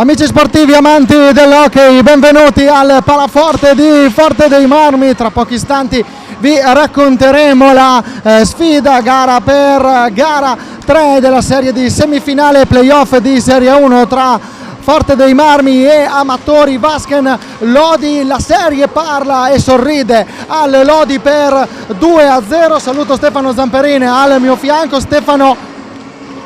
Amici sportivi amanti dell'hockey, benvenuti al Palaforte di Forte dei Marmi. Tra pochi istanti vi racconteremo la sfida gara per gara 3 della serie di semifinale playoff di Serie 1 tra Forte dei Marmi e Amatori Vasken Lodi. La serie parla e sorride al Lodi per 2-0. Saluto Stefano Zamperini al mio fianco. Stefano,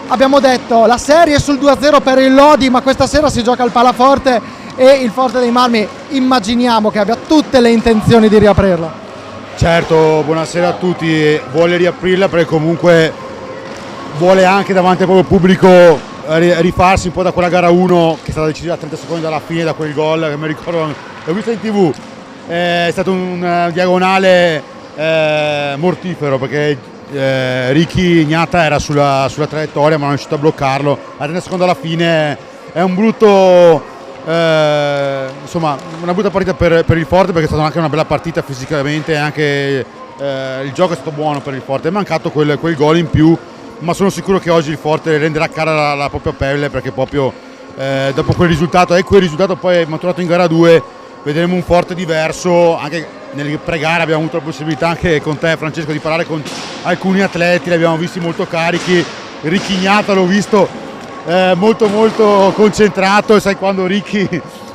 abbiamo detto la serie è sul 2-0 per il Lodi, ma questa sera si gioca al Palaforte e il Forte dei Marmi immaginiamo che abbia tutte le intenzioni di riaprirla. Certo, buonasera a tutti. Vuole riaprirla perché comunque vuole anche davanti al proprio pubblico rifarsi un po' da quella gara 1 che è stata decisa a 30 secondi dalla fine, da quel gol che mi ricordo, l'ho visto in TV, è stato un diagonale mortifero perché Ricky Ignata era sulla traiettoria ma non è riuscito a bloccarlo a 30 secondi alla fine. È un brutto insomma una brutta partita per il Forte, perché è stata anche una bella partita fisicamente e anche il gioco è stato buono per il Forte. È mancato quel gol in più, ma sono sicuro che oggi il Forte renderà cara la propria pelle, perché proprio dopo quel risultato poi maturato in gara 2 vedremo un Forte diverso. Anche nel pre-gara abbiamo avuto la possibilità anche con te, Francesco, di parlare con alcuni atleti, li abbiamo visti molto carichi. Ricky Ignata l'ho visto molto molto concentrato, e sai quando Ricky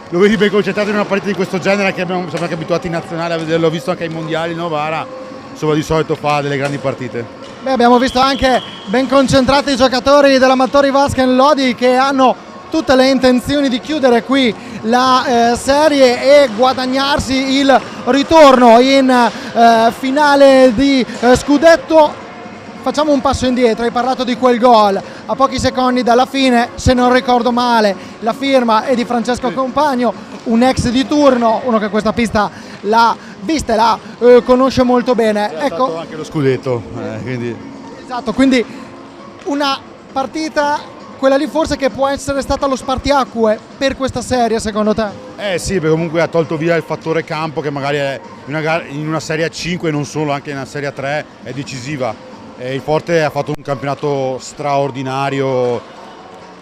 lo vedi ben concentrato in una partita di questo genere, che siamo anche abituati in nazionale a vederlo, visto anche ai mondiali, Novara, insomma di solito fa delle grandi partite. Beh, abbiamo visto anche ben concentrati i giocatori dell'Amatori Vasken Lodi, che hanno tutte le intenzioni di chiudere qui la serie e guadagnarsi il ritorno in finale di scudetto. Facciamo un passo indietro, hai parlato di quel gol a pochi secondi dalla fine, se non ricordo male la firma è di Francesco Compagno, un ex di turno, uno che questa pista l'ha vista e la conosce molto bene. È ecco, stato anche lo scudetto, quindi. Esatto, quindi una partita, quella lì forse, che può essere stata lo spartiacque per questa serie, secondo te? Sì, perché comunque ha tolto via il fattore campo, che magari è in una serie a 5 e non solo, anche in una serie a 3 è decisiva. Il Forte ha fatto un campionato straordinario,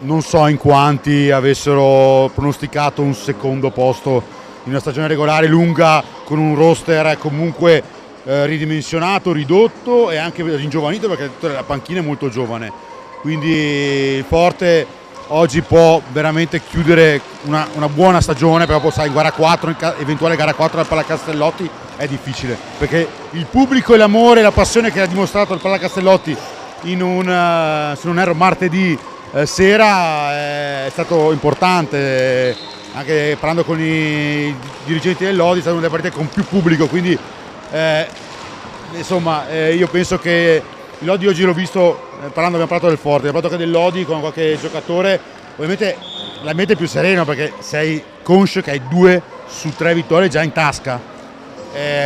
non so in quanti avessero pronosticato un secondo posto in una stagione regolare lunga, con un roster comunque ridimensionato, ridotto e anche ringiovanito, perché tutta la panchina è molto giovane. Quindi il Forte oggi può veramente chiudere una buona stagione, però sai, in gara 4, eventuale gara 4 al Palacastellotti è difficile, perché il pubblico e l'amore e la passione che ha dimostrato il Palacastellotti in un, se non erro, martedì sera è stato importante. Anche parlando con i dirigenti del Lodi, è stata una delle partite con più pubblico, quindi insomma io penso che il Lodi oggi l'ho visto, abbiamo parlato del Forte, abbiamo parlato anche del Lodi con qualche giocatore, ovviamente la mente è più serena perché sei conscio che hai 2 su 3 vittorie già in tasca,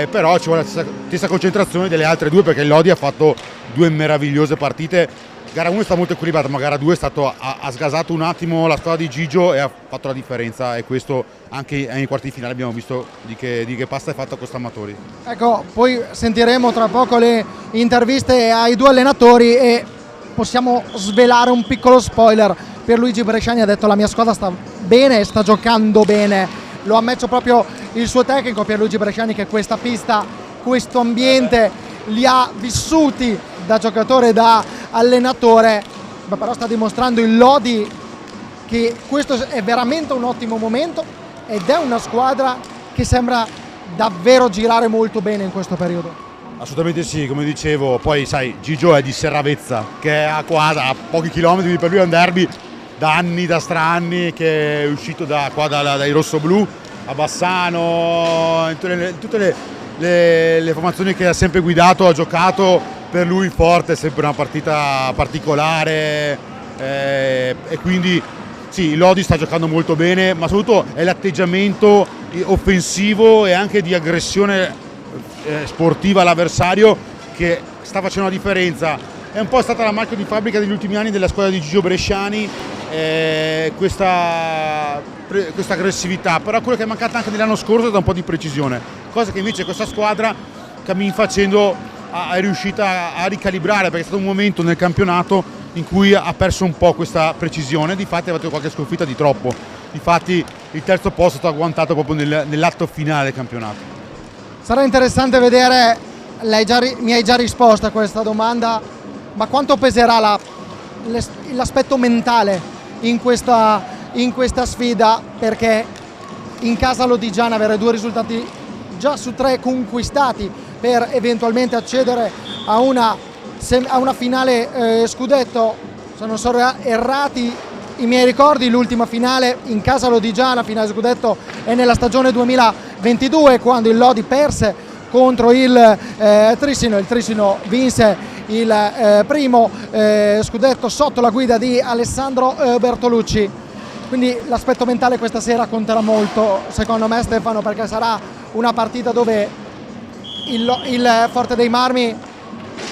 però ci vuole la stessa concentrazione delle altre 2, perché il Lodi ha fatto 2 meravigliose partite. Gara 1 è stata molto equilibrata, ma gara 2 ha sgasato un attimo la squadra di Gigio e ha fatto la differenza, e questo anche nei quarti di finale abbiamo visto di che pasta è fatta questo Amatori. Ecco, poi sentiremo tra poco le interviste ai 2 allenatori e possiamo svelare un piccolo spoiler. Pierluigi Bresciani ha detto: la mia squadra sta bene, sta giocando bene. Lo ha ammesso proprio il suo tecnico Pierluigi Bresciani, che questa pista, questo ambiente li ha vissuti da giocatore e da allenatore. Ma però sta dimostrando il Lodi che questo è veramente un ottimo momento, ed è una squadra che sembra davvero girare molto bene in questo periodo. Assolutamente sì, come dicevo, poi sai, Gigio è di Serravezza, che è a pochi chilometri, per lui è un derby da anni, da stranni, che è uscito dai rossoblù a Bassano, in tutte le formazioni che ha sempre guidato, ha giocato. Per lui il Forte è sempre una partita particolare, e quindi sì, il Lodi sta giocando molto bene, ma soprattutto è l'atteggiamento offensivo e anche di aggressione sportiva all'avversario che sta facendo la differenza. È un po' stata la marca di fabbrica degli ultimi anni della squadra di Gigio Bresciani, questa aggressività, però quello che è mancata anche nell'anno scorso è da un po' di precisione, cosa che invece questa squadra cammin facendo è riuscita a ricalibrare, perché è stato un momento nel campionato in cui ha perso un po' questa precisione, difatti ha fatto qualche sconfitta di troppo. Difatti il terzo posto è stato agguantato proprio nell'atto finale del campionato. Sarà interessante vedere, mi hai già risposto a questa domanda, ma quanto peserà l'aspetto mentale in questa sfida, perché in casa Lodigiana avere 2 risultati già su 3 conquistati per eventualmente accedere a una finale scudetto, se non sono errati i miei ricordi, l'ultima finale in casa Lodigiana, finale scudetto, è nella stagione 2022, quando il Lodi perse contro il Trissino. Il Trissino vinse il primo scudetto sotto la guida di Alessandro Bertolucci. Quindi l'aspetto mentale questa sera conterà molto, secondo me, Stefano, perché sarà una partita dove il Forte dei Marmi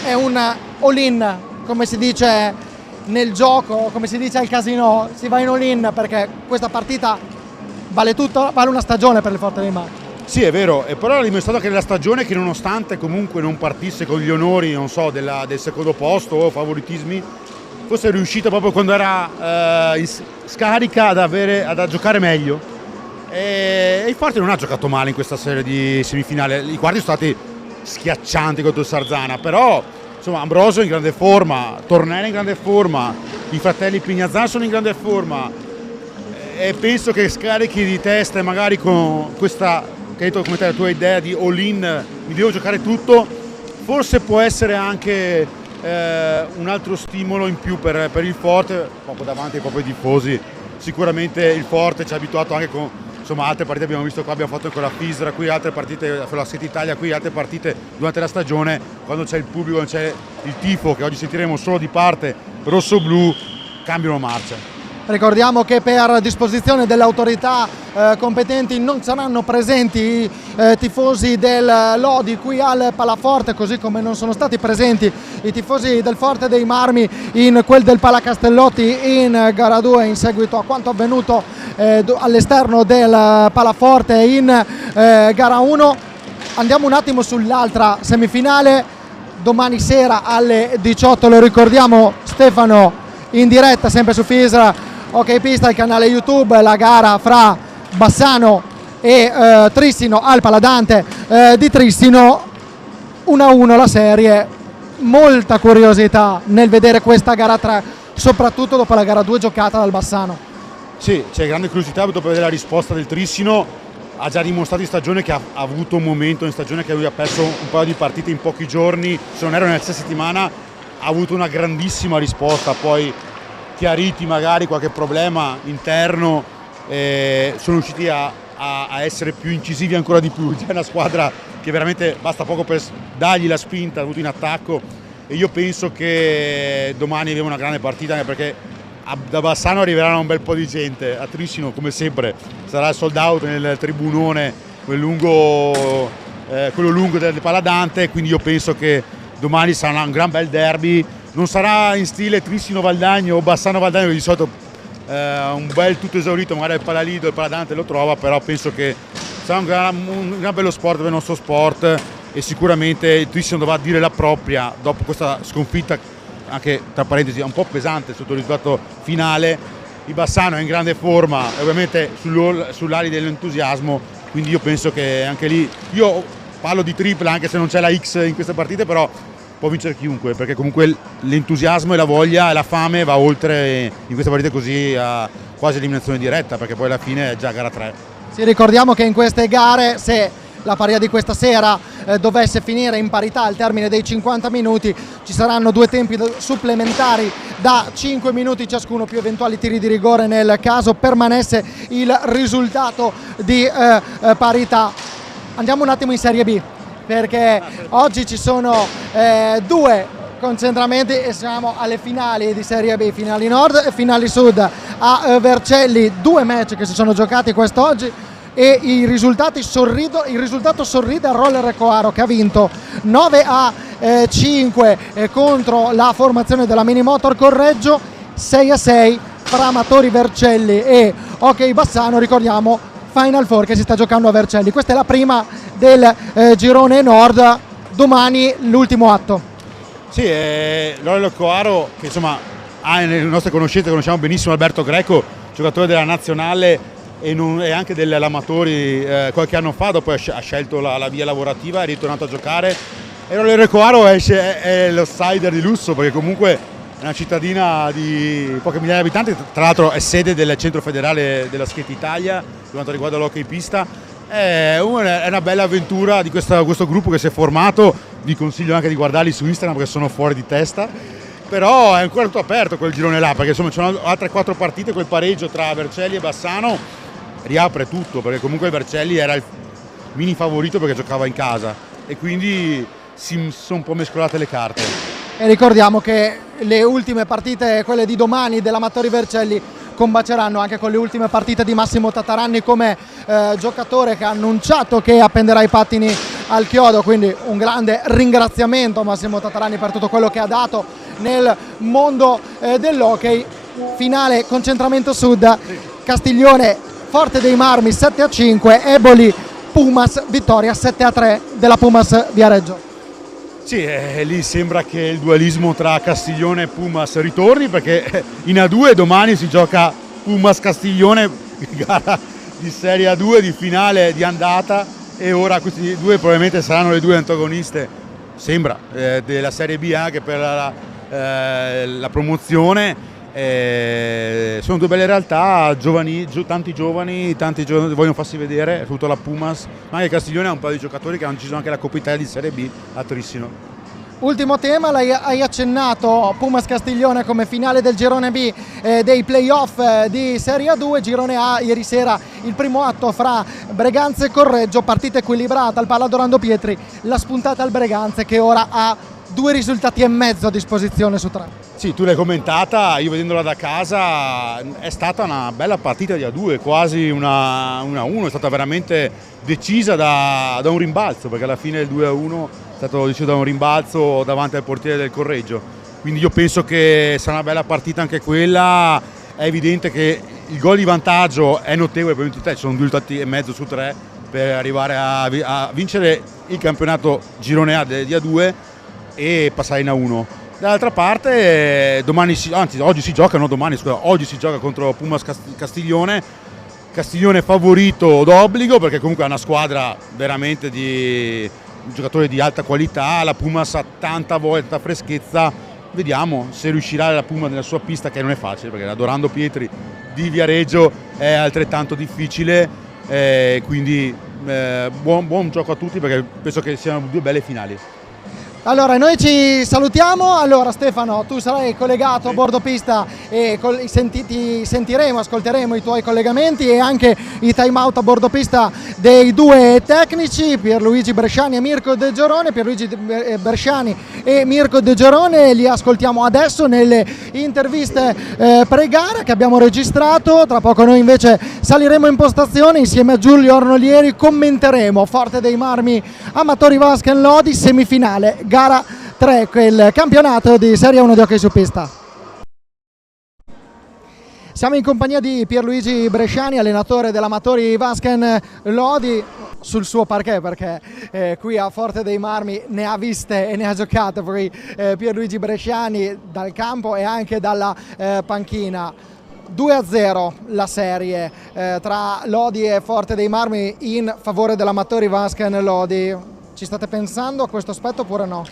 è un all-in, come si dice nel gioco, come si dice al casino, si va in all-in, perché questa partita vale tutto, vale una stagione per il Forte dei Marmi. Sì, è vero, e però ha dimostrato che nella stagione, che nonostante comunque non partisse con gli onori, non so, del secondo posto o favoritismi, fosse riuscito proprio quando era in scarica ad giocare meglio. E il Forte non ha giocato male in questa serie di semifinale. I quarti sono stati schiaccianti contro il Sarzana, però insomma Ambrosio in grande forma, Tornelli in grande forma, i fratelli Pignazzano sono in grande forma, e penso che scarichi di testa e magari con questa, che hai detto come te, la tua idea di all-in, mi devo giocare tutto, forse può essere anche un altro stimolo in più per il Forte, proprio davanti ai propri tifosi. Sicuramente il Forte ci ha abituato anche con altre partite, abbiamo visto qua, abbiamo fatto con la Fisra, qui altre partite con la City Italia, qui altre partite durante la stagione, quando c'è il pubblico, quando c'è il tifo, che oggi sentiremo solo di parte rosso-blu, cambiano marcia. Ricordiamo che per disposizione delle autorità competenti non saranno presenti i tifosi del Lodi qui al Palaforte, così come non sono stati presenti i tifosi del Forte dei Marmi in quel del Palacastellotti in gara 2, in seguito a quanto avvenuto all'esterno del Palaforte in gara 1. Andiamo un attimo sull'altra semifinale, domani sera alle 18, lo ricordiamo Stefano, in diretta sempre su Fisra Ok Pista, il canale YouTube, la gara fra Bassano e Trissino al Paladante di Trissino. 1-1 la serie, molta curiosità nel vedere questa gara 3, soprattutto dopo la gara 2 giocata dal Bassano. Sì, c'è grande curiosità dopo vedere la risposta del Trissino. Ha già dimostrato in stagione che ha avuto un momento in stagione che lui ha perso un paio di partite in pochi giorni, se non ero nella stessa settimana, ha avuto una grandissima risposta, poi chiariti magari qualche problema interno, sono riusciti a essere più incisivi ancora di più. È una squadra che veramente basta poco per dargli la spinta, ha avuto in attacco, e io penso che domani avremo una grande partita, anche perché da Bassano arriverà un bel po' di gente, a Trissino come sempre sarà sold out nel tribunone, quello lungo del Paladante, quindi io penso che domani sarà un gran bel derby. Non sarà in stile Trissino-Valdagno o Bassano-Valdagno, che di solito un bel tutto esaurito, magari il Palalido, il Paladante lo trova, però penso che sarà un gran bello sport per il nostro sport, e sicuramente il Trissino dovrà dire la propria dopo questa sconfitta, anche tra parentesi un po' pesante sotto il risultato finale. Il Bassano è in grande forma, ovviamente sull'ali dell'entusiasmo, quindi io penso che anche lì, io parlo di tripla anche se non c'è la X in queste partite, però può vincere chiunque, perché comunque l'entusiasmo e la voglia e la fame va oltre in queste partite così a quasi eliminazione diretta, perché poi alla fine è già gara 3. Sì, ricordiamo che in queste gare, se la parità di questa sera dovesse finire in parità al termine dei 50 minuti, ci saranno 2 tempi supplementari da 5 minuti ciascuno, più eventuali tiri di rigore nel caso permanesse il risultato di parità. Andiamo un attimo in Serie B, perché oggi ci sono 2 concentramenti e siamo alle finali di Serie B, finali Nord e finali Sud a Vercelli, 2 match che si sono giocati quest'oggi, e il risultato sorride al Roller Coaro, che ha vinto 9-5 contro la formazione della Minimotor Correggio, 6-6 fra Amatori Vercelli e Ok Bassano. Ricordiamo Final Four che si sta giocando a Vercelli. Questa è la prima del girone Nord, domani l'ultimo atto. Sì, Roller Coaro, che insomma ha nelle nostre conoscenze, conosciamo benissimo Alberto Greco, ci giocatore della nazionale e anche dell'Amatori qualche anno fa, dopo ha scelto la via lavorativa, è ritornato a giocare. E l'Orecoaro è l'outsider di lusso, perché comunque è una cittadina di poche migliaia di abitanti, tra l'altro è sede del centro federale della Skate Italia per quanto riguarda l'hockey pista. È una bella avventura di questo gruppo che si è formato. Vi consiglio anche di guardarli su Instagram perché sono fuori di testa, però è ancora tutto aperto quel girone là, perché insomma ci sono altre 4 partite. Quel pareggio tra Vercelli e Bassano riapre tutto, perché comunque il Vercelli era il mini favorito perché giocava in casa e quindi si sono un po' mescolate le carte. E ricordiamo che le ultime partite, quelle di domani dell'Amatori Vercelli, combaceranno anche con le ultime partite di Massimo Tataranni come giocatore che ha annunciato che appenderà i pattini al chiodo, quindi un grande ringraziamento a Massimo Tataranni per tutto quello che ha dato nel mondo dell'hockey. Finale concentramento sud, Castiglione Forte dei Marmi 7-5, Eboli Pumas vittoria 7-3 della Pumas Viareggio. Sì, lì sembra che il dualismo tra Castiglione e Pumas ritorni, perché in A2 domani si gioca Pumas-Castiglione, gara di Serie A2 di finale di andata, e ora questi due probabilmente saranno le due antagoniste, sembra, della Serie B anche per la promozione. Sono due belle realtà, tanti giovani vogliono farsi vedere, soprattutto la Pumas, ma anche Castiglione ha un paio di giocatori che hanno deciso anche la Coppa Italia di Serie B a Trissino. Ultimo tema, hai accennato Pumas Castiglione come finale del girone B dei playoff di Serie A2. Girone A, ieri sera il primo atto fra Breganze e Correggio, partita equilibrata, al Palladorando Pietri la spuntata al Breganze che ora ha 2 risultati e mezzo a disposizione su 3. Sì, tu l'hai commentata, io vedendola da casa è stata una bella partita di A2, quasi una 1, è stata veramente decisa da un rimbalzo, perché alla fine il 2-1 è stato deciso da un rimbalzo davanti al portiere del Correggio, quindi io penso che sarà una bella partita anche quella. È evidente che il gol di vantaggio è notevole per ci sono 2 risultati e mezzo su 3 per arrivare a vincere il campionato girone A di A2 e passare in A1. Dall'altra parte oggi si gioca contro Pumas Castiglione. Castiglione favorito d'obbligo perché comunque è una squadra veramente di giocatori di alta qualità. La Pumas ha tanta voglia, tanta freschezza. Vediamo se riuscirà la Pumas nella sua pista, che non è facile perché la Dorando Pietri di Viareggio è altrettanto difficile, quindi buon gioco a tutti, perché penso che siano 2 belle finali. Allora, noi ci salutiamo. Allora, Stefano, tu sarai collegato a bordo pista e ascolteremo i tuoi collegamenti e anche i time out a bordo pista dei 2 tecnici, Pierluigi Bresciani e Mirko De Giorone. Pierluigi Bresciani e Mirko De Giorone li ascoltiamo adesso nelle interviste pre-gara che abbiamo registrato. Tra poco noi invece saliremo in postazione insieme a Giulio Ornolieri, commenteremo Forte dei Marmi Amatori Vasken Lodi, semifinale gara 3, il campionato di Serie 1 di hockey su pista. Siamo in compagnia di Pierluigi Bresciani, allenatore dell'Amatori Vasken Lodi, sul suo parquet, perché qui a Forte dei Marmi ne ha viste e ne ha giocate poi Pierluigi Bresciani dal campo e anche dalla panchina. 2-0 la serie tra Lodi e Forte dei Marmi in favore dell'Amatori Vasken Lodi. Ci state pensando a questo aspetto oppure no?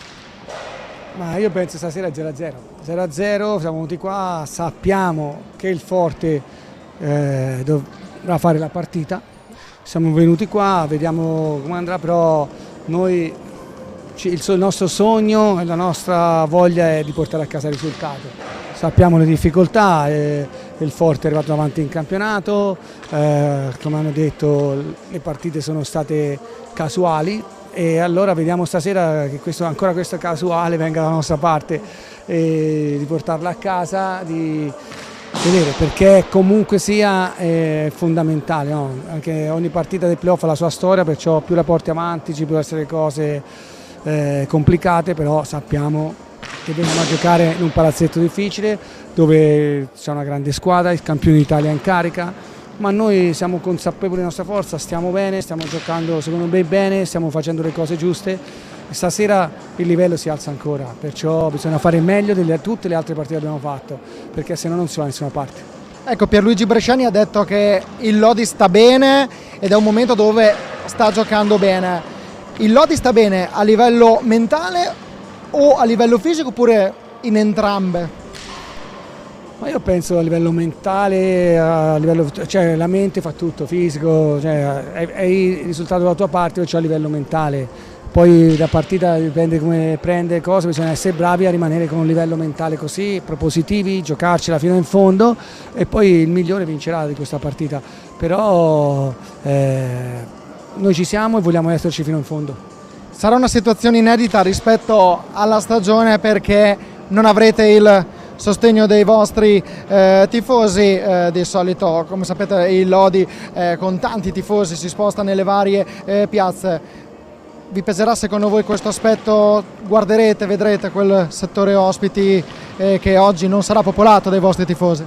Ma io penso stasera 0-0. 0-0, siamo venuti qua, sappiamo che il Forte dovrà fare la partita. Siamo venuti qua, vediamo come andrà, però noi il nostro sogno e la nostra voglia è di portare a casa il risultato. Sappiamo le difficoltà, il Forte è arrivato avanti in campionato, come hanno detto le partite sono state casuali, e allora vediamo stasera che ancora questo casuale venga dalla nostra parte, di portarla a casa, di vedere, perché comunque sia fondamentale, no? Anche ogni partita del playoff ha la sua storia, perciò più la porti avanti ci possono essere cose complicate, però sappiamo che veniamo a giocare in un palazzetto difficile dove c'è una grande squadra, il campione d'Italia in carica, ma noi siamo consapevoli della nostra forza, stiamo bene, stiamo giocando secondo me bene, stiamo facendo le cose giuste. Stasera il livello si alza ancora, perciò bisogna fare meglio di tutte le altre partite che abbiamo fatto, perché se no non si va da nessuna parte. Ecco, Pierluigi Bresciani ha detto che il Lodi sta bene ed è un momento dove sta giocando bene. Il Lodi sta bene a livello mentale o a livello fisico oppure in entrambe? Ma io penso a livello mentale, cioè la mente fa tutto, fisico, cioè è il risultato dalla tua parte o c'è a livello mentale. Poi la partita dipende come prende cose, bisogna essere bravi a rimanere con un livello mentale così, propositivi, giocarcela fino in fondo e poi il migliore vincerà di questa partita. Però noi ci siamo e vogliamo esserci fino in fondo. Sarà una situazione inedita rispetto alla stagione perché non avrete il sostegno dei vostri tifosi. Di solito, come sapete, il Lodi con tanti tifosi si sposta nelle varie piazze. Vi peserà secondo voi questo aspetto? Guarderete, vedrete quel settore ospiti che oggi non sarà popolato dai vostri tifosi?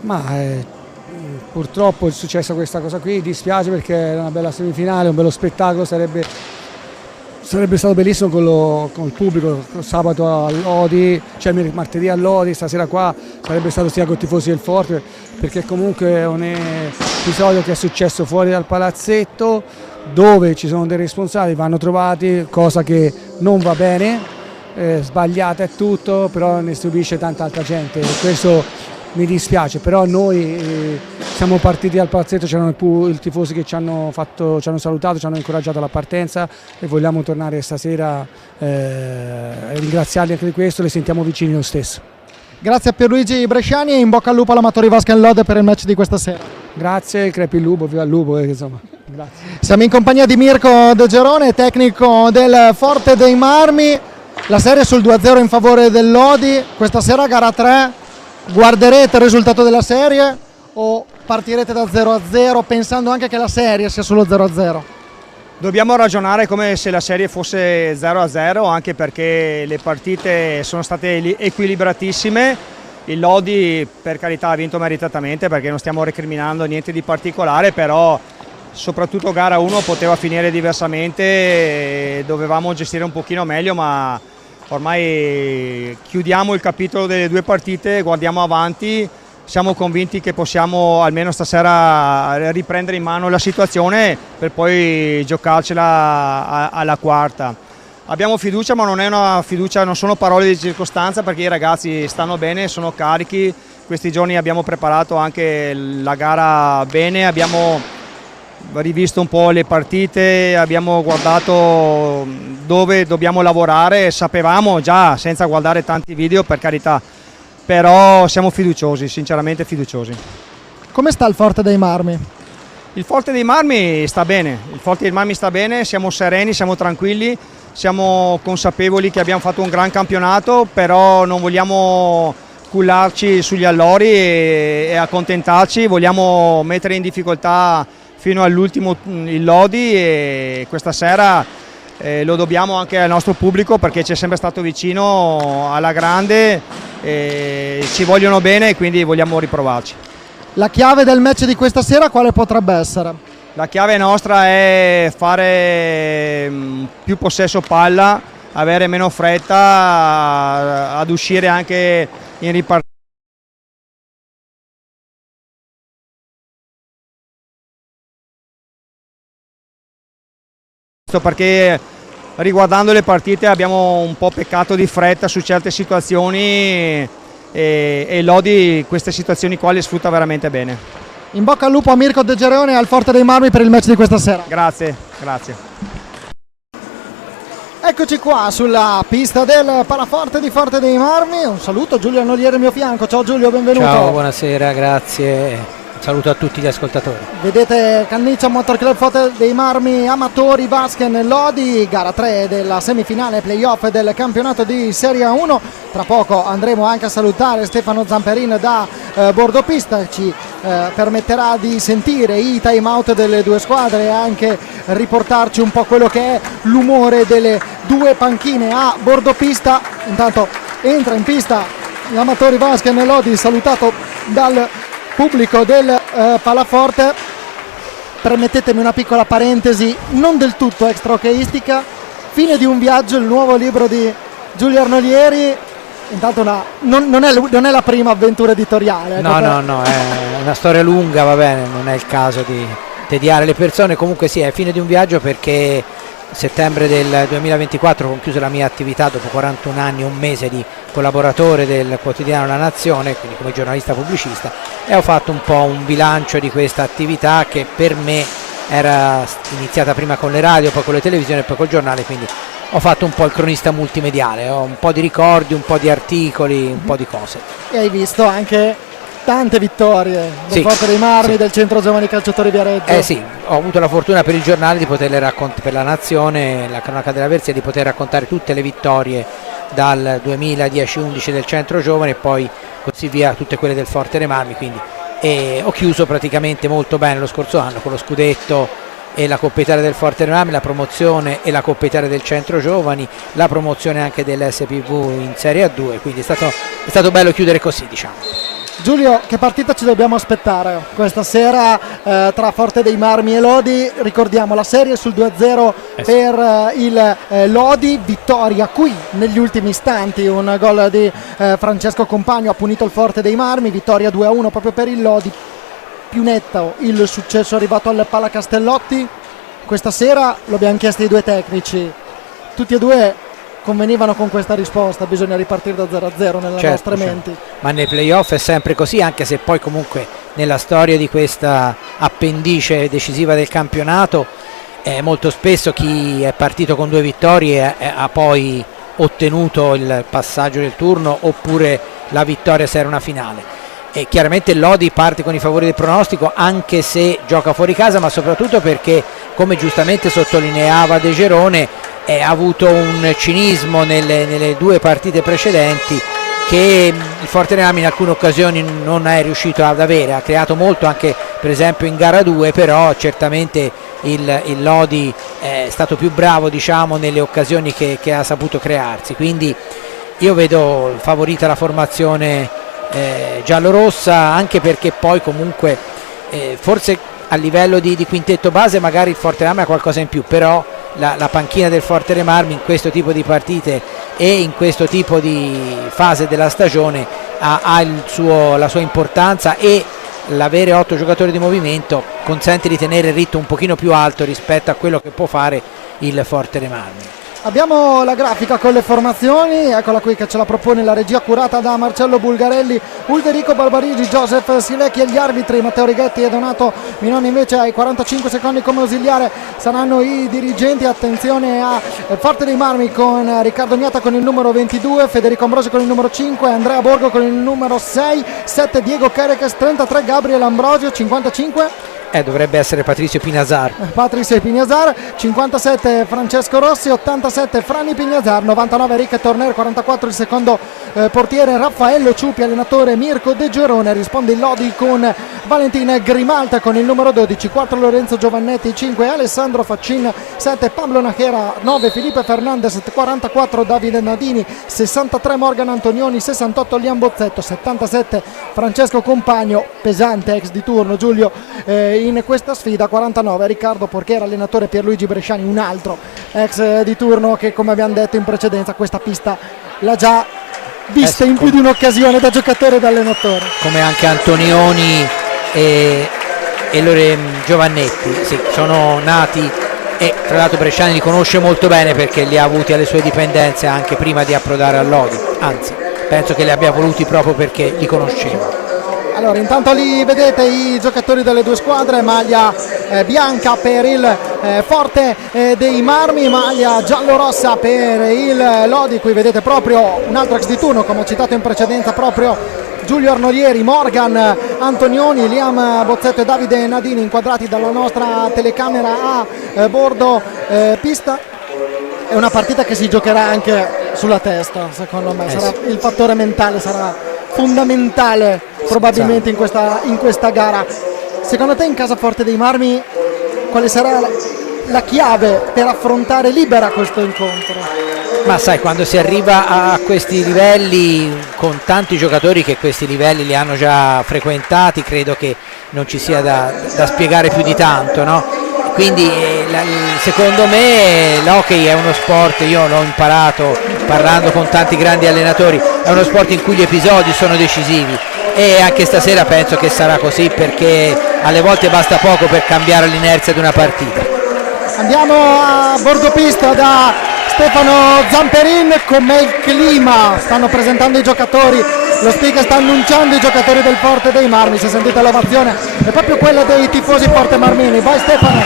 Ma purtroppo è successa questa cosa qui, dispiace perché era una bella semifinale, un bello spettacolo, sarebbe stato bellissimo con il pubblico, sabato a Lodi, cioè martedì a Lodi, stasera qua sarebbe stato sia con i tifosi del Forte, perché comunque è un episodio che è successo fuori dal palazzetto, dove ci sono dei responsabili, vanno trovati, cosa che non va bene, sbagliata è tutto, però ne stupisce tanta altra gente, questo mi dispiace, però noi siamo partiti dal palazzetto, c'erano i tifosi che ci hanno salutato, ci hanno incoraggiato alla partenza e vogliamo tornare stasera e ringraziarli anche di questo, li sentiamo vicini lo stesso. Grazie a Pierluigi Bresciani e in bocca al lupo all'Amatori Vasca Lode per il match di questa sera. Grazie, crepi il lupo, viva il lupo, insomma. Grazie. Siamo in compagnia di Mirko De Gerone, tecnico del Forte dei Marmi. La serie sul 2-0 in favore del Lodi, questa sera gara 3. Guarderete il risultato della serie o partirete da 0-0 pensando anche che la serie sia solo 0-0? Dobbiamo ragionare come se la serie fosse 0-0, anche perché le partite sono state equilibratissime. Il Lodi, per carità, ha vinto meritatamente, perché non stiamo recriminando niente di particolare, però soprattutto gara 1 poteva finire diversamente, dovevamo gestire un pochino meglio, ma ormai chiudiamo il capitolo delle due partite, guardiamo avanti, siamo convinti che possiamo almeno stasera riprendere in mano la situazione per poi giocarcela alla quarta. Abbiamo fiducia, ma non è una fiducia, non sono parole di circostanza, perché i ragazzi stanno bene, sono carichi. Questi giorni abbiamo preparato anche la gara bene, abbiamo rivisto un po' le partite, abbiamo guardato dove dobbiamo lavorare, sapevamo già senza guardare tanti video, per carità, però siamo fiduciosi, sinceramente fiduciosi. Come sta il Forte dei Marmi? Il Forte dei Marmi sta bene, siamo sereni, siamo tranquilli, siamo consapevoli che abbiamo fatto un gran campionato, però non vogliamo cullarci sugli allori e accontentarci, vogliamo mettere in difficoltà fino all'ultimo il Lodi, e questa sera lo dobbiamo anche al nostro pubblico, perché ci è sempre stato vicino alla grande, ci vogliono bene e quindi vogliamo riprovarci. La chiave del match di questa sera quale potrebbe essere? La chiave nostra è fare più possesso palla, avere meno fretta ad uscire anche in ripartenza, perché riguardando le partite abbiamo un po' peccato di fretta su certe situazioni e Lodi queste situazioni qua le sfrutta veramente bene. In bocca al lupo a Mirko De Gerone e al Forte dei Marmi per il match di questa sera. Grazie, grazie. Eccoci qua sulla pista del Palaforte di Forte dei Marmi. Un saluto a Giulio Nolieri al mio fianco. Ciao Giulio, benvenuto. Ciao, buonasera, grazie. Saluto a tutti gli ascoltatori. Vedete Canniccia Motor Club Forte dei Marmi Amatori Vasken Lodi, gara 3 della semifinale playoff del campionato di Serie 1. Tra poco andremo anche a salutare Stefano Zamperin da Bordopista, ci permetterà di sentire i time out delle due squadre e anche riportarci un po' quello che è l'umore delle due panchine a Bordopista. Intanto entra in pista l'Amatori Vasken Lodi, salutato dal pubblico del Palaforte. Permettetemi una piccola parentesi non del tutto extra-hockeyistica. Fine di un viaggio, il nuovo libro di Giulio Arnolieri. Intanto non è la prima avventura editoriale. No, è una storia lunga, va bene, non è il caso di tediare le persone. Comunque sì, è fine di un viaggio, perché settembre del 2024 ho concluso la mia attività dopo 41 anni, un mese di collaboratore del quotidiano La Nazione, quindi come giornalista pubblicista, e ho fatto un po' un bilancio di questa attività che per me era iniziata prima con le radio, poi con le televisioni e poi col giornale, quindi ho fatto un po' il cronista multimediale, ho un po' di ricordi, un po' di articoli, un po' di cose. E hai visto anche tante vittorie del Forte dei Marmi, del Centro Giovani Calciatori Viareggio. Sì, ho avuto la fortuna per il giornale di poterle raccontare, per La Nazione, la cronaca della Versia, di poter raccontare tutte le vittorie dal 2010-11 del Centro Giovani e poi così via, tutte quelle del Forte dei Marmi, quindi ho chiuso praticamente molto bene lo scorso anno con lo scudetto e la Coppa Italia del Forte dei Marmi, la promozione e la Coppa Italia del Centro Giovani, la promozione anche dell'SPV in Serie A2, quindi è stato bello chiudere così, diciamo. Giulio, che partita ci dobbiamo aspettare questa sera tra Forte dei Marmi e Lodi? Ricordiamo la serie sul 2-0 per il Lodi, vittoria qui negli ultimi istanti, un gol di Francesco Compagno ha punito il Forte dei Marmi, vittoria 2-1 proprio per il Lodi. Più netto il successo arrivato al Pala Castellotti questa sera, lo abbiamo chiesto ai due tecnici, tutti e due convenivano con questa risposta, bisogna ripartire da 0-0 nelle nostre menti. Ma nei playoff è sempre così, anche se poi comunque nella storia di questa appendice decisiva del campionato molto spesso chi è partito con 2 vittorie ha poi ottenuto il passaggio del turno oppure la vittoria se era una finale. E chiaramente il Lodi parte con i favori del pronostico, anche se gioca fuori casa, ma soprattutto perché, come giustamente sottolineava De Gerone, ha avuto un cinismo nelle 2 partite precedenti che il Forte dei Marmi in alcune occasioni non è riuscito ad avere. Ha creato molto anche per esempio in gara 2, però certamente il Lodi è stato più bravo, diciamo, nelle occasioni che ha saputo crearsi, quindi io vedo favorita la formazione giallorossa, anche perché poi comunque forse a livello di quintetto base magari il Forte dei Marmi ha qualcosa in più, però la panchina del Forte dei Marmi in questo tipo di partite e in questo tipo di fase della stagione ha la sua importanza, e l'avere 8 giocatori di movimento consente di tenere il ritmo un pochino più alto rispetto a quello che può fare il Forte dei Marmi. Abbiamo la grafica con le formazioni, eccola qui che ce la propone la regia curata da Marcello Bulgarelli, Ulderico Barbarigi, Joseph Silecchi e gli arbitri Matteo Righetti e Donato Minoni. Invece ai 45 secondi come ausiliare saranno i dirigenti. Attenzione a Forte dei Marmi con Riccardo Gnata con il numero 22, Federico Ambrosio con il numero 5, Andrea Borgo con il numero 6, 7 Diego Kerekes, 33 Gabriel Ambrosio, 55 dovrebbe essere Patrizio Pinazar. 57 Francesco Rossi, 87 Franni Pignazar, 99 Enrique Torner, 44 il secondo portiere Raffaello Ciupi, allenatore Mirko De Gerone. Risponde il Lodi con Valentina Grimalta con il numero 12, 4 Lorenzo Giovannetti, 5 Alessandro Faccin, 7 Pablo Nachera, 9 Felipe Fernandez, 44 Davide Nadini, 63 Morgan Antonioni, 68 Liam Bozzetto, 77 Francesco Compagno, pesante ex di turno Giulio in questa sfida, 49 Riccardo Porchera, allenatore Pierluigi Bresciani, un altro ex di turno che, come abbiamo detto in precedenza, questa pista l'ha già vista in più di un'occasione da giocatore e da allenatore, come anche Antonioni e Giovannetti. Sì, sono nati, e tra l'altro Bresciani li conosce molto bene perché li ha avuti alle sue dipendenze anche prima di approdare al Lodi, anzi penso che li abbia voluti proprio perché li conosceva. Allora, intanto lì vedete i giocatori delle due squadre, maglia bianca per il Forte dei Marmi, maglia giallorossa per il Lodi. Qui vedete proprio un altro ex di turno, come ho citato in precedenza, proprio Giulio Arnolieri, Morgan Antonioni, Liam Bozzetto e Davide Nadini, inquadrati dalla nostra telecamera a bordo pista. È una partita che si giocherà anche sulla testa, secondo me, il fattore mentale sarà fondamentale probabilmente in questa gara. Secondo te in casa Forte dei Marmi quale sarà la chiave per affrontare libera questo incontro? Ma sai, quando si arriva a questi livelli con tanti giocatori che questi livelli li hanno già frequentati, credo che non ci sia da spiegare più di tanto, no? quindi secondo me l'hockey è uno sport, io l'ho imparato parlando con tanti grandi allenatori, è uno sport in cui gli episodi sono decisivi e anche stasera penso che sarà così, perché alle volte basta poco per cambiare l'inerzia di una partita. Andiamo a bordo pista da Stefano Zamperin. Com'è il clima? Stanno presentando i giocatori, lo speaker sta annunciando i giocatori del Forte dei Marmi, se sentite l'ovazione è proprio quella dei tifosi Forte Marmini. Vai Stefano.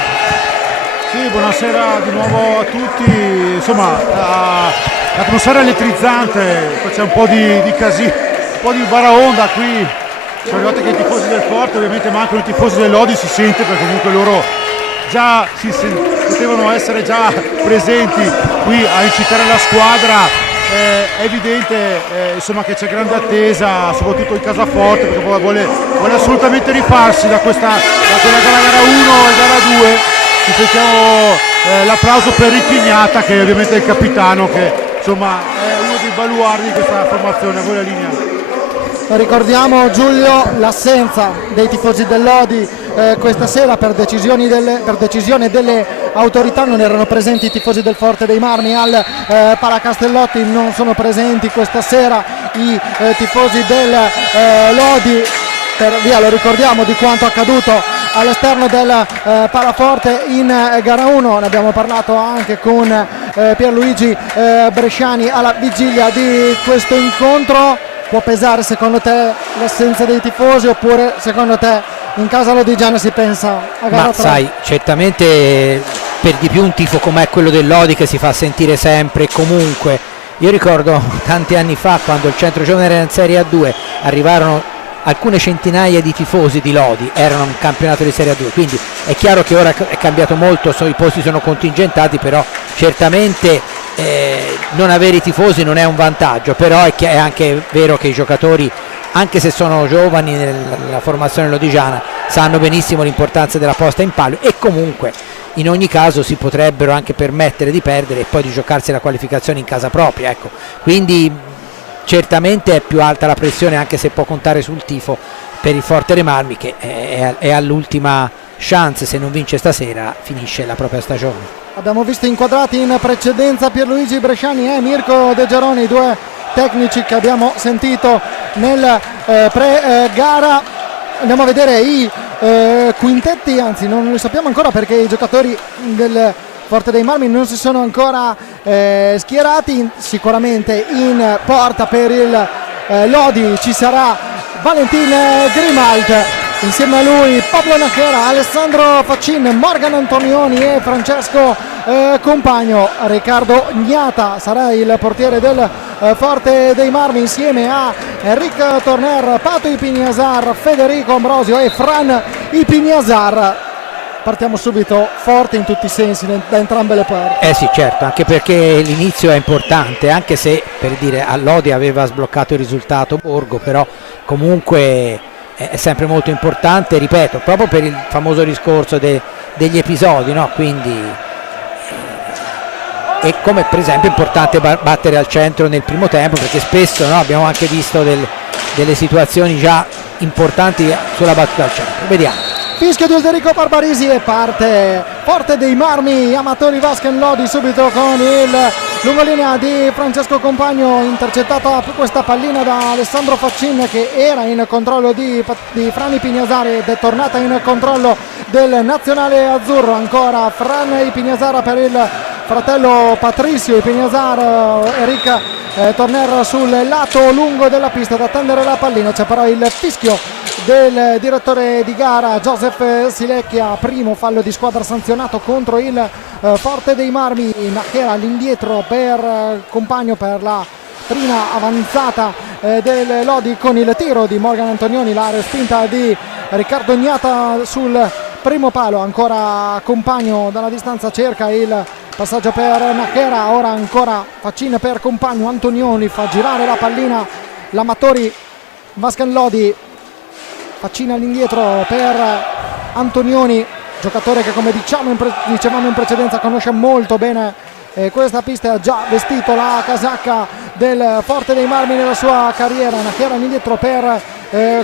Sì, buonasera di nuovo a tutti. Insomma, l'atmosfera è elettrizzante, c'è un po' di casino, un po' di baraonda qui. Sono arrivati anche i tifosi del Forte, ovviamente mancano i tifosi del Lodi, si sente perché comunque loro già potevano essere già presenti qui a incitare la squadra. È evidente insomma, che c'è grande attesa, soprattutto in Casaforte, perché vuole assolutamente rifarsi da quella gara 1 e gara 2. Ci sentiamo l'applauso per Ricchignata, che ovviamente è il capitano, che insomma è uno dei baluardi di questa formazione. A voi la linea. Ricordiamo Giulio l'assenza dei tifosi del Lodi questa sera per decisione delle autorità. Non erano presenti i tifosi del Forte dei Marmi al Paracastellotti, non sono presenti questa sera i tifosi del Lodi per via, lo ricordiamo, di quanto accaduto all'esterno del Paraforte in gara 1. Ne abbiamo parlato anche con Pierluigi Bresciani alla vigilia di questo incontro. Può pesare secondo te l'assenza dei tifosi, oppure secondo te in casa lodigiana si pensa a gara 3? Ma sai, certamente per di più un tifo com'è quello del Lodi, che si fa sentire sempre e comunque. Io ricordo tanti anni fa, quando il Centro Giovane era in Serie A2, arrivarono alcune centinaia di tifosi di Lodi, erano un campionato di Serie A2, quindi è chiaro che ora è cambiato molto, i posti sono contingentati, però certamente non avere i tifosi non è un vantaggio, però è anche vero che i giocatori, anche se sono giovani nella formazione lodigiana, sanno benissimo l'importanza della posta in palio, e comunque in ogni caso si potrebbero anche permettere di perdere e poi di giocarsi la qualificazione in casa propria, ecco. Quindi certamente è più alta la pressione, anche se può contare sul tifo per il Forte dei Marmi, che è all'ultima chance, se non vince stasera finisce la propria stagione. Abbiamo visto inquadrati in precedenza Pierluigi Bresciani e Mirko De Geroni, due tecnici che abbiamo sentito nel pre-gara. Andiamo a vedere i quintetti, anzi non li sappiamo ancora perché i giocatori del Forte dei Marmi non si sono ancora schierati. Sicuramente in porta per il Lodi ci sarà Valentin Grimald, insieme a lui Pablo Nachera, Alessandro Faccin, Morgan Antonioni e Francesco Compagno. Riccardo Gnata sarà il portiere del Forte dei Marmi, insieme a Enric Torner, Pato Ipiniasar, Federico Ambrosio e Fran Ipiniasar. Partiamo subito forte in tutti i sensi da entrambe le parti. Sì, certo, anche perché l'inizio è importante, anche se, per dire, a Lodi aveva sbloccato il risultato Borgo, però comunque è sempre molto importante, ripeto, proprio per il famoso discorso degli episodi, no? Quindi e come per esempio è importante battere al centro nel primo tempo, perché spesso, no, abbiamo anche visto delle situazioni già importanti sulla battuta al centro. Vediamo. Fischio di Ulderico Barbarisi e parte Forte dei Marmi, amatori Vasken Lodi, subito con il lungolinea di Francesco Compagno, intercettata questa pallina da Alessandro Faccin, che era in controllo di Frani Pignasari ed è tornata in controllo del nazionale azzurro. Ancora Fran Ipiniasara per il fratello Patrizio Ipiniasar, Enric Torner sul lato lungo della pista ad attendere la pallina. C'è però il fischio del direttore di gara Joseph Silecchia, primo fallo di squadra sanzionato contro il Forte dei Marmi. Nachera all'indietro per Compagno per la prima avanzata del Lodi con il tiro di Morgan Antonioni, la respinta di Riccardo Gnata sul primo palo. Ancora Compagno dalla distanza cerca il passaggio per Nachera, ora ancora Faccin per Compagno, Antonioni fa girare la pallina l'amatori Vasken Lodi. Faccin all'indietro per Antonioni, giocatore che, come dicevamo in precedenza, conosce molto bene questa pista, ha già vestito la casacca del Forte dei Marmi nella sua carriera. Nachera all'indietro per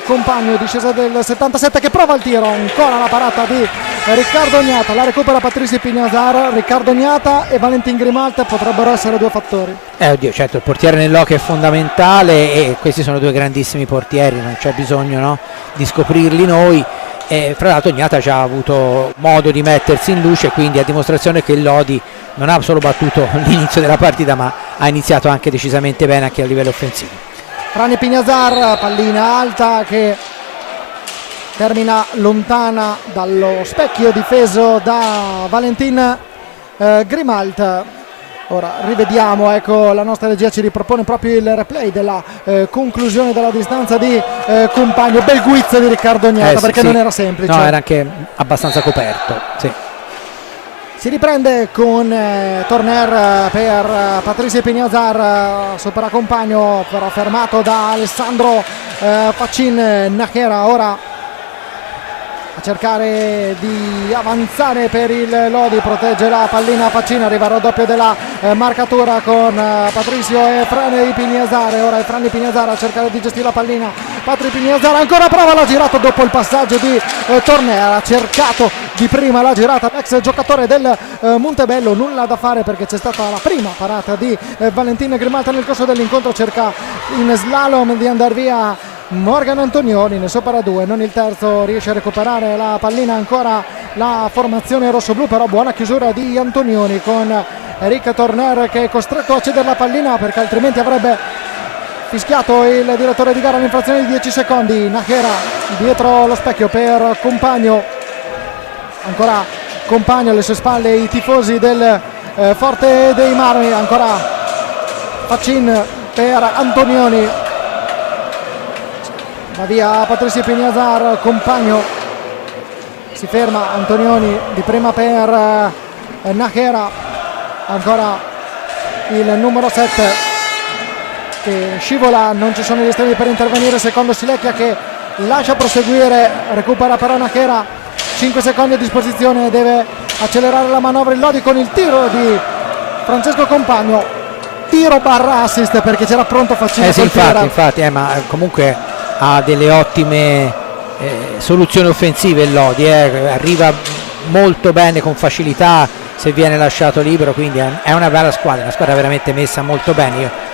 Compagno, discesa del 77 che prova il tiro, ancora la parata di Riccardo Gnata, la recupera Patricio Pignasar. Riccardo Gnata e Valentin Grimalt potrebbero essere due fattori. Oddio, certo, il portiere nell'hockey è fondamentale e questi sono due grandissimi portieri, non c'è bisogno, no, di scoprirli noi. Fra l'altro Gnata già ha avuto modo di mettersi in luce, quindi a dimostrazione che il Lodi non ha solo battuto l'inizio della partita, ma ha iniziato anche decisamente bene anche a livello offensivo. Frane Pignasar, pallina alta che termina lontana dallo specchio difeso da Valentin Grimalt. Ora rivediamo, ecco, la nostra regia ci ripropone proprio il replay della conclusione della distanza di Compagno. Bel guizzo di Riccardo Gnata, perché sì. non era semplice. No, era anche abbastanza coperto, sì. Si riprende con Torner per Patricio Pignasar, supera Compagno, però fermato da Alessandro Facin. Nachera ora a cercare di avanzare per il Lodi, protegge la pallina Facin, arriva al raddoppio della marcatura con Patricio e Frane di Pignasar. Ora è Frane di Pignasar a cercare di gestire la pallina. Patricio Pignasar ancora prova, l'ha girato dopo il passaggio di Torner, ha cercato di prima la girata l'ex giocatore del Montebello, nulla da fare perché c'è stata la prima parata di Valentin Grimalt nel corso dell'incontro. Cerca in slalom di andare via Morgan Antonioni, ne supera due, non il terzo, riesce a recuperare la pallina ancora la formazione rossoblù, però buona chiusura di Antonioni con Eric Torner che è costretto a cedere la pallina perché altrimenti avrebbe fischiato il direttore di gara all'infrazione di 10 secondi. Nachera dietro lo specchio per Compagno, ancora Compagno alle sue spalle i tifosi del Forte dei Marmi, ancora Facin per Antonioni, va via Patricio Pignasar. Compagno si ferma, Antonioni di prima per Nachera, ancora il numero 7 che scivola, non ci sono gli estremi per intervenire, secondo Silecchia che lascia proseguire, recupera però Nachera, 5 secondi a disposizione, deve accelerare la manovra il Lodi con il tiro di Francesco Compagno, tiro barra assist perché c'era pronto Facino. Sì, infatti, ma comunque ha delle ottime soluzioni offensive il Lodi, arriva molto bene con facilità se viene lasciato libero, quindi è una bella squadra, una squadra veramente messa molto bene.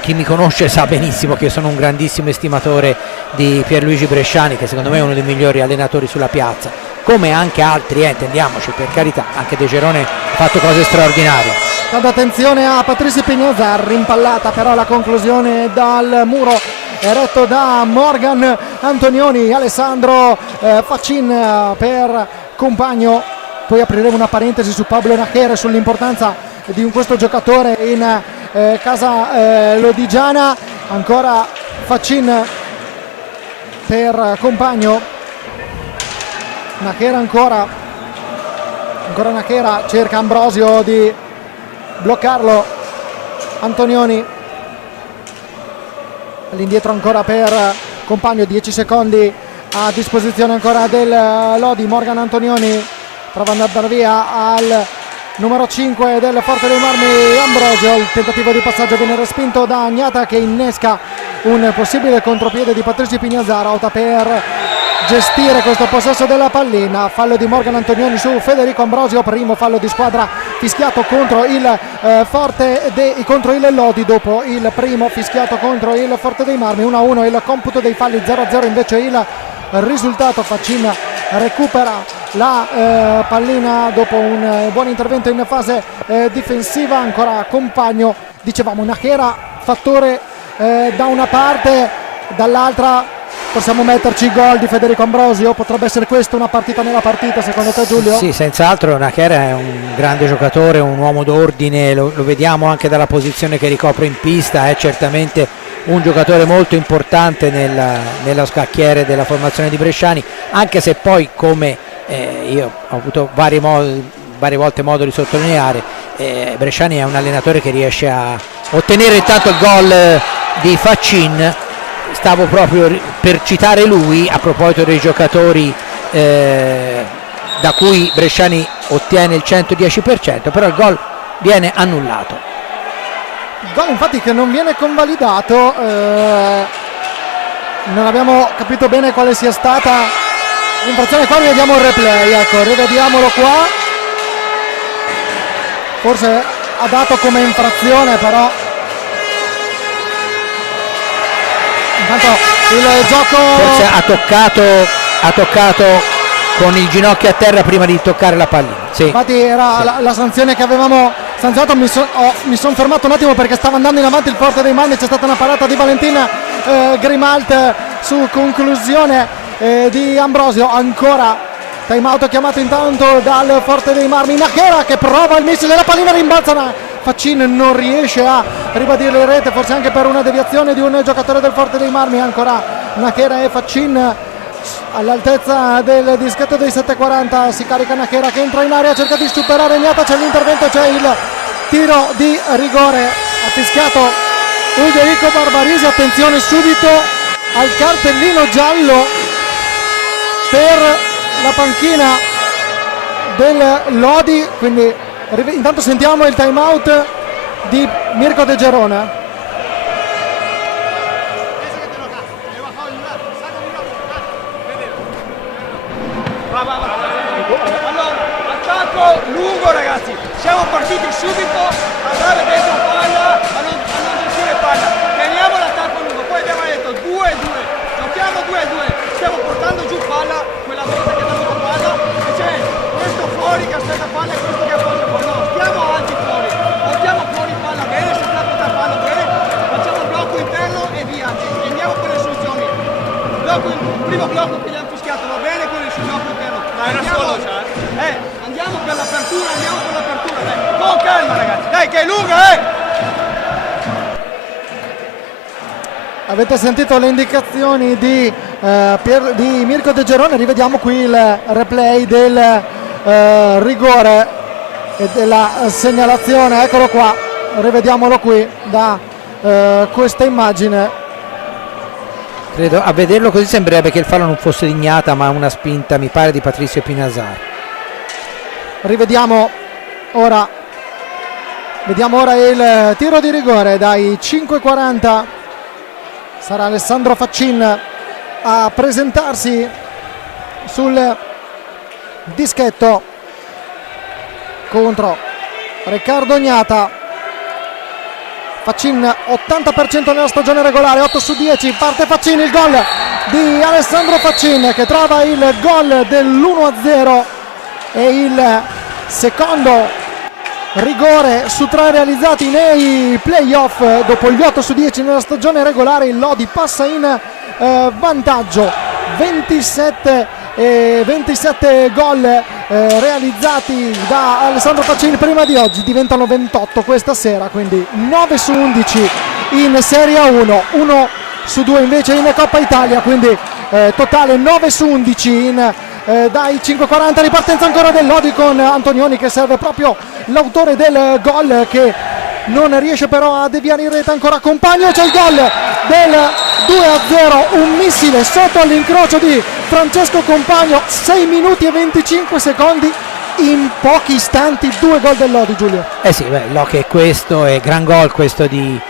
Chi mi conosce sa benissimo che sono un grandissimo estimatore di Pierluigi Bresciani, che secondo me è uno dei migliori allenatori sulla piazza, come anche altri, intendiamoci, per carità, anche De Gerone ha fatto cose straordinarie. Tanta attenzione a Patricio Pignasar, rimpallata però la conclusione dal muro eretto da Morgan Antonioni. Alessandro Facin per Compagno. Poi apriremo una parentesi su Pablo Nachera, sull'importanza di questo giocatore in casa lodigiana. Ancora Facin per Compagno. Nachera ancora Nachera, cerca Ambrosio di bloccarlo. Antonioni all'indietro ancora per Compagno, 10 secondi a disposizione ancora del Lodi. Morgan Antonioni prova ad andare via al numero 5 del Forte dei Marmi, Ambrosio. Il tentativo di passaggio viene respinto da Gnata che innesca un possibile contropiede di Patricio Pignasar, opta per gestire questo possesso della pallina. Fallo di Morgan Antonioni su Federico Ambrosio, primo fallo di squadra fischiato contro il contro il Lodi dopo il primo fischiato contro il Forte dei Marmi. 1-1 il computo dei falli, 0-0 invece il risultato. Facin recupera la pallina dopo un buon intervento in fase difensiva. Ancora Compagno, dicevamo Nachera fattore da una parte, dall'altra possiamo metterci il gol di Federico Ambrosio. Potrebbe essere questa una partita nella partita secondo te, Giulio? Sì, senz'altro Nachera è un grande giocatore, un uomo d'ordine, lo vediamo anche dalla posizione che ricopre in pista, è certamente un giocatore molto importante nella scacchiere della formazione di Bresciani, anche se poi, come io ho avuto varie volte modo di sottolineare, Bresciani è un allenatore che riesce a ottenere intanto il gol di Facin. Stavo proprio per citare lui a proposito dei giocatori da cui Bresciani ottiene il 110%, però il gol viene annullato. Il gol infatti che non viene convalidato, non abbiamo capito bene quale sia stata L'infrazione qua, rivediamo il replay, ecco, rivediamolo qua. Forse ha dato come infrazione, però intanto il gioco forse ha toccato con il ginocchio a terra prima di toccare la pallina. Sì. Infatti era la sanzione che avevamo sanzionato. Mi sono fermato un attimo perché stava andando in avanti il Forte dei Marmi, c'è stata una parata di Valentina Grimalt su conclusione di Ambrosio. Ancora time out chiamato intanto dal Forte dei Marmi. Nachera che prova il missile, la pallina rimbalza, ma Faccin non riesce a ribadire in rete, forse anche per una deviazione di un giocatore del Forte dei Marmi. Ancora Nachera e Faccin all'altezza del dischetto dei 7:40. Si carica Nachera che entra in area, cerca di superare Gnata, c'è l'intervento, c'è il tiro di rigore. Ha fischiato Ulderico Barbarisi. Attenzione subito al cartellino giallo per la panchina del Lodi, quindi intanto sentiamo il time out di Mirko De Gerona. Allora, attacco lungo ragazzi, siamo partiti subito a dare dentro palla, a non gestire palla, teniamo l'attacco lungo, poi abbiamo detto 2-2, giochiamo 2-2, stiamo portando giù palla, quella volta che abbiamo dato palla, e c'è questo fuori che aspetta palla e questo che appoggia palla, no, stiamo avanti fuori, portiamo fuori palla bene, se sta portando palla bene, facciamo il blocco interno e via, andiamo per le soluzioni, il primo blocco che gli hanno fischiato va bene, quello sul blocco interno. Andiamo per l'apertura, dai. Con calma ragazzi, dai che è lunga, Avete sentito le indicazioni di Mirko De Gerone. Rivediamo qui il replay del rigore e della segnalazione, eccolo qua, rivediamolo qui da questa immagine. Credo, a vederlo così sembrerebbe che il fallo non fosse di Gnata ma una spinta, mi pare, di Patrizio Pinasar. Vediamo ora il tiro di rigore dai 5:40. Sarà Alessandro Faccin a presentarsi sul dischetto contro Riccardo Gnata. Faccin 80% nella stagione regolare, 8 su 10, parte Faccin, il gol di Alessandro Faccin che trova il gol dell'1-0 e il secondo rigore su 3 realizzati nei playoff. Dopo gli 8 su 10 nella stagione regolare, il Lodi passa in vantaggio, 27 gol realizzati da Alessandro Faccin prima di oggi, diventano 28 questa sera, quindi 9 su 11 in Serie 1, 1 su 2 invece in Coppa Italia, quindi totale 9 su 11 dai 5:40. Ripartenza ancora del Lodi con Antonioni che serve proprio l'autore del gol, che non riesce però a deviare in rete. Ancora Compagno, c'è il gol del 2-0, un missile sotto all'incrocio di Francesco Compagno, 6 minuti e 25 secondi, in pochi istanti 2 gol del Lodi, Giulio. Sì, che questo è gran gol questo di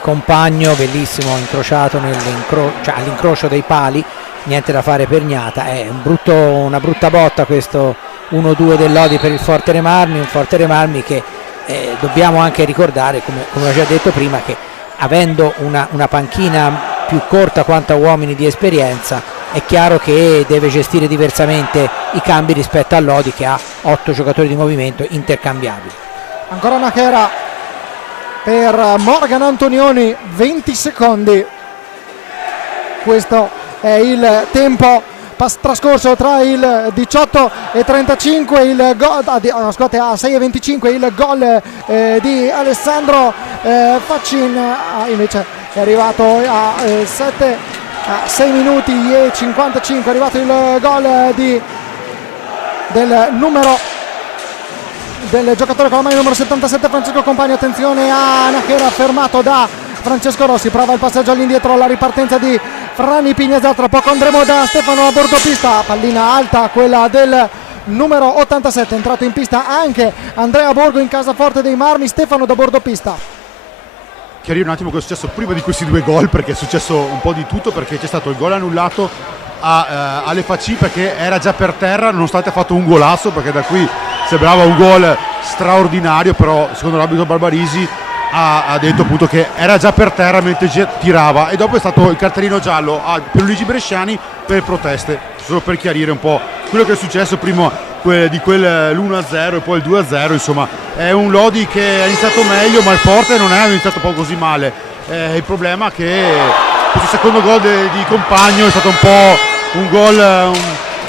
Compagno, bellissimo, incrociato all'incrocio dei pali, niente da fare per Gnata. È una brutta botta questo 1-2 del Lodi per il Forte dei Marmi, un Forte dei Marmi che dobbiamo anche ricordare, come ho già detto prima, che avendo una panchina più corta quanto a uomini di esperienza, è chiaro che deve gestire diversamente i cambi rispetto al Lodi che ha 8 giocatori di movimento intercambiabili. Ancora Nachera per Morgan Antonioni, 20 secondi, questo è il tempo trascorso tra il 18:35 il gol a 6:25 il gol di Alessandro Faccin, invece è arrivato a 6 minuti e 55, è arrivato il gol del giocatore con la maglia numero 77 Francesco Compagno. Attenzione a Nachera, fermato da Francesco Rossi, prova il passaggio all'indietro, la ripartenza di Franni Pignasar, tra poco andremo da Stefano a bordo pista, pallina alta quella del numero 87, entrato in pista anche Andrea Borgo in casa Forte dei Marmi. Stefano da bordo pista. Chiarire un attimo cosa è successo prima di questi 2 gol, perché è successo un po' di tutto, perché c'è stato il gol annullato alle Facci, perché era già per terra nonostante ha fatto un golasso, perché da qui sembrava un gol straordinario, però secondo l'arbitro Barbarisi ha detto appunto che era già per terra mentre tirava, e dopo è stato il cartellino giallo per Luigi Bresciani per proteste, solo per chiarire un po' quello che è successo prima di l'1-0 e poi il 2-0. Insomma, è un Lodi che ha iniziato meglio, ma il Forte non è iniziato poi così male. Il problema è che questo secondo gol di Compagno è stato un po' un gol,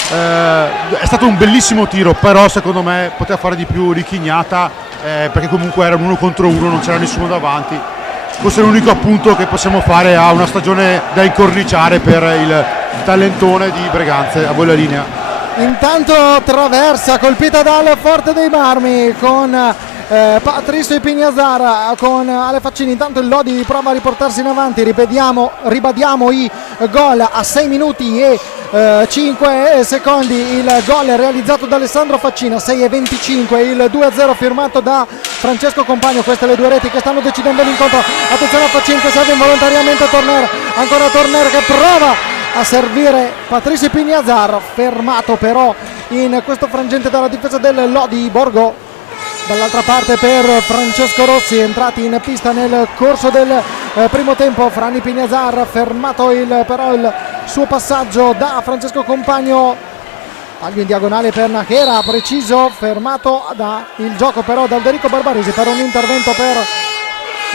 è stato un bellissimo tiro, però secondo me poteva fare di più Richignata, perché comunque era un 1 contro 1, non c'era nessuno davanti. Questo è l'unico appunto che possiamo fare a una stagione da incorniciare per il talentone di Breganze. A voi la linea. Intanto traversa colpita dal Forte dei Marmi con Patrizio Ipignazar con Ale Faccini. Intanto il Lodi prova a riportarsi in avanti. Ribadiamo i gol a 6 minuti e 5 secondi. Il gol realizzato da Alessandro Faccina, 6:25, il 2-0 firmato da Francesco Compagno. Queste le due reti che stanno decidendo l'incontro. Attenzione a Faccini che serve involontariamente Torner, ancora Torner che prova a servire Patrizio Ipignazar, fermato però in questo frangente dalla difesa del Lodi. Borgo dall'altra parte per Francesco Rossi, entrati in pista nel corso del primo tempo. Franny Ipignazar fermato però il suo passaggio da Francesco Compagno, taglio in diagonale per Nachera, preciso, fermato da il gioco però da Alderico Barbarisi per un intervento per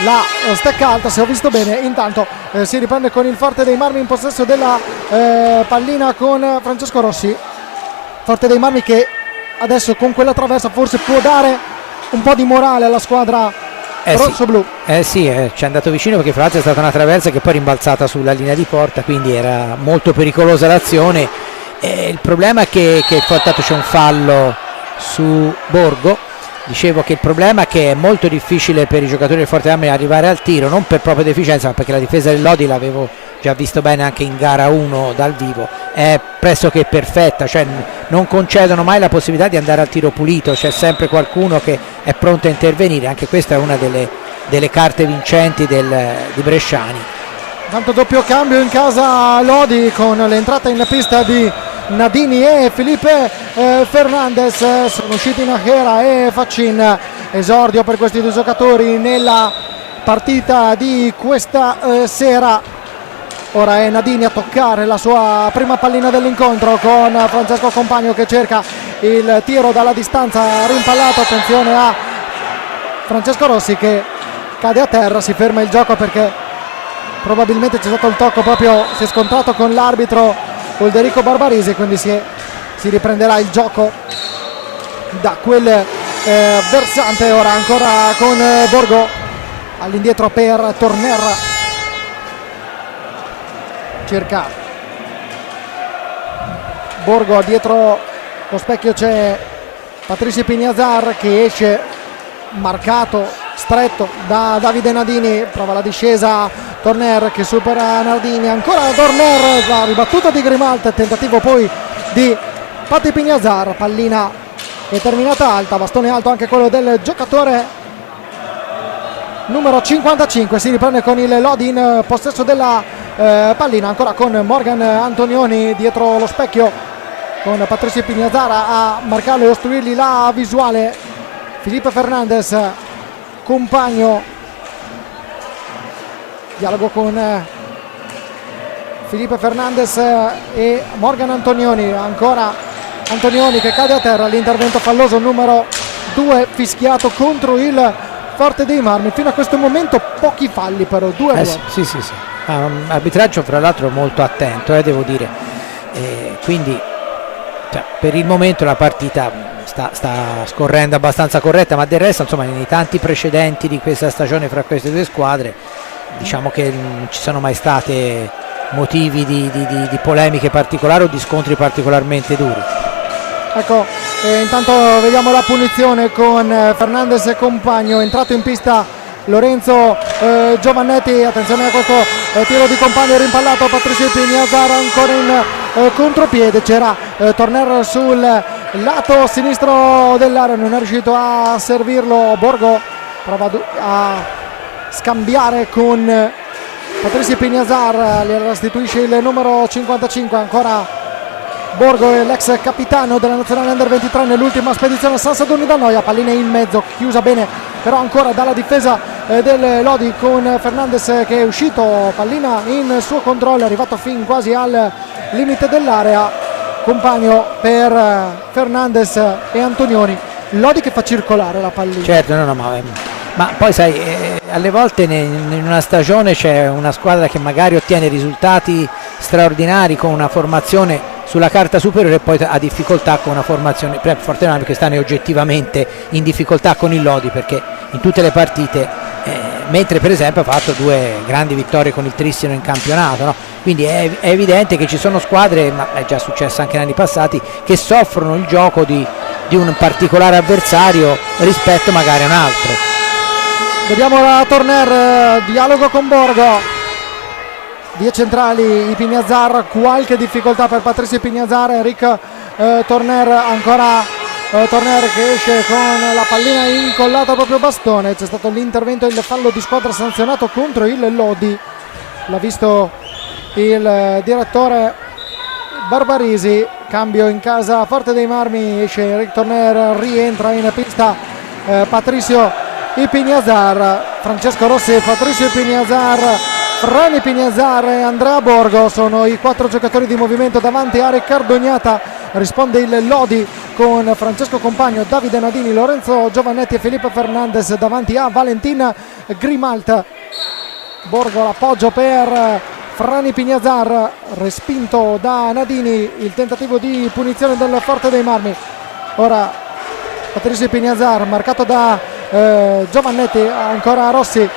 la stecca alta, se ho visto bene. Intanto si riprende con il Forte dei Marmi in possesso della pallina con Francesco Rossi. Forte dei Marmi che adesso con quella traversa forse può dare un po' di morale alla squadra rosso-blu. Sì, ci è andato vicino, perché fra l'altro è stata una traversa che poi è rimbalzata sulla linea di porta, quindi era molto pericolosa l'azione. Il problema è che intanto c'è un fallo su Borgo. Dicevo che il problema è che è molto difficile per i giocatori del Forte Armi arrivare al tiro, non per propria deficienza, ma perché la difesa del Lodi, l'avevo già visto bene anche in gara 1 dal vivo, è pressoché perfetta, cioè non concedono mai la possibilità di andare al tiro pulito, c'è sempre qualcuno che è pronto a intervenire. Anche questa è una delle carte vincenti di Bresciani. Tanto doppio cambio in casa Lodi con l'entrata in pista di Nadini e Felipe Fernandez. Sono usciti Nachera e Faccin. Esordio per questi due giocatori nella partita di questa sera. Ora è Nadini a toccare la sua prima pallina dell'incontro con Francesco Compagno che cerca il tiro dalla distanza rimpallato. Attenzione a Francesco Rossi che cade a terra, si ferma il gioco perché probabilmente c'è stato il tocco, proprio si è scontrato con l'arbitro Alderico Barbarisi, quindi si riprenderà il gioco da quel versante. Ora ancora con Borgo all'indietro per Torner, cerca Borgo, dietro lo specchio c'è Patrizio Ipignazar che esce marcato stretto da Davide Nadini, prova la discesa Torner che supera Nardini, ancora Torner, la ribattuta di Grimalt, tentativo poi di Patti Ipignazar, pallina è terminata alta, bastone alto anche quello del giocatore numero 55. Si riprende con il Lodi in possesso della pallina, ancora con Morgan Antonioni dietro lo specchio con Patrizio Ipignazar a marcarlo e ostruirgli la visuale. Felipe Fernandez, Compagno, dialogo con Felipe Fernandez e Morgan Antonioni, ancora Antonioni che cade a terra, l'intervento falloso numero 2 fischiato contro il Forte dei Marmi. Fino a questo momento pochi falli però, 2 sì. Un arbitraggio fra l'altro molto attento, devo dire, quindi per il momento la partita sta scorrendo abbastanza corretta, ma del resto insomma nei tanti precedenti di questa stagione fra queste due squadre diciamo che non ci sono mai state motivi di polemiche particolari o di scontri particolarmente duri. Ecco, intanto vediamo la punizione con Fernandez e Compagno, entrato in pista Lorenzo Giovannetti, attenzione a questo tiro di Compagno rimpallato, Patrizio Ipignazar ancora in contropiede, c'era Torner sul lato sinistro dell'area, non è riuscito a servirlo. Borgo prova a scambiare con Patrizio Pignazar le restituisce il numero 55, ancora Borgo è l'ex capitano della nazionale Under 23 nell'ultima spedizione a San Sadurni d'Anoia, pallina in mezzo, chiusa bene però ancora dalla difesa del Lodi con Fernandez che è uscito, pallina in suo controllo, è arrivato fin quasi al limite dell'area, compagno per Fernandez e Antonioni, Lodi che fa circolare la pallina. Certo, no, ma poi sai, alle volte in una stagione c'è una squadra che magari ottiene risultati straordinari con una formazione sulla carta superiore e poi ha difficoltà con una formazione, per Fortenario che sta oggettivamente in difficoltà con il Lodi, perché in tutte le partite, mentre per esempio ha fatto 2 grandi vittorie con il Tristino in campionato, no? Quindi è evidente che ci sono squadre, ma è già successo anche negli anni passati, che soffrono il gioco di un particolare avversario rispetto magari a un altro. Vediamo la Torner, dialogo con Borgo. Vie centrali i Pignazar, qualche difficoltà per Patrizio Pignazar, Enric Torner, ancora Torner che esce con la pallina incollata al proprio bastone, c'è stato l'intervento, il fallo di squadra sanzionato contro il Lodi, l'ha visto il direttore Barbarisi, cambio in casa Forte dei Marmi, esce Enric Torner, rientra in pista Patrizio Pignazar, Francesco Rossi, Patrizio Pignazar, Frani Pignazar e Andrea Borgo sono i 4 giocatori di movimento davanti a Riccardo Gnata, risponde il Lodi con Francesco Compagno, Davide Nadini, Lorenzo Giovannetti e Filippo Fernandez davanti a Valentin Grimalt. Borgo l'appoggio per Frani Pignazar, respinto da Nadini, il tentativo di punizione del Forte dei Marmi. Ora Patrizio Pignazar marcato da Giovannetti, ancora Rossi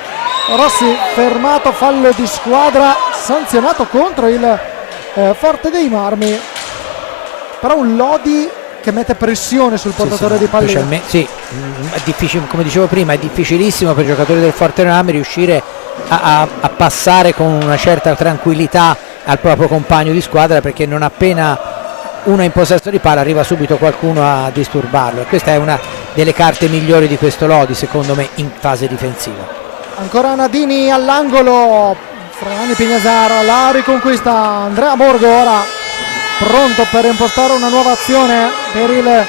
fermato, fallo di squadra sanzionato contro il Forte dei Marmi, però un Lodi che mette pressione sul portatore di pallina. Sì, è difficile, come dicevo prima, è difficilissimo per i giocatori del Forte dei Marmi riuscire a passare con una certa tranquillità al proprio compagno di squadra, perché non appena uno è in possesso di palla arriva subito qualcuno a disturbarlo, e questa è una delle carte migliori di questo Lodi secondo me in fase difensiva. Ancora Nadini all'angolo, Frani Pignazar la riconquista, Andrea Borgo ora pronto per impostare una nuova azione per il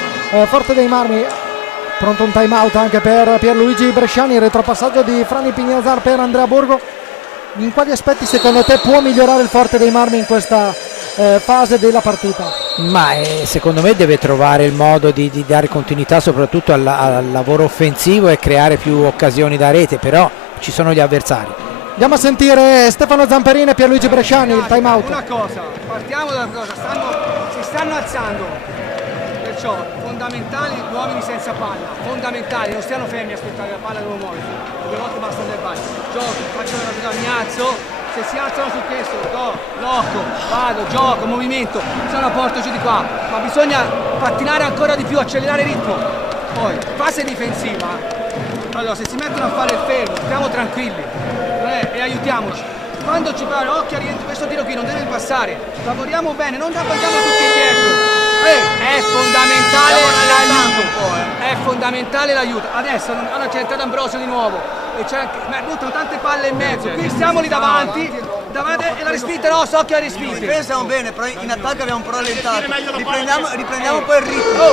Forte dei Marmi, pronto un time out anche per Pierluigi Bresciani, retropassaggio di Frani Pignazar per Andrea Borgo. In quali aspetti secondo te può migliorare il Forte dei Marmi in questa fase della partita? Ma secondo me deve trovare il modo di dare continuità soprattutto al lavoro offensivo e creare più occasioni da rete, però ci sono gli avversari. Andiamo a sentire Stefano Zamperini e Pierluigi Bresciani, il time out. Una cosa, partiamo da una cosa, si stanno alzando, perciò fondamentali gli uomini senza palla, fondamentali, non stiano fermi a aspettare la palla, devono muoversi, 2 volte basta andare avanti, gioco, faccio una cosa, mi alzo, se si alzano su questo, blocco, vado, gioco, movimento, se la porto giù di qua, ma bisogna pattinare ancora di più, accelerare il ritmo. Poi, fase difensiva, allora se si mettono a fare il fermo, stiamo tranquilli e aiutiamoci. Quando ci pare, occhio a rientro, questo tiro qui non deve passare, lavoriamo bene, non andiamo tutti indietro. È fondamentale l'aiuto, è fondamentale l'aiuto. Adesso c'è entrato Ambrosio di nuovo e c'è anche, buttano tante palle in mezzo, qui stiamo lì davanti e la respinta no, so che ha respinto. In difesa bene, però in attacco abbiamo un po' rallentato. Riprendiamo poi il ritmo.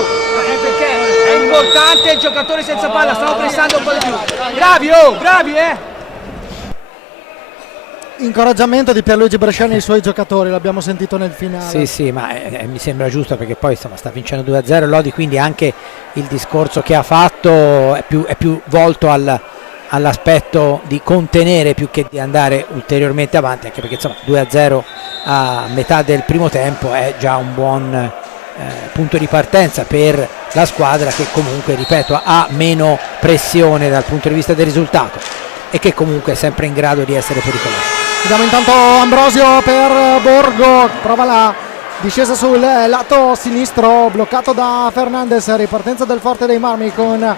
Perché è importante il giocatore senza palla, stanno pressando un po' di più. Bravi Incoraggiamento di Pierluigi Bresciani ai suoi giocatori, l'abbiamo sentito nel finale. Sì, ma mi sembra giusto, perché poi insomma sta vincendo 2-0 Lodi, quindi anche il discorso che ha fatto è più volto all'aspetto di contenere più che di andare ulteriormente avanti, anche perché insomma 2-0 a metà del primo tempo è già un buon punto di partenza per la squadra, che comunque, ripeto, ha meno pressione dal punto di vista del risultato e che comunque è sempre in grado di essere pericolosa. Vediamo intanto Ambrosio per Borgo, prova la discesa sul lato sinistro, bloccato da Fernandez, ripartenza del Forte dei Marmi con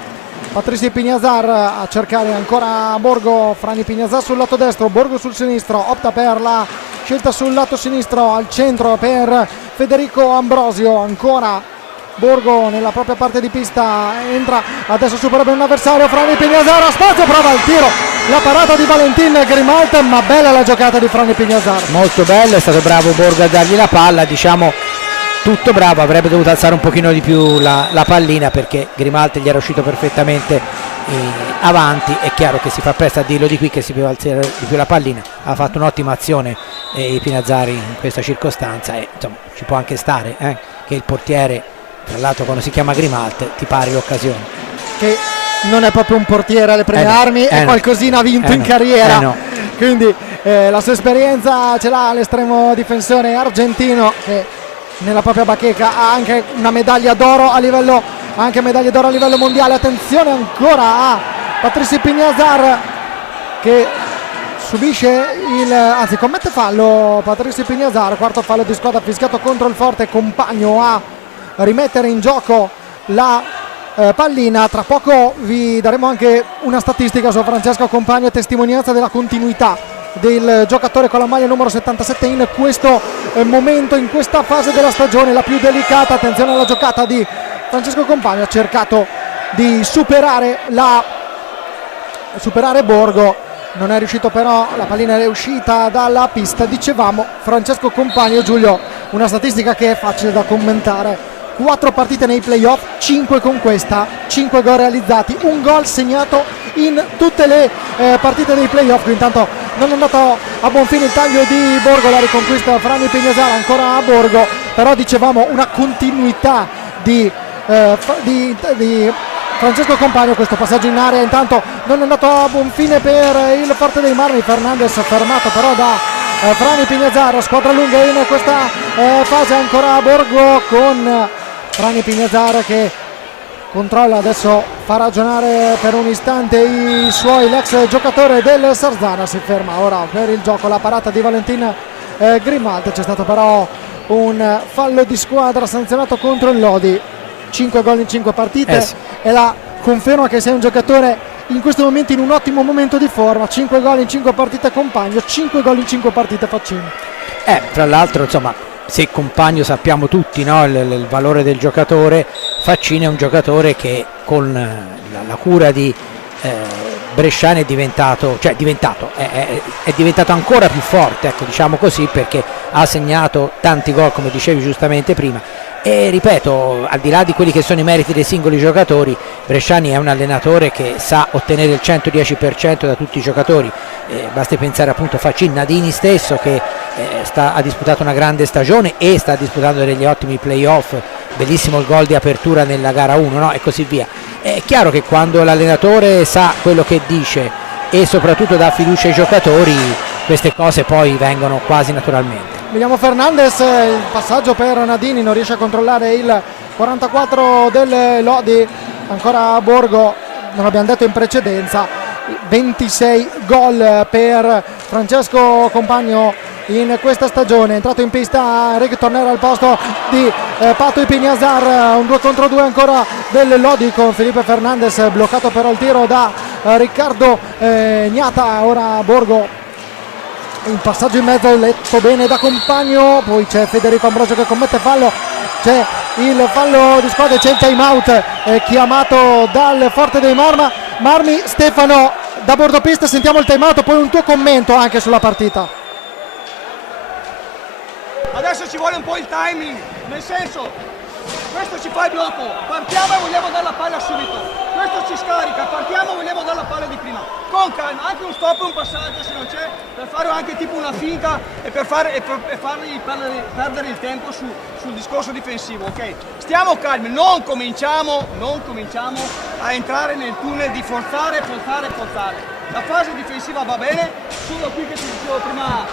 Patrizio Pignazar a cercare ancora Borgo, Frani Pignazar sul lato destro, Borgo sul sinistro, opta per la scelta sul lato sinistro, al centro per Federico Ambrosio, ancora Borgo nella propria parte di pista, entra, adesso supera un avversario, Franny Pignasaro, spazio, prova il tiro, la parata di Valentin Grimalt, ma bella la giocata di Franny Pignasaro. Molto bella, è stato bravo Borgo a dargli la palla, diciamo tutto bravo, avrebbe dovuto alzare un pochino di più la pallina perché Grimalt gli era uscito perfettamente avanti. È chiaro che si fa presto a dirlo di qui che si poteva alzare di più la pallina, ha fatto un'ottima azione Pinazzari in questa circostanza e insomma ci può anche stare che il portiere, tra l'altro quando si chiama Grimalt, ti pari l'occasione. Che non è proprio un portiere alle prime armi, è qualcosina ha vinto in carriera, quindi la sua esperienza ce l'ha l'estremo difensore argentino che nella propria bacheca ha anche una medaglia d'oro a livello, anche medaglia d'oro a livello mondiale. Attenzione ancora a Patricio Pignasar che subisce anzi commette fallo Patricio Pignasar, quarto fallo di squadra fischiato contro il Forte, Compagno a rimettere in gioco la pallina. Tra poco vi daremo anche una statistica su Francesco Compagno, testimonianza della continuità del giocatore con la maglia numero 77 in questo momento, in questa fase della stagione, la più delicata. Attenzione alla giocata di Francesco Compagno, ha cercato di superare Borgo, non è riuscito, però la pallina è uscita dalla pista. Dicevamo Francesco Compagno, Giulio, una statistica che è facile da commentare: 4 partite nei playoff, 5 con questa, 5 gol realizzati, un gol segnato in tutte le partite dei playoff. Intanto non è andato a buon fine il taglio di Borgo, la riconquista Franny Pignasaro, ancora a Borgo, però dicevamo una continuità di Francesco Compagno. Questo passaggio in area intanto non è andato a buon fine per il Forte dei Marmi, Fernandez fermato però da Franny Pignasaro. Squadra lunga in questa fase, ancora a Borgo con Franny Pignasaro che controlla, adesso fa ragionare per un istante i suoi, l'ex giocatore del Sarzana si ferma ora per il gioco, la parata di Valentin Grimalt. C'è stato però un fallo di squadra sanzionato contro il Lodi. 5 gol in 5 partite e la conferma che sei un giocatore in questo momento in un ottimo momento di forma. 5 gol in 5 partite Compagno, 5 gol in 5 partite Faccini. Tra l'altro insomma, se Compagno sappiamo tutti il valore del giocatore, Faccini è un giocatore che con la cura di Bresciani è diventato ancora più forte, ecco, diciamo così, perché ha segnato tanti gol come dicevi giustamente prima. E ripeto, al di là di quelli che sono i meriti dei singoli giocatori, Bresciani è un allenatore che sa ottenere il 110% da tutti i giocatori. Basti pensare appunto a Faccini, Nadini stesso che ha disputato una grande stagione e sta disputando degli ottimi playoff, bellissimo il gol di apertura nella gara 1, e così via. È chiaro che quando l'allenatore sa quello che dice e soprattutto dà fiducia ai giocatori, queste cose poi vengono quasi naturalmente. Vediamo Fernandez, il passaggio per Nadini, non riesce a controllare il 44 del Lodi, ancora a Borgo, non abbiamo detto in precedenza, 26 gol per Francesco Compagno in questa stagione. È entrato in pista Rick Tornero al posto di Pato Pignasar, un 2 contro 2 ancora del Lodi con Felipe Fernandez, bloccato però il tiro da Riccardo Gnata. Ora Borgo, il passaggio in mezzo letto bene da Compagno, poi c'è Federico Ambrogio che commette fallo, c'è il fallo di squadra, c'è il time out chiamato dal Forte dei Marmi. Stefano, da bordopista sentiamo il time out, poi un tuo commento anche sulla partita. Adesso ci vuole un po' il timing, nel senso, questo ci fa il blocco, partiamo e vogliamo dare la palla subito, questo ci scarica, partiamo e vogliamo dare la palla di prima, con calma, anche un stop e un passaggio se non c'è, per fare anche tipo una finta e per fargli perdere il tempo sul discorso difensivo, ok? Stiamo calmi, non cominciamo a entrare nel tunnel di forzare. La fase difensiva va bene, solo qui che ti dicevo prima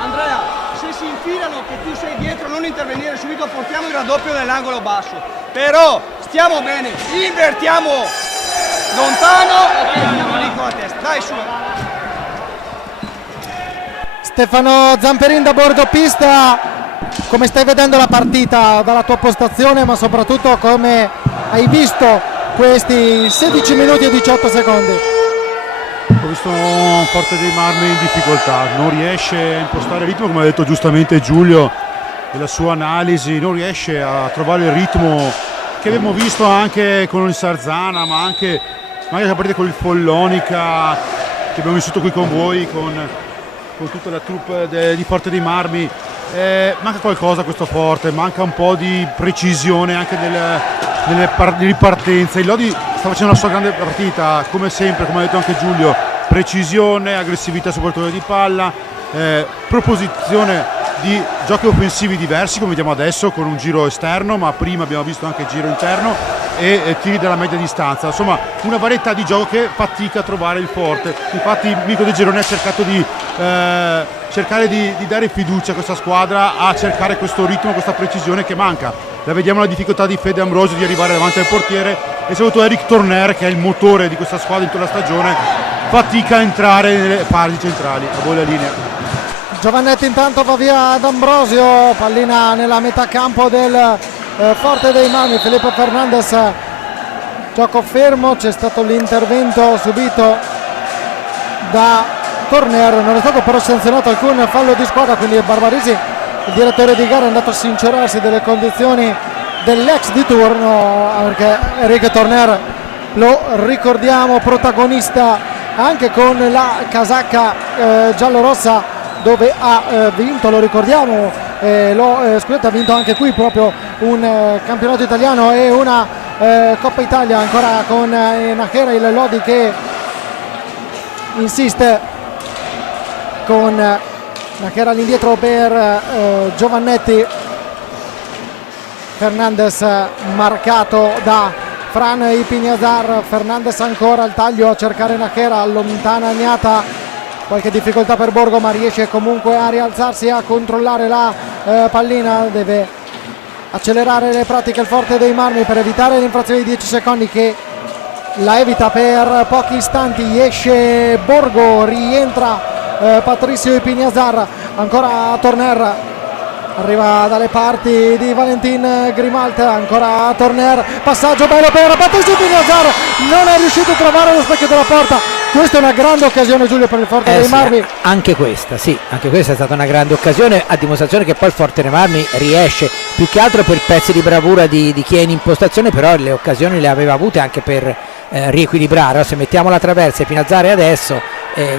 Andrea, se si infilano che tu sei dietro non intervenire subito, portiamo il raddoppio nell'angolo basso, però stiamo bene, invertiamo lontano e andiamo lì con la testa, dai su. Stefano Zamperin da bordopista, come stai vedendo la partita dalla tua postazione, ma soprattutto come hai visto questi 16 minuti e 18 secondi? Ho visto un Forte dei Marmi in difficoltà, non riesce a impostare il ritmo, come ha detto giustamente Giulio. della sua analisi, non riesce a trovare il ritmo che abbiamo visto anche con il Sarzana, ma anche magari a partire con il Follonica che abbiamo vissuto qui con voi, con tutta la troupe di Forte dei Marmi. Manca qualcosa a questo Forte, manca un po' di precisione anche nelle ripartenze. Il Lodi sta facendo la sua grande partita, come sempre, come ha detto anche Giulio, precisione, aggressività sul portatore di palla, proposizione di giochi offensivi diversi come vediamo adesso con un giro esterno, ma prima abbiamo visto anche giro interno e tiri dalla media distanza, insomma una varietà di gioco che fatica a trovare il Forte. Infatti Mirko De Gironi ha cercato di cercare di dare fiducia a questa squadra, a cercare questo ritmo, questa precisione che manca. La vediamo la difficoltà di Fede Ambrosio di arrivare davanti al portiere e soprattutto Eric Torner, che è il motore di questa squadra in tutta la stagione, fatica a entrare nelle fasi centrali. A voi la linea. Giovannetti intanto va via D'Ambrosio, pallina nella metà campo del Forte dei Marmi. Filippo Fernandez, gioco fermo, c'è stato l'intervento subito da Torner, non è stato però sanzionato alcun fallo di squadra, quindi Barbarisi, il direttore di gara, è andato a sincerarsi delle condizioni dell'ex di turno, perché Eric Torner, lo ricordiamo, protagonista anche con la casacca giallorossa, dove ha vinto, lo ricordiamo, scusate, ha vinto anche qui proprio un campionato italiano e una Coppa Italia, ancora con Nachera, il Lodi che insiste con Nachera all'indietro per Giovannetti. Fernandez marcato da Fran Ipignazar, Fernandez ancora al taglio a cercare Nachera, allontana Agnata. Qualche difficoltà per Borgo, ma riesce comunque a rialzarsi, a controllare la pallina. Deve accelerare le pratiche il Forte dei Marmi per evitare l'infrazione di 10 secondi, che la evita per pochi istanti. Esce Borgo, rientra Patricio Ipignazar, ancora Torner, arriva dalle parti di Valentin Grimalt, ancora Torner, passaggio bello per Patricio Ipignazar, non è riuscito a trovare lo specchio della porta. Questa è una grande occasione, Giulio, per il Forte dei Marmi. Anche questa è stata una grande occasione, a dimostrazione che poi il Forte dei Marmi riesce, più che altro per pezzi di bravura di chi è in impostazione, però le occasioni le aveva avute anche per riequilibrare. Se mettiamo la traversa e Pinazzare adesso,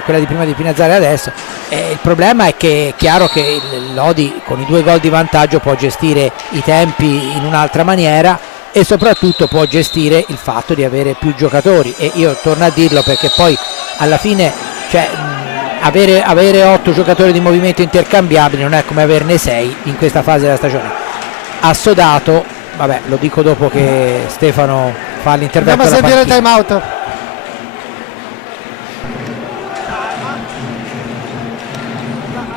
quella di prima di Pinazzare adesso, il problema è che è chiaro che il Lodi con i 2 gol di vantaggio può gestire i tempi in un'altra maniera e soprattutto può gestire il fatto di avere più giocatori, e io torno a dirlo perché poi alla fine, cioè, avere 8 giocatori di movimento intercambiabili non è come averne 6 in questa fase della stagione. Assodato, vabbè, lo dico dopo che Stefano fa l'intervento. Andiamo a sentire il time out.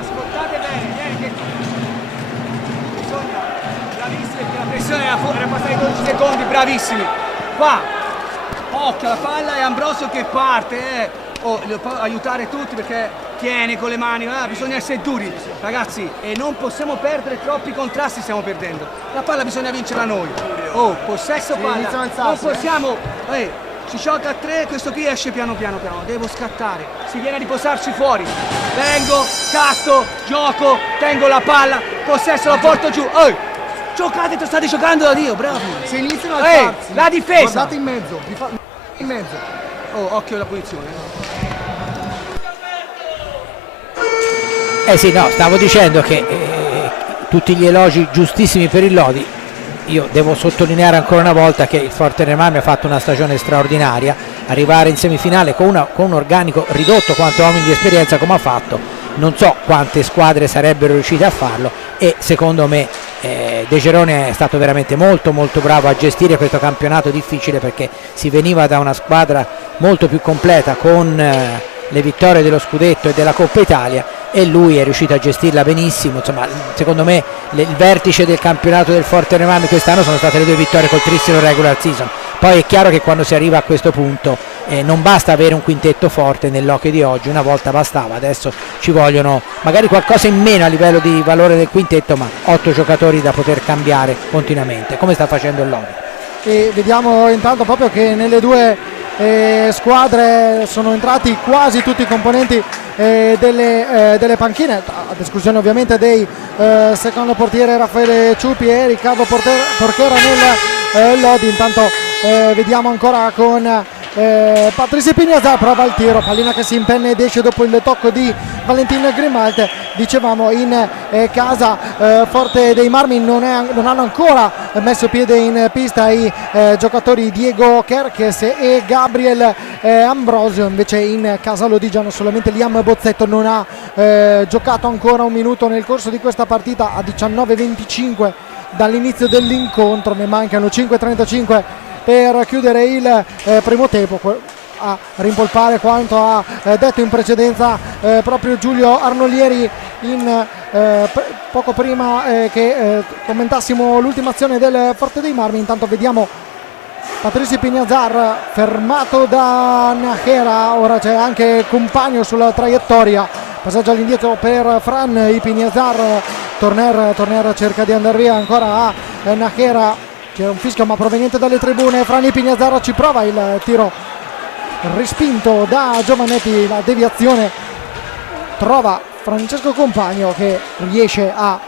Ascoltate bene, che bisogna, bravissimi, perché la pressione era passata ai 12 secondi, bravissimi. Qua, occhio alla palla e Ambrosio che parte, lo può aiutare tutti perché tiene con le mani, bisogna essere duri, ragazzi, e non possiamo perdere, troppi contrasti stiamo perdendo. La palla bisogna vincerla noi. Possesso palla, non possiamo, si gioca a 3, questo qui esce piano piano, devo scattare, si viene a riposarci fuori, vengo, scatto, gioco, tengo la palla, possesso, la porto giù, giocate, state giocando da Dio, bravi. Se iniziano a alzarsi, la difesa, guardate in mezzo, in mezzo. Occhio alla posizione. Sì, no, stavo dicendo che tutti gli elogi giustissimi per il Lodi. Io devo sottolineare ancora una volta che il Forte dei Marmi ha fatto una stagione straordinaria. Arrivare in semifinale con un organico ridotto quanto uomini di esperienza come ha fatto, non so quante squadre sarebbero riuscite a farlo, e secondo me De Gironi è stato veramente molto molto bravo a gestire questo campionato difficile, perché si veniva da una squadra molto più completa con le vittorie dello scudetto e della Coppa Italia, e lui è riuscito a gestirla benissimo. Insomma, secondo me il vertice del campionato del Forte dei Marmi quest'anno sono state le 2 vittorie col trissimo regular season. Poi è chiaro che quando si arriva a questo punto non basta avere un quintetto forte nell'hockey di oggi, una volta bastava, adesso ci vogliono magari qualcosa in meno a livello di valore del quintetto, ma 8 giocatori da poter cambiare continuamente, come sta facendo il Lodi. E vediamo intanto proprio che nelle 2 squadre, sono entrati quasi tutti i componenti delle panchine, ad esclusione ovviamente dei secondo portiere Raffaele Ciupi e Riccardo Porchera nel Lodi. Intanto vediamo ancora con Patricio Pignazar, prova il tiro, pallina che si impenna ed esce dopo il tocco di Valentin Grimalt. Dicevamo in casa Forte dei Marmi non hanno ancora messo piede in pista i giocatori Diego Kerkes e Gabriel Ambrosio, invece in casa lodigiano solamente Liam Bozzetto non ha giocato ancora un minuto nel corso di questa partita. A 19:25 dall'inizio dell'incontro, ne mancano 5:35 per chiudere il primo tempo. A rimpolpare quanto ha detto in precedenza proprio Giulio Arnolieri poco prima che commentassimo l'ultima azione del Forte dei Marmi. Intanto vediamo Patricio Pignazar fermato da Nachera, ora c'è anche Compagno sulla traiettoria, passaggio all'indietro per Fran Pignazar, Torner cerca di andare via ancora a Nachera, c'è un fischio ma proveniente dalle tribune. Fran Pignazar ci prova, il tiro respinto da Giovanetti, la deviazione trova Francesco Compagno che riesce a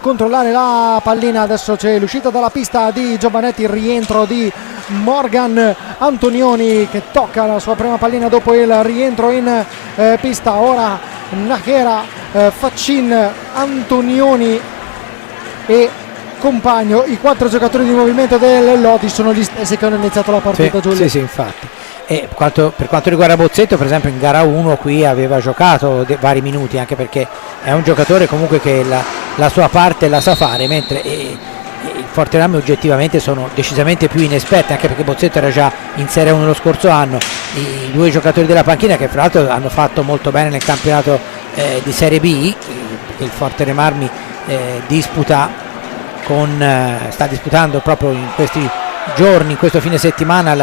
controllare la pallina. Adesso c'è l'uscita dalla pista di Giovanetti, il rientro di Morgan Antonioni che tocca la sua prima pallina dopo il rientro in pista. Ora Nachera, Faccin, Antonioni e Compagno, i 4 giocatori di movimento del Lodi sono gli stessi che hanno iniziato la partita. Giulio. Sì, infatti. E per quanto riguarda Bozzetto, per esempio in gara 1 qui aveva giocato vari minuti, anche perché è un giocatore comunque che la sua parte la sa fare, mentre il Forte Marmi oggettivamente sono decisamente più inesperti, anche perché Bozzetto era già in Serie 1 lo scorso anno. I 2 giocatori della panchina che fra l'altro hanno fatto molto bene nel campionato di Serie B, che il Forte Marmi sta disputando proprio in questi giorni, in questo fine settimana,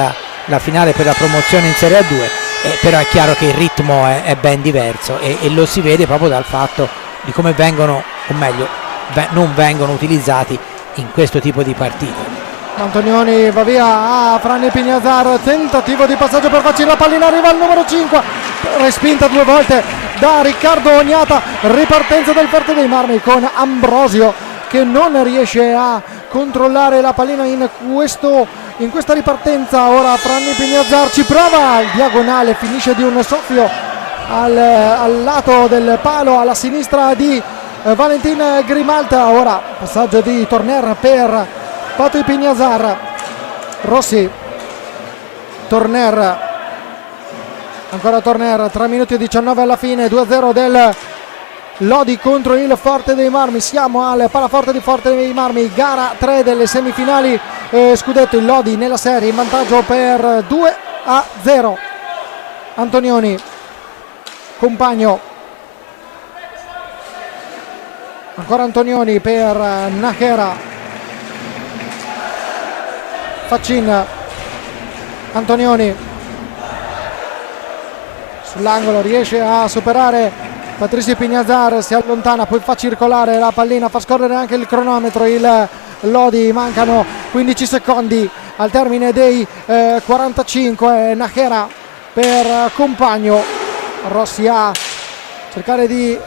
la finale per la promozione in Serie A2, però è chiaro che il ritmo è ben diverso e lo si vede proprio dal fatto di come vengono, o meglio non vengono utilizzati in questo tipo di partite. Antonioni va via a Fran Pignazar, tentativo di passaggio per Faccin, la pallina arriva al numero 5, respinta 2 volte da Riccardo Ognata. Ripartenza del Forte dei Marmi con Ambrosio che non riesce a controllare la pallina in questa ripartenza. Ora Fran Pignazar ci prova, il diagonale finisce di un soffio al lato del palo alla sinistra di Valentin Grimalt. Ora passaggio di Torner per Patricio Pignazar, Rossi, Torner, ancora Torner, 3 minuti e 19 alla fine, 2-0 del Lodi contro il Forte dei Marmi. Siamo al Palaforte di Forte dei Marmi, gara 3 delle semifinali scudetto. Il Lodi nella serie in vantaggio per 2-0. Antonioni, Compagno, ancora Antonioni per Nachera, Faccin, Antonioni sull'angolo, riesce a superare Patricio Pignazar, si allontana, poi fa circolare la pallina, fa scorrere anche il cronometro. Il Lodi, mancano 15 secondi al termine dei 45. Nachera per Compagno, Rossi a cercare di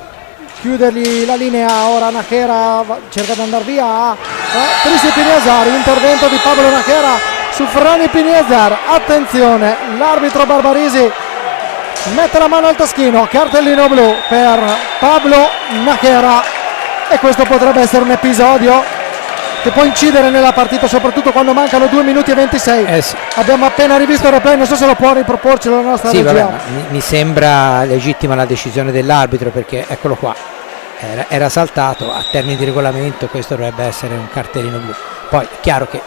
chiudergli la linea. Ora Nachera cerca di andare via a Patricio Pignazar, intervento di Pablo Nachera su Fran Pignazar. Attenzione, l'arbitro Barbarisi mette la mano al taschino, cartellino blu per Pablo Nachera, e questo potrebbe essere un episodio che può incidere nella partita, soprattutto quando mancano 2 minuti e 26. Sì. Abbiamo appena rivisto il replay, non so se lo può riproporci la nostra regia. Vabbè, mi sembra legittima la decisione dell'arbitro, perché eccolo qua, era saltato, a termini di regolamento questo dovrebbe essere un cartellino blu. Poi è chiaro che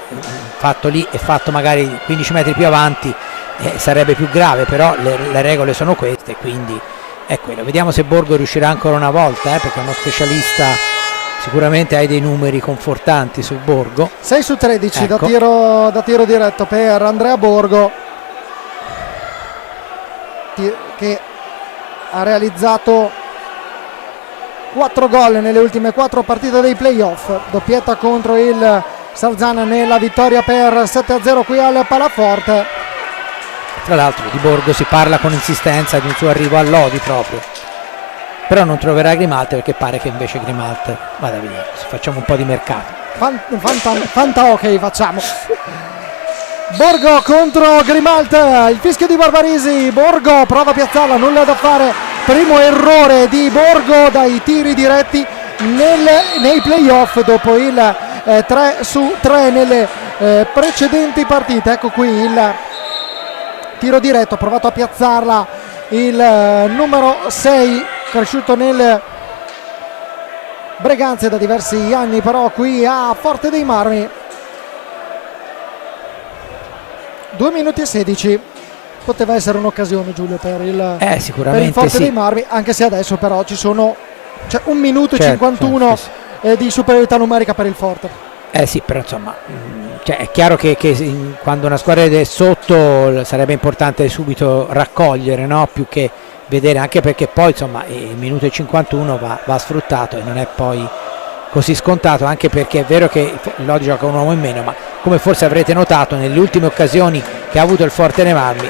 fatto lì e fatto magari 15 metri più avanti sarebbe più grave, però le regole sono queste, quindi è quello. Vediamo se Borgo riuscirà ancora una volta, perché è uno specialista, sicuramente hai dei numeri confortanti su Borgo. 6 su 13, ecco. da tiro diretto per Andrea Borgo, che ha realizzato 4 gol nelle ultime 4 partite dei playoff, doppietta contro il Sarzana nella vittoria per 7-0 qui al Palaforte. Tra l'altro di Borgo si parla con insistenza di un suo arrivo a Lodi proprio, però non troverà Grimalt perché pare che invece Grimalt vada via. Facciamo un po' di mercato. Fanta ok, facciamo. Borgo contro Grimalt, il fischio di Barbarisi, Borgo prova a piazzarla, nulla da fare, primo errore di Borgo dai tiri diretti nei playoff dopo il 3-3 nelle precedenti partite. Ecco qui il tiro diretto, ha provato a piazzarla il numero 6, cresciuto nel Breganze da diversi anni, però qui a Forte dei Marmi. 2 minuti e 16, poteva essere un'occasione, Giulio, per il Forte sì. dei Marmi, anche se adesso però c'è 1 minuto e certo, 51 sì. Di superiorità numerica per il Forte. Sì, però insomma è chiaro che quando una squadra è sotto sarebbe importante subito raccogliere, no? Più che vedere, anche perché poi insomma il minuto e 51 va sfruttato e non è poi così scontato, anche perché è vero che Lodi gioca un uomo in meno, ma come forse avrete notato nelle ultime occasioni che ha avuto il Forte dei Marmi,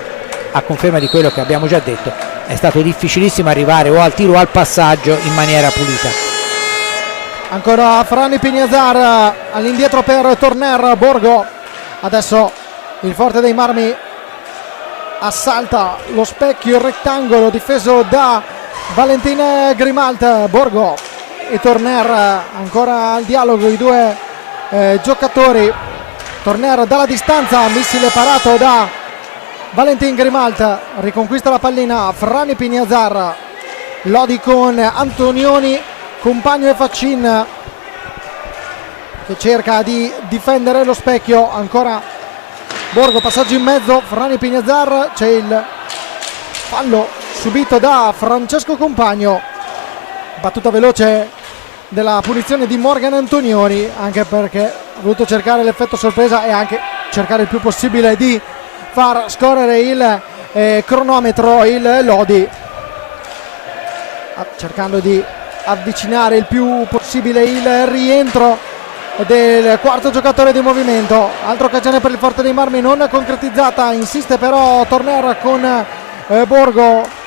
a conferma di quello che abbiamo già detto, è stato difficilissimo arrivare o al tiro o al passaggio in maniera pulita. Ancora Franny Pignazar all'indietro per Torner. Borgo, adesso il Forte dei Marmi assalta lo specchio, il rettangolo difeso da Valentin Grimalt. Borgo e Torner ancora al dialogo, i due giocatori. Torner dalla distanza, missile parato da Valentin Grimalt, riconquista la pallina Franny Pignazar. Lodi con Antonioni, Compagno e Faccin che cerca di difendere lo specchio. Ancora Borgo, passaggio in mezzo, Franny Pignazar, c'è il fallo subito da Francesco Compagno, battuta veloce della punizione di Morgan Antonioni, anche perché ha voluto cercare l'effetto sorpresa e anche cercare il più possibile di far scorrere il cronometro. Il Lodi cercando di avvicinare il più possibile il rientro del quarto giocatore di movimento. Altra occasione per il Forte dei Marmi non concretizzata, insiste però Torner con Borgo.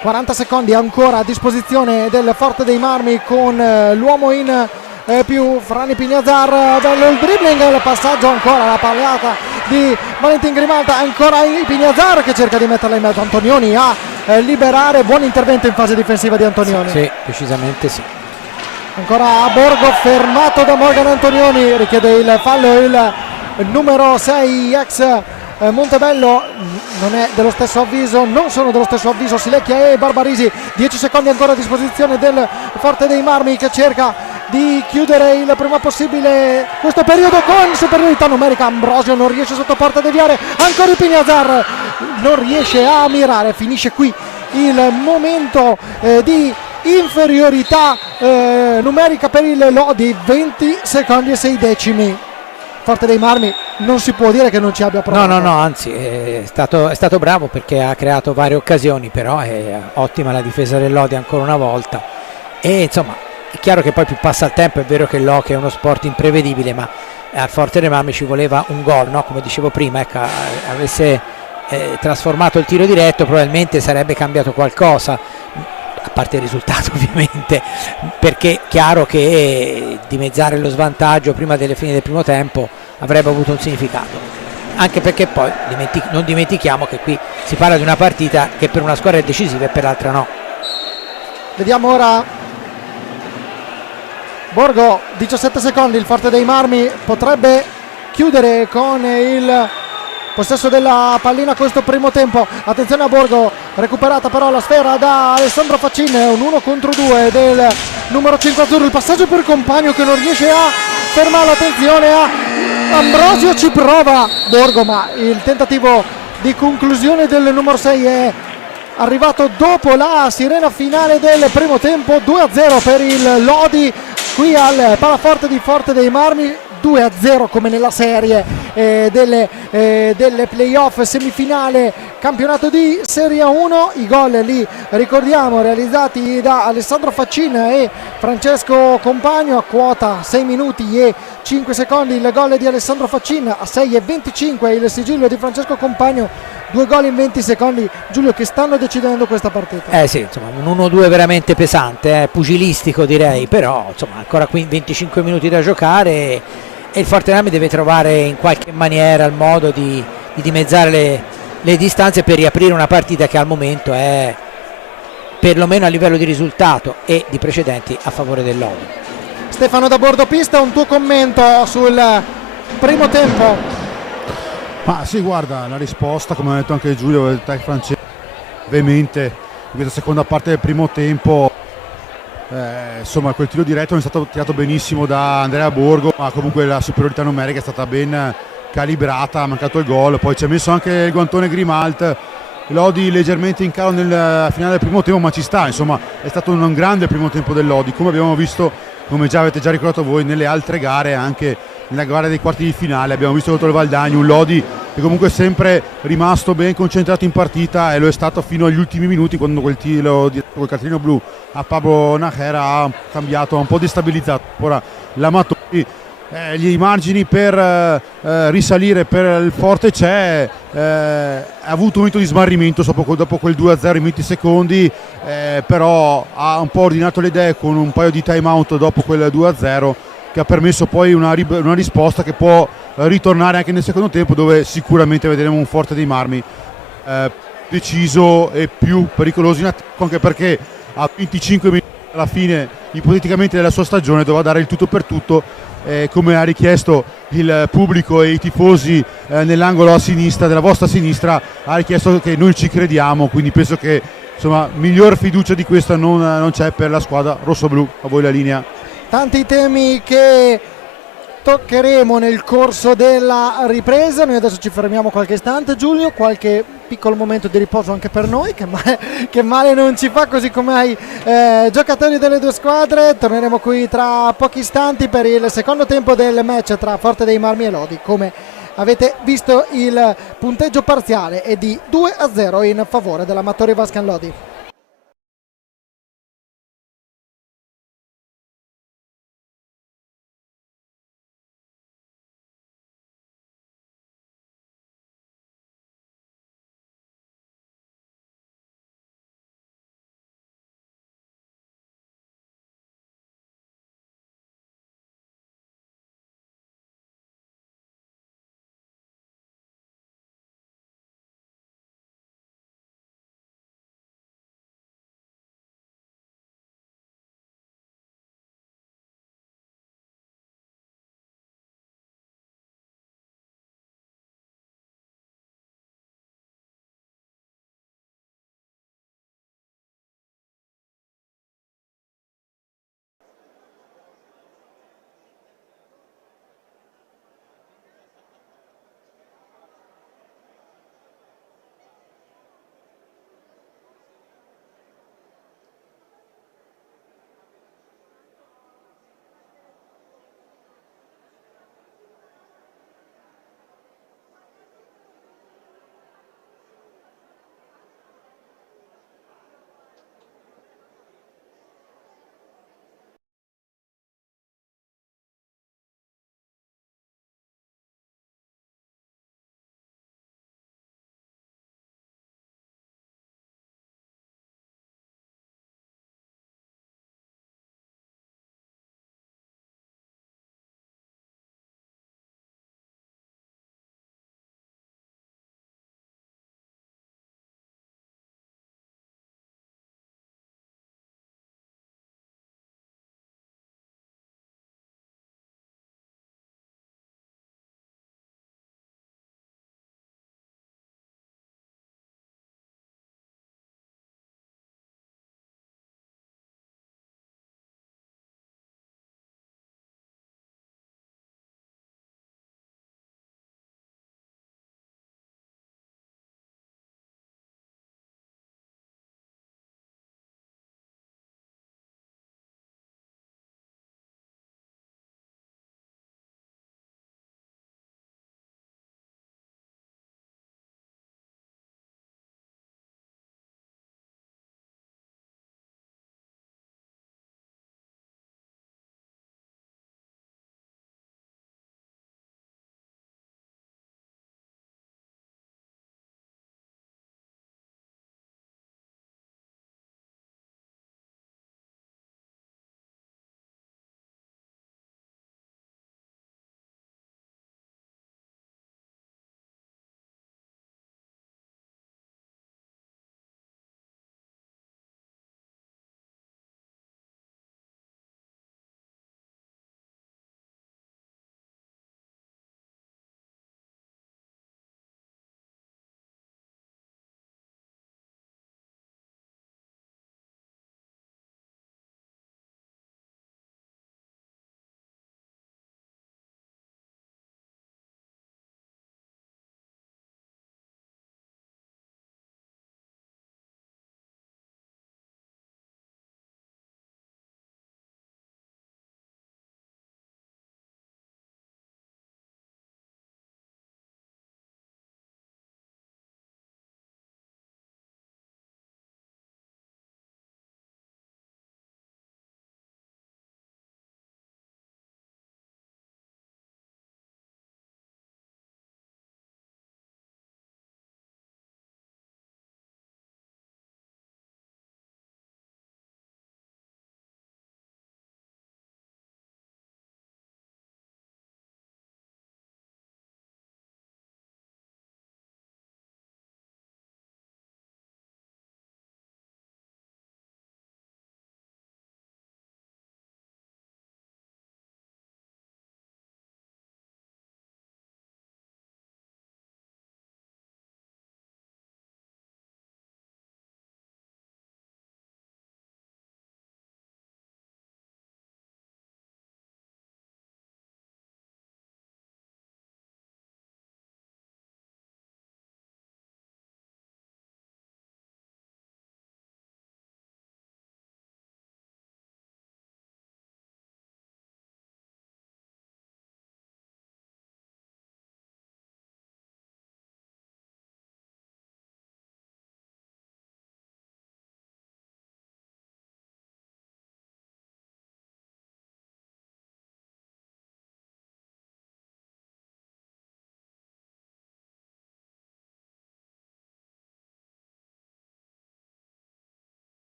40 secondi ancora a disposizione del Forte dei Marmi con l'uomo in più, Franny Pignazar. Bello il dribbling, il passaggio, ancora la pallata di Valentin Grimalt, ancora Pignazar che cerca di metterla in mezzo. Antonioni a liberare, buon intervento in fase difensiva di Antonioni. Sì, decisamente sì. Ancora Borgo fermato da Morgan Antonioni, richiede il fallo il numero 6 ex Montebello. Non è dello stesso avviso, non sono dello stesso avviso Silecchia e Barbarisi. 10 secondi ancora a disposizione del Forte dei Marmi che cerca di chiudere il prima possibile questo periodo con superiorità numerica. Ambrosio non riesce sotto porta a deviare, ancora il Pignazar non riesce a mirare. Finisce qui il momento di inferiorità numerica per il Lodi. 20 secondi e 6 decimi. Forte dei Marmi non si può dire che non ci abbia provato. No, anzi è stato bravo perché ha creato varie occasioni, però è ottima la difesa del Lodi ancora una volta. E insomma è chiaro che poi più passa il tempo, è vero che l'hockey è uno sport imprevedibile, ma al Forte dei Marmi ci voleva un gol, no? Come dicevo prima, ecco, avesse trasformato il tiro diretto probabilmente sarebbe cambiato qualcosa, a parte il risultato ovviamente, perché è chiaro che dimezzare lo svantaggio prima delle fine del primo tempo avrebbe avuto un significato, anche perché poi non dimentichiamo che qui si parla di una partita che per una squadra è decisiva e per l'altra no. Vediamo ora Borgo, 17 secondi, il Forte dei Marmi potrebbe chiudere con il possesso della pallina questo primo tempo. Attenzione a Borgo, recuperata però la sfera da Alessandro Faccin, un 1 contro 2 del numero 5 azzurro. Il passaggio per Compagno che non riesce a fermare, attenzione a Ambrosio, ci prova Borgo, ma il tentativo di conclusione del numero 6 è arrivato dopo la sirena finale del primo tempo. 2-0 per il Lodi qui al Palaforte di Forte dei Marmi, 2-0 come nella serie delle playoff semifinale campionato di Serie 1. I gol lì, ricordiamo, realizzati da Alessandro Faccin e Francesco Compagno, a quota 6 minuti e 5 secondi il gol di Alessandro Faccin, a 6,25 il sigillo di Francesco Compagno, 2 gol in 20 secondi, Giulio, che stanno decidendo questa partita. Sì, insomma, un 1-2 veramente pesante, pugilistico direi, però insomma ancora qui 25 minuti da giocare e il Fortename deve trovare in qualche maniera il modo di dimezzare le distanze per riaprire una partita che al momento è, perlomeno a livello di risultato e di precedenti, a favore del Lodi. Stefano da Bordopista, un tuo commento sul primo tempo? Ma sì, guarda, la risposta, come ha detto anche Giulio, il tech francese, ovviamente in questa seconda parte del primo tempo, insomma quel tiro diretto non è stato tirato benissimo da Andrea Borgo, ma comunque la superiorità numerica è stata ben calibrata, ha mancato il gol, poi ci ha messo anche il guantone Grimalt, Lodi leggermente in calo nel finale del primo tempo, ma ci sta, insomma è stato un grande primo tempo del Lodi, come abbiamo visto, come già avete già ricordato voi, nelle altre gare, anche nella gara dei quarti di finale abbiamo visto contro il Valdagno un Lodi che comunque è sempre rimasto ben concentrato in partita, e lo è stato fino agli ultimi minuti, quando quel tiro col cartellino blu a Pablo Najera ha cambiato, ha un po' destabilizzato ora l'Amatori. Gli margini per risalire per il Forte c'è, ha avuto un momento di smarrimento dopo quel 2-0 in 20 secondi, però ha un po' ordinato le idee con un paio di time out dopo quel 2-0, che ha permesso poi una risposta che può ritornare anche nel secondo tempo, dove sicuramente vedremo un Forte dei Marmi deciso e più pericoloso in attacco, anche perché a 25 minuti alla fine ipoteticamente della sua stagione dovrà dare il tutto per tutto, come ha richiesto il pubblico e i tifosi nell'angolo a sinistra, della vostra sinistra, ha richiesto che noi ci crediamo, quindi penso che insomma miglior fiducia di questa non c'è per la squadra rossoblu. A voi la linea. Tanti temi che toccheremo nel corso della ripresa. Noi adesso ci fermiamo qualche istante, Giulio, qualche piccolo momento di riposo anche per noi, che male non ci fa, così come ai giocatori delle due squadre. Torneremo qui tra pochi istanti per il secondo tempo del match tra Forte dei Marmi e Lodi. Come avete visto, il punteggio parziale è di 2-0 in favore dell'Amatori Vascan Lodi.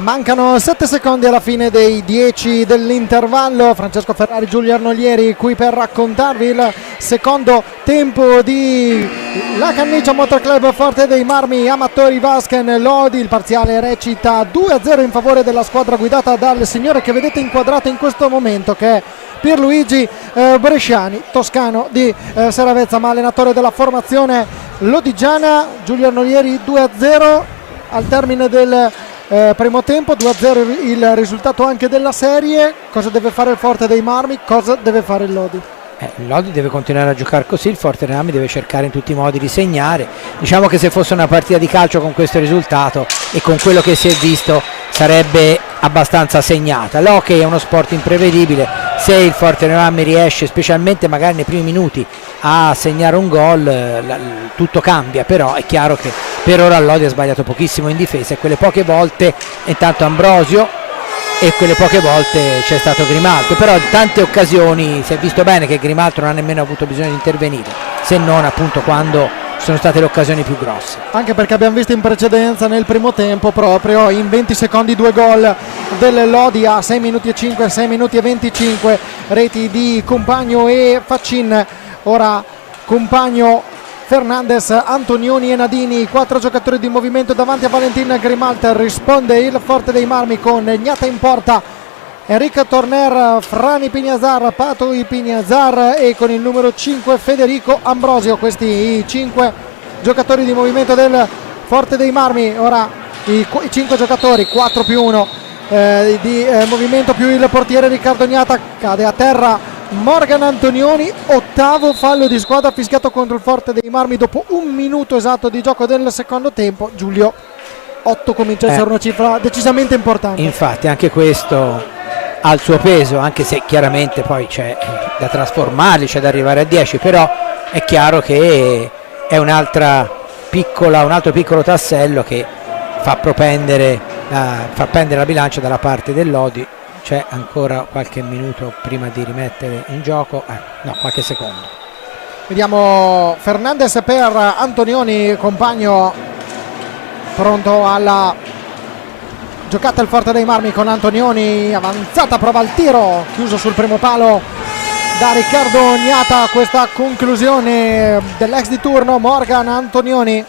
Mancano 7 secondi alla fine dei 10 dell'intervallo. Francesco Ferrari, Giulio Arnoglieri qui per raccontarvi il secondo tempo di La Canniccia Motor Club Forte dei Marmi Amatori Vasken Lodi. Il parziale recita 2-0 in favore della squadra guidata dal signore che vedete inquadrato in questo momento, che è Pierluigi Bresciani, toscano di Seravezza, ma allenatore della formazione lodigiana. Giulio Arnoglieri, 2-0 al termine del primo tempo, 2-0 il risultato anche della serie. Cosa deve fare il Forte dei Marmi? Cosa deve fare il Lodi? Il Lodi deve continuare a giocare così, il Forte dei Marmi deve cercare in tutti i modi di segnare. Diciamo che se fosse una partita di calcio con questo risultato e con quello che si è visto sarebbe abbastanza segnata. L'hockey è uno sport imprevedibile, se il Forte dei Marmi riesce, specialmente magari nei primi minuti, a segnare un gol, tutto cambia, però è chiaro che per ora il Lodi ha sbagliato pochissimo in difesa e quelle poche volte, intanto Ambrosio, e quelle poche volte c'è stato Grimaldo, però in tante occasioni si è visto bene che Grimaldo non ha nemmeno avuto bisogno di intervenire, se non appunto quando sono state le occasioni più grosse. Anche perché abbiamo visto in precedenza nel primo tempo proprio in 20 secondi 2 gol del Lodi a 6 minuti e 5, 6 minuti e 25, reti di Compagno e Faccin. Ora Compagno, Fernandez, Antonioni e Nadini, 4 giocatori di movimento davanti a Valentin Grimalter. Risponde il Forte dei Marmi con Gnata in porta, Enrico Torner, Frani Pignazar, Patoi Pignazar e con il numero 5 Federico Ambrosio. Questi i 5 giocatori di movimento del Forte dei Marmi. Ora i 5 giocatori, 4 più 1 di movimento più il portiere Riccardo Gnata. Cade a terra Morgan Antonioni, ottavo fallo di squadra fischiato contro il Forte dei Marmi dopo 1 minuto esatto di gioco del secondo tempo. Giulio, 8 comincia a essere una cifra decisamente importante. Infatti anche questo ha il suo peso, anche se chiaramente poi c'è da trasformarli, c'è da arrivare a 10, però è chiaro che è un altro piccolo tassello che fa propendere la bilancia dalla parte del Lodi. C'è ancora qualche minuto prima di rimettere in gioco, qualche secondo. Vediamo Fernandez per Antonioni, Compagno pronto alla giocata il Forte dei Marmi con Antonioni, avanzata, prova il tiro, chiuso sul primo palo da Riccardo Gnata. Questa conclusione dell'ex di turno Morgan Antonioni.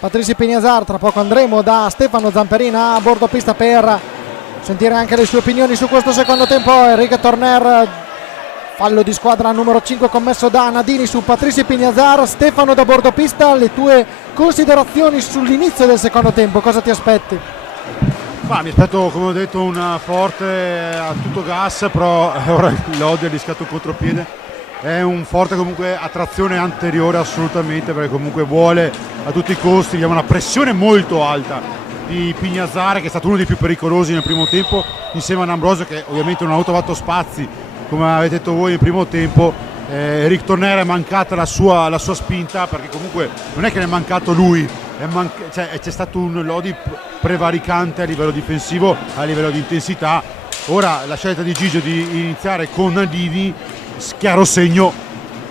Patrizio Pignazar, tra poco andremo da Stefano Zamperina a bordo pista per sentire anche le sue opinioni su questo secondo tempo. Enrico Torner, fallo di squadra numero 5 commesso da Nadini su Patrizio Pignazar. Stefano da bordo pista, le tue considerazioni sull'inizio del secondo tempo, cosa ti aspetti? Mi aspetto, come ho detto, un Forte a tutto gas, però ora il Lodi ha rischiato un contropiede. È un Forte comunque a trazione anteriore assolutamente, perché comunque vuole a tutti i costi, vediamo una pressione molto alta di Pignazar, che è stato uno dei più pericolosi nel primo tempo, insieme ad Ambrosio, che ovviamente non ha avuto spazi come avete detto voi nel primo tempo. Eric Torner è mancata la sua spinta, perché comunque non è che ne è mancato lui, c'è stato un Lodi prevaricante a livello difensivo, a livello di intensità. Ora la scelta di Gigio di iniziare con Nadini, chiaro segno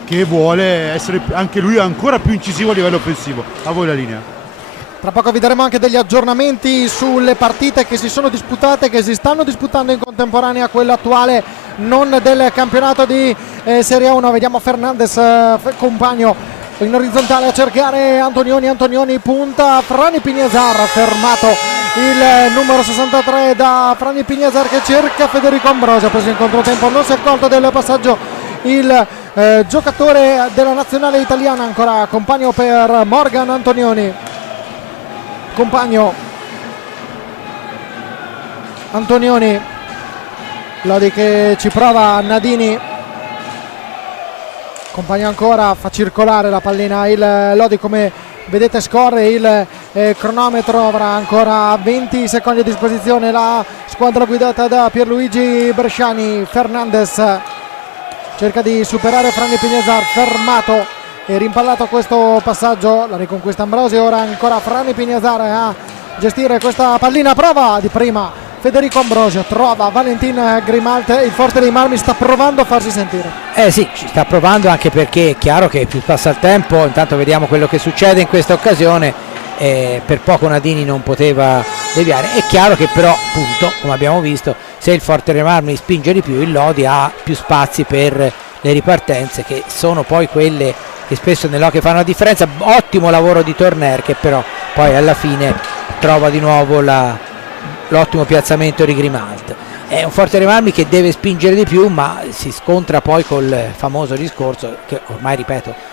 che vuole essere anche lui ancora più incisivo a livello offensivo. A voi la linea. Tra poco vi daremo anche degli aggiornamenti sulle partite che si sono disputate, che si stanno disputando in contemporanea a quella attuale, non del campionato di Serie 1. Vediamo Fernandez, Compagno in orizzontale a cercare Antonioni punta, Frani Pignazar, fermato il numero 63 da Frani Pignazar che cerca Federico Ambrosio, preso in controtempo, non si è accorto del passaggio il giocatore della nazionale italiana. Ancora Compagno per Morgan Antonioni. Compagno, Antonioni, Lodi che ci prova, Nadini, Compagno ancora, fa circolare la pallina il Lodi, come vedete scorre il cronometro, avrà ancora 20 secondi a disposizione la squadra guidata da Pierluigi Bresciani. Fernandez cerca di superare Frani Pignazar, fermato e rimpallato questo passaggio, la riconquista Ambrosio. Ora ancora Frani Pignazar a gestire questa pallina, prova di prima Federico Ambrosio, trova Valentin Grimalter. Il Forte dei Marmi sta provando a farsi sentire. Sì, ci sta provando, anche perché è chiaro che più passa il tempo, intanto vediamo quello che succede in questa occasione. Per poco Nadini non poteva deviare. È chiaro che però, appunto, come abbiamo visto, se il Forte dei Marmi spinge di più, il Lodi ha più spazi per le ripartenze, che sono poi quelle che spesso nell'hockey fanno la differenza. Ottimo lavoro di Torner, che però poi alla fine trova di nuovo l'ottimo piazzamento di Grimalt. È un Forte dei Marmi che deve spingere di più, ma si scontra poi col famoso discorso che ormai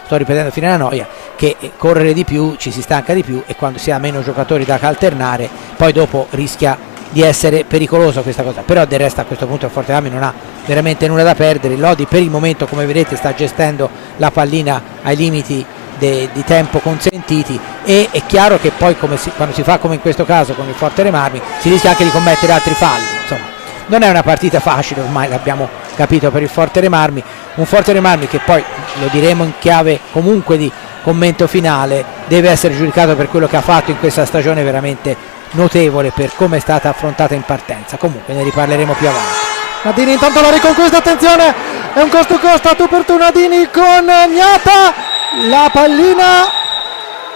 sto ripetendo fino alla noia, che correre di più ci si stanca di più, e quando si ha meno giocatori da alternare poi dopo rischia di essere pericoloso questa cosa. Però del resto a questo punto il Forte dei Marmi non ha veramente nulla da perdere. Il Lodi per il momento, come vedete, sta gestendo la pallina ai limiti di tempo consentiti, e è chiaro che poi quando si fa come in questo caso con il Forte dei Marmi, si rischia anche di commettere altri falli. Insomma, non è una partita facile, ormai l'abbiamo capito, per il Forte dei Marmi. Un Forte dei Marmi che poi, lo diremo in chiave comunque di commento finale, deve essere giudicato per quello che ha fatto in questa stagione veramente notevole, per come è stata affrontata in partenza. Comunque ne riparleremo più avanti. Nadini intanto la riconquista, attenzione, è un costo costa, tu per tu Nadini con Gnata, la pallina,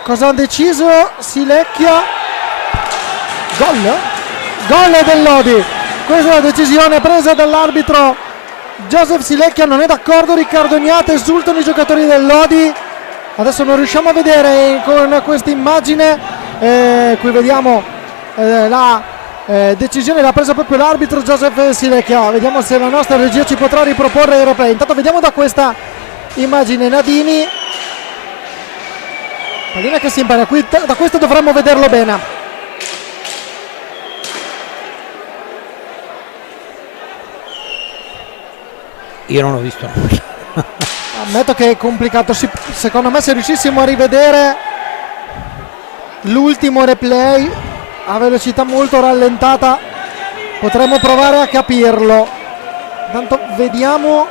cosa ha deciso Silecchia? Gol del Lodi. Questa è la decisione presa dall'arbitro Joseph Silecchia, non è d'accordo Riccardo Gnata, esultano i giocatori del Lodi. Adesso non riusciamo a vedere con questa immagine, qui vediamo la decisione l'ha presa proprio l'arbitro Joseph Silecchia. Vediamo se la nostra regia ci potrà riproporre il replay. Intanto vediamo da questa immagine Nadini, pallina che si impara, qui da questo dovremmo vederlo bene. Io non ho visto nulla. Ammetto che è complicato, secondo me se riuscissimo a rivedere l'ultimo replay a velocità molto rallentata potremmo provare a capirlo. Intanto vediamo,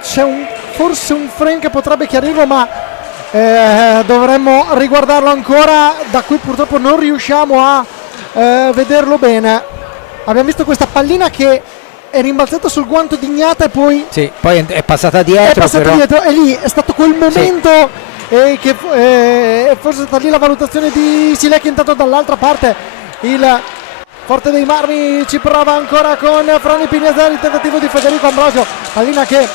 c'è forse un frame che potrebbe chiarirlo, ma dovremmo riguardarlo ancora, da qui purtroppo non riusciamo a vederlo bene. Abbiamo visto questa pallina che è rimbalzata sul guanto di Gnata e poi è passata dietro, e lì è stato quel momento che forse è stata lì la valutazione di Silecchia. Intanto dall'altra parte il Forte dei Marmi ci prova ancora con Franny Pignazari, il tentativo di Federico Ambrosio, pallina che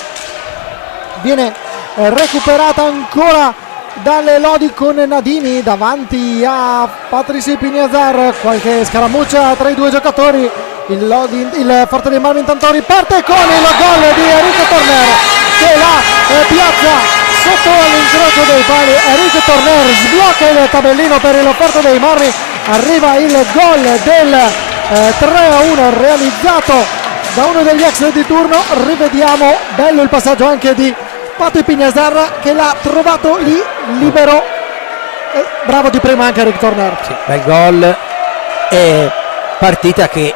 viene recuperata ancora dalle Lodi con Nadini davanti a Patrice Pignazar, qualche scaramuccia tra i due giocatori. Il Forte dei Marmi intanto riparte con il gol di Enrico Torner che la piazza sotto all'incrocio dei pali. Enrico Torner sblocca il tabellino per il Forte dei Marmi, arriva il gol del 3-1 realizzato da uno degli ex di turno. Rivediamo, bello il passaggio anche di Pati Pignazar che l'ha trovato lì libero, bravo di prima anche Rick Torner. Sì, bel gol, e partita che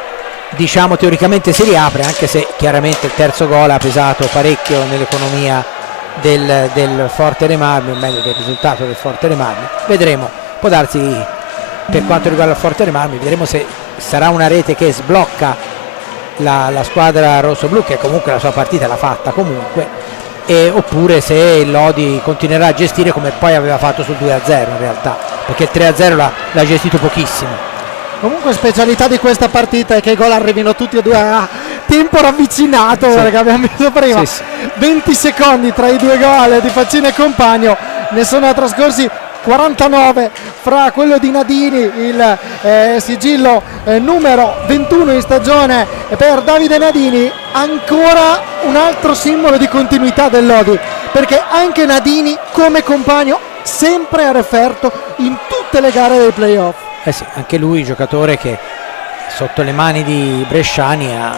diciamo teoricamente si riapre, anche se chiaramente il terzo gol ha pesato parecchio nell'economia del Forte dei Marmi, o meglio del risultato del Forte dei Marmi. Vedremo, può darsi, per quanto riguarda il Forte dei Marmi, vedremo se sarà una rete che sblocca la squadra rossoblu, che comunque la sua partita l'ha fatta comunque, oppure se il Lodi continuerà a gestire come poi aveva fatto sul 2-0 in realtà, perché il 3-0 l'ha gestito pochissimo. Comunque specialità di questa partita è che i gol arrivino tutti e due a tempo ravvicinato, perché abbiamo visto prima 20 secondi tra i due gol di Faccini e compagno, ne sono trascorsi 49 fra quello di Nadini, il sigillo numero 21 in stagione per Davide Nadini. Ancora un altro simbolo di continuità del Lodi, perché anche Nadini come compagno sempre a referto in tutte le gare dei playoff. Sì, anche lui giocatore che sotto le mani di Bresciani ha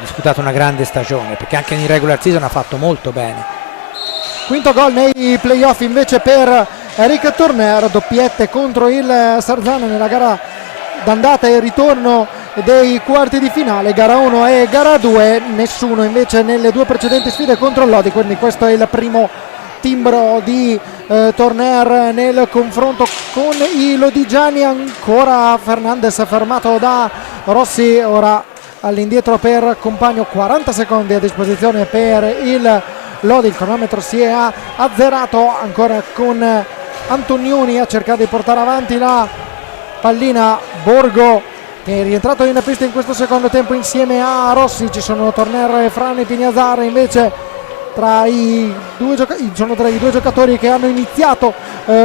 disputato una grande stagione, perché anche in regular season ha fatto molto bene. Quinto gol nei playoff invece per Enrico Torner, doppiette contro il Sarzana nella gara d'andata e ritorno dei quarti di finale, gara 1 e gara 2, nessuno invece nelle due precedenti sfide contro il Lodi, quindi questo è il primo timbro di Torner nel confronto con i lodigiani. Ancora Fernandez fermato da Rossi, ora all'indietro per compagno, 40 secondi a disposizione per il Lodi, il cronometro si è azzerato ancora con Antonioni a cercare di portare avanti la pallina. Borgo che è rientrato in pista in questo secondo tempo insieme a Rossi. Ci sono Torner e Frane Pignazzara invece sono tra i due giocatori che hanno iniziato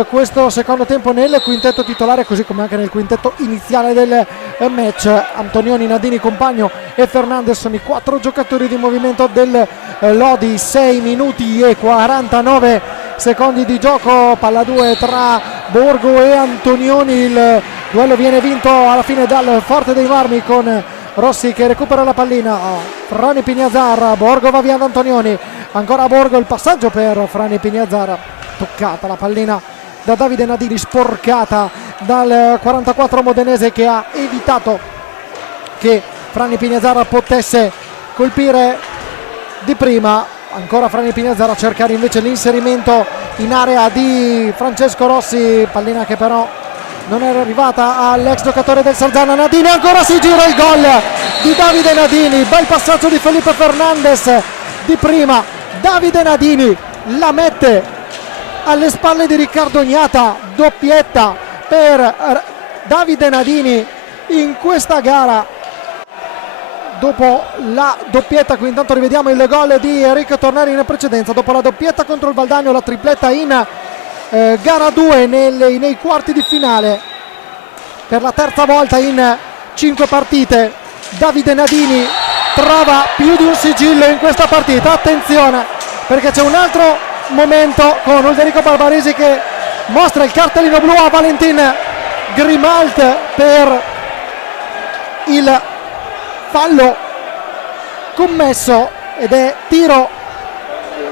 questo secondo tempo nel quintetto titolare, così come anche nel quintetto iniziale del match. Antonioni, Nadini, Compagno e Fernandez sono i 4 giocatori di movimento del Lodi. 6 minuti e 49 secondi di gioco, palla 2 tra Borgo e Antonioni. Il duello viene vinto alla fine dal Forte dei Marmi con Rossi che recupera la pallina. Frane Pignazzara, Borgo va via ad Antonioni, ancora Borgo, il passaggio per Frane Pignazzara, toccata la pallina da Davide Nadini, sporcata dal 44 modenese che ha evitato che Frane Pignazzara potesse colpire di prima. Ancora Frane Pignazzara a cercare invece l'inserimento in area di Francesco Rossi, pallina che però non era arrivata all'ex giocatore del Sarzana. Nadini, ancora si gira, il gol di Davide Nadini, bel passaggio di Felipe Fernandez di prima. Davide Nadini la mette alle spalle di Riccardo Ognata, doppietta per Davide Nadini in questa gara. Dopo la doppietta, qui intanto rivediamo il gol di Enrico Tornari in precedenza, dopo la doppietta contro il Valdagno, la tripletta in gara 2 nei quarti di finale per la terza volta in 5 partite. Davide Nadini trova più di un sigillo in questa partita. Attenzione, perché c'è un altro momento con Ulderico Barbaresi che mostra il cartellino blu a Valentin Grimalt per il fallo commesso, ed è tiro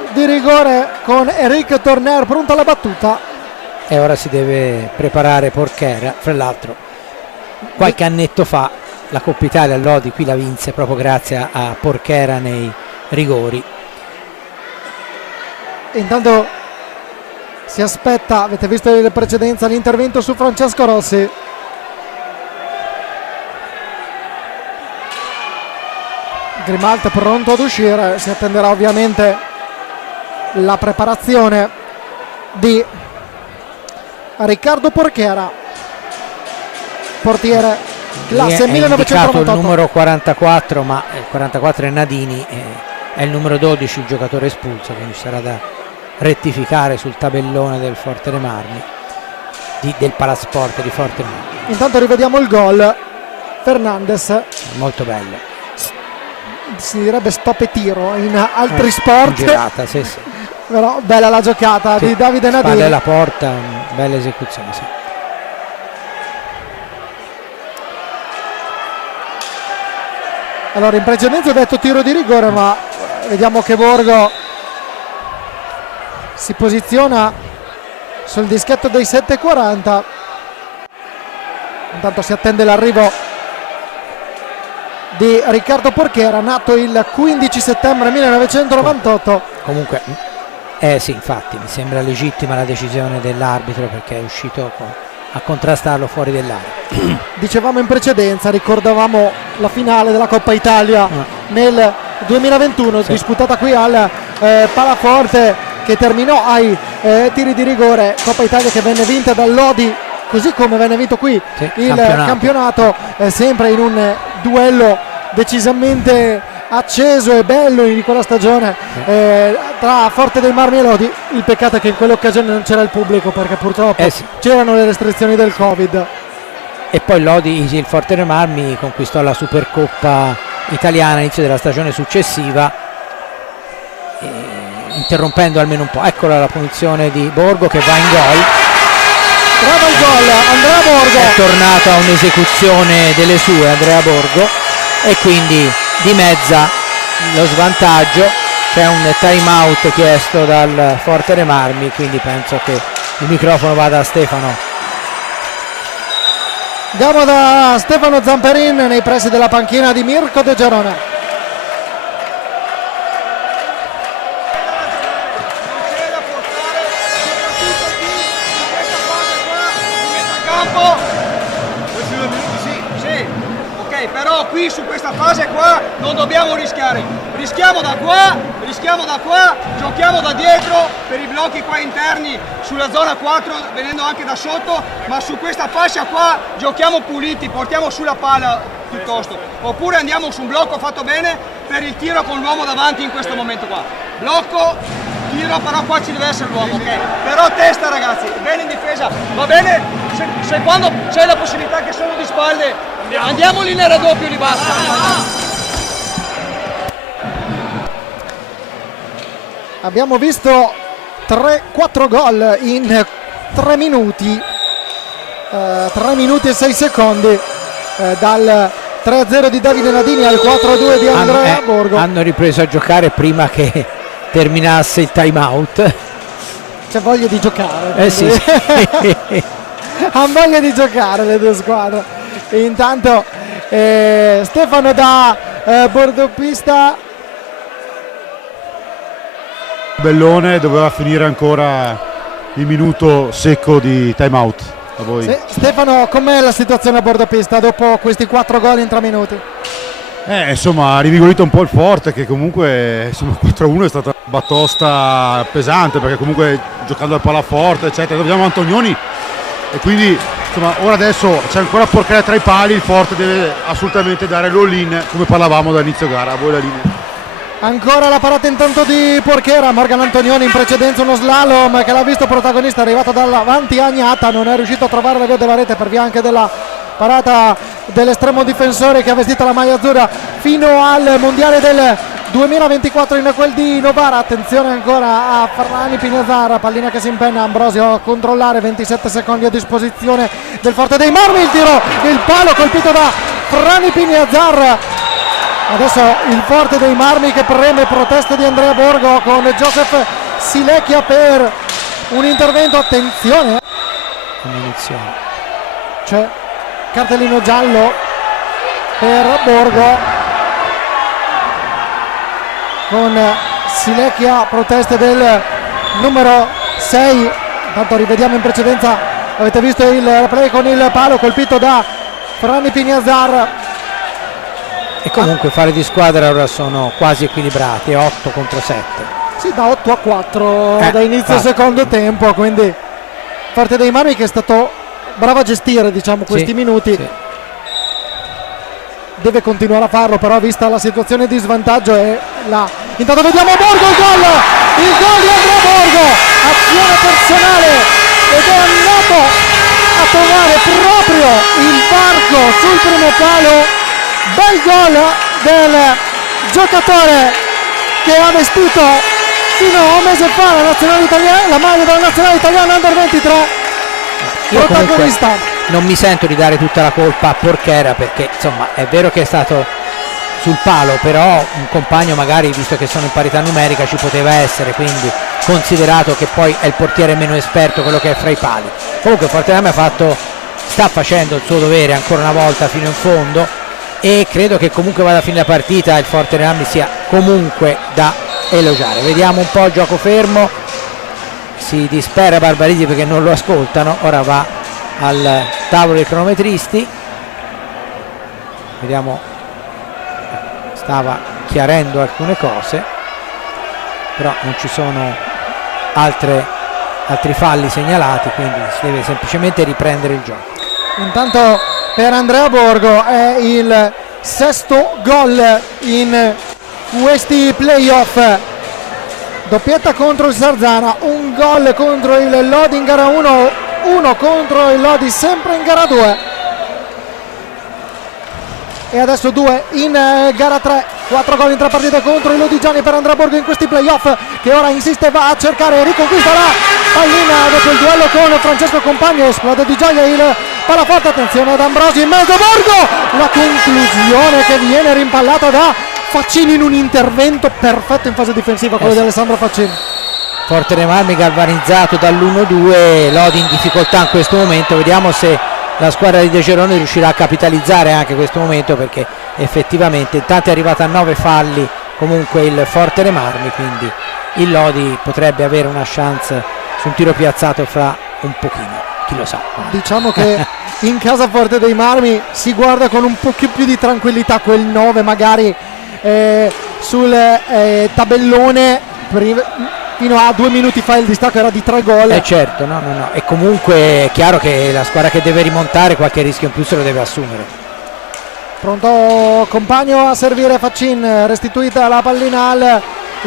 di rigore con Enrico Torner pronto alla battuta. E ora si deve preparare Porchera. Fra l'altro qualche annetto fa la Coppa Italia Lodi qui la vinse proprio grazie a Porchera nei rigori. Intanto si aspetta, avete visto in precedenza l'intervento su Francesco Rossi. Grimalt pronto ad uscire, si attenderà ovviamente la preparazione di Riccardo Porchera, portiere classe È 1998. indicato il numero 44, ma il 44 è Nadini, è il numero 12 il giocatore espulso, quindi ci sarà da rettificare sul tabellone del Forte dei Marmi, del Palasport di Forte dei Marmi. Intanto rivediamo il gol. Fernandez, Molto bello, si direbbe stop e tiro in altri sport, girata, sì. però bella la giocata Sì, di Davide spalle Nadini. alla porta, bella esecuzione, sì. Allora, in precedenza ho detto tiro di rigore, ma vediamo che Borgo si posiziona sul dischetto dei 7,40. Intanto si attende l'arrivo di Riccardo Porchera, nato il 15 settembre 1998. Comunque sì, infatti mi sembra legittima la decisione dell'arbitro, perché è uscito a contrastarlo fuori dell'area. Dicevamo in precedenza, ricordavamo la finale della Coppa Italia nel 2021, sì, disputata qui al Palaforte, che terminò ai tiri di rigore. Coppa Italia che venne vinta dal Lodi, così come venne vinto qui sì, il campionato sempre in un duello decisamente acceso e bello di quella stagione tra Forte dei Marmi e Lodi. Il peccato è che in quell'occasione non c'era il pubblico, perché purtroppo sì, c'erano le restrizioni del Covid. e poi Lodi, il Forte dei Marmi conquistò la Supercoppa italiana all'inizio della stagione successiva, interrompendo almeno un po'. Eccola la punizione di Borgo che va in gol. Trova il gol Andrea Borgo, È tornato a un'esecuzione delle sue Andrea Borgo, e quindi dimezza lo svantaggio. C'è un time out chiesto dal Forte dei Marmi, quindi penso che il microfono vada a Stefano. andiamo da Stefano Zamperin nei pressi della panchina di Mirko De Gerona. Ok, ok? Però qui su questa fase qua non dobbiamo rischiare. Rischiamo da qua, giochiamo da dietro per i blocchi qua interni sulla zona 4, venendo anche da sotto, ma su questa fascia qua giochiamo puliti, portiamo sulla palla piuttosto. Oppure andiamo su un blocco fatto bene per il tiro con l'uomo davanti in questo momento qua. Blocco, tiro, però qua ci deve essere l'uomo, ok? Però testa ragazzi, bene in difesa, va bene? Se quando c'è la possibilità che sono di spalle, andiamo lì nel raddoppio di basta. Abbiamo visto 4 gol in 3 minuti, 3 minuti e 6 secondi, dal 3-0 di Davide Nadini al 4-2 di Andrea Borgo. Hanno ripreso a giocare prima che terminasse il time out. C'è voglia di giocare. Sì. Hanno voglia di giocare le due squadre. E intanto Stefano da bordoppista. Bellone, doveva finire ancora il minuto secco di time out. A voi. Stefano, com'è la situazione a bordoppista dopo questi 4 gol in 3 minuti? Insomma, ha rivigorito un po' il Forte, che comunque insomma 4-1 è stata batosta pesante, perché comunque giocando al palaforte eccetera, dobbiamo Antonioni, e quindi insomma ora adesso c'è ancora porcare tra i pali, il Forte deve assolutamente dare l'all-in come parlavamo dall'inizio gara. A voi la linea. Ancora la parata intanto di Porchera, Morgan Antonioni in precedenza uno slalom che l'ha visto protagonista, è arrivato davanti a Agnata, non è riuscito a trovare la via della rete per via anche della parata dell'estremo difensore che ha vestito la maglia azzurra fino al mondiale del 2024 in quel di Novara. Attenzione ancora a Ferrani Pignazara, pallina che si impenna, Ambrosio a controllare, 27 secondi a disposizione del Forte dei Marmi, il tiro, il palo colpito da Ferrani Pignazara. Adesso il Forte dei Marmi che preme, proteste di Andrea Borgo con Joseph Silecchia per un intervento. Attenzione, c'è cartellino giallo per Borgo con Silecchia, proteste del numero 6. Intanto rivediamo in precedenza, avete visto il replay con il palo colpito da Ferrani Pignazar. E comunque fare di squadra ora sono quasi equilibrati, 8 contro 7. Sì, da 8-4 da inizio secondo tempo, quindi Forte dei Marmi che è stato bravo a gestire, diciamo, questi minuti. Sì. Deve continuare a farlo, però vista la situazione di svantaggio intanto vediamo Borgo, il gol di Andrea Borgo, azione personale, ed è andato a trovare proprio il varco sul primo palo. Bel gol del giocatore che ha vestito fino a un mese fa la maglia della nazionale italiana Under 23. Io protagonista. Non mi sento di dare tutta la colpa a Porchera, perché insomma è vero che è stato sul palo, però un compagno magari, visto che sono in parità numerica, ci poteva essere, quindi considerato che poi è il portiere meno esperto, quello che è fra i pali. Comunque Fortename sta facendo il suo dovere ancora una volta fino in fondo, e credo che comunque vada a fine la partita il Forte dei Marmi sia comunque da elogiare. Vediamo un po' il gioco fermo, si dispera Barbarisi perché non lo ascoltano, ora va al tavolo dei cronometristi, vediamo, stava chiarendo alcune cose, però non ci sono altri falli segnalati, quindi si deve semplicemente riprendere il gioco. Intanto per Andrea Borgo è il 6° gol in questi playoff, doppietta contro il Sarzana, un gol contro il Lodi in gara 1, uno contro il Lodi sempre in gara 2 e adesso 2 in gara 3, 4 gol in 3 partite contro i lodigiani per Andrea Borgo in questi playoff, che ora insiste, va a cercare e riconquista la pallina dopo il duello con Francesco Compagno, esplode di gioia il palaforte, attenzione ad Ambrosio in mezzo, Borgo, la conclusione che viene rimpallata da Faccini in un intervento perfetto in fase difensiva, quello di Alessandro Faccini. Forte dei Marmi galvanizzato dall'1-2, Lodi in difficoltà in questo momento, vediamo se la squadra di De Geroni riuscirà a capitalizzare anche questo momento, perché effettivamente intanto è arrivata a 9 falli comunque il Forte dei Marmi, quindi il Lodi potrebbe avere una chance su un tiro piazzato fra un pochino, chi lo sa. Diciamo che in casa Forte dei Marmi si guarda con un po' più di tranquillità quel 9 magari sul tabellone. Fino a 2 minuti fa il distacco era di 3 gol. Certo, no. E comunque è chiaro che la squadra che deve rimontare qualche rischio in più se lo deve assumere. Pronto Compagno a servire Faccin, restituita la pallina al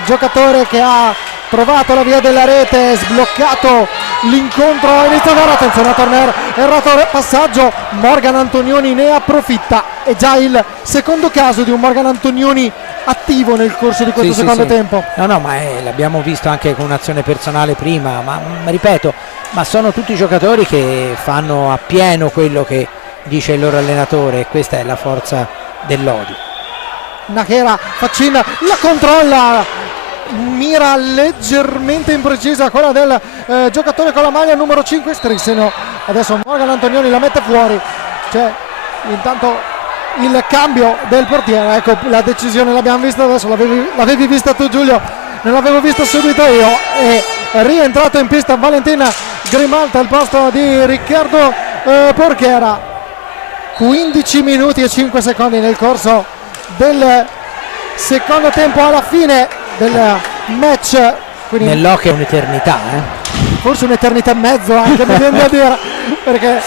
giocatore che ha trovato la via della rete, sbloccato l'incontro, inizio gara, attenzione a Torner, errato passaggio, Morgan Antonioni ne approfitta, è già il secondo caso di un Morgan Antonioni attivo nel corso di questo secondo tempo. No, ma l'abbiamo visto anche con un'azione personale prima, ma ripeto, ma sono tutti giocatori che fanno appieno quello che dice il loro allenatore e questa è la forza del Lodi. Nachera, Faccin la controlla, mira leggermente imprecisa quella del giocatore con la maglia numero 5 Strisseno. Adesso Morgan Antonioni la mette fuori, c'è intanto il cambio del portiere. Ecco la decisione, l'abbiamo vista adesso, l'avevi vista tu Giulio, non l'avevo vista subito io. È rientrato in pista Valentin Grimalta al posto di Riccardo Porchera. 15 minuti e 5 secondi nel corso del secondo tempo, alla fine del match. Quindi nell'hockey è un'eternità, forse un'eternità e mezzo anche, mi viene da dire, perché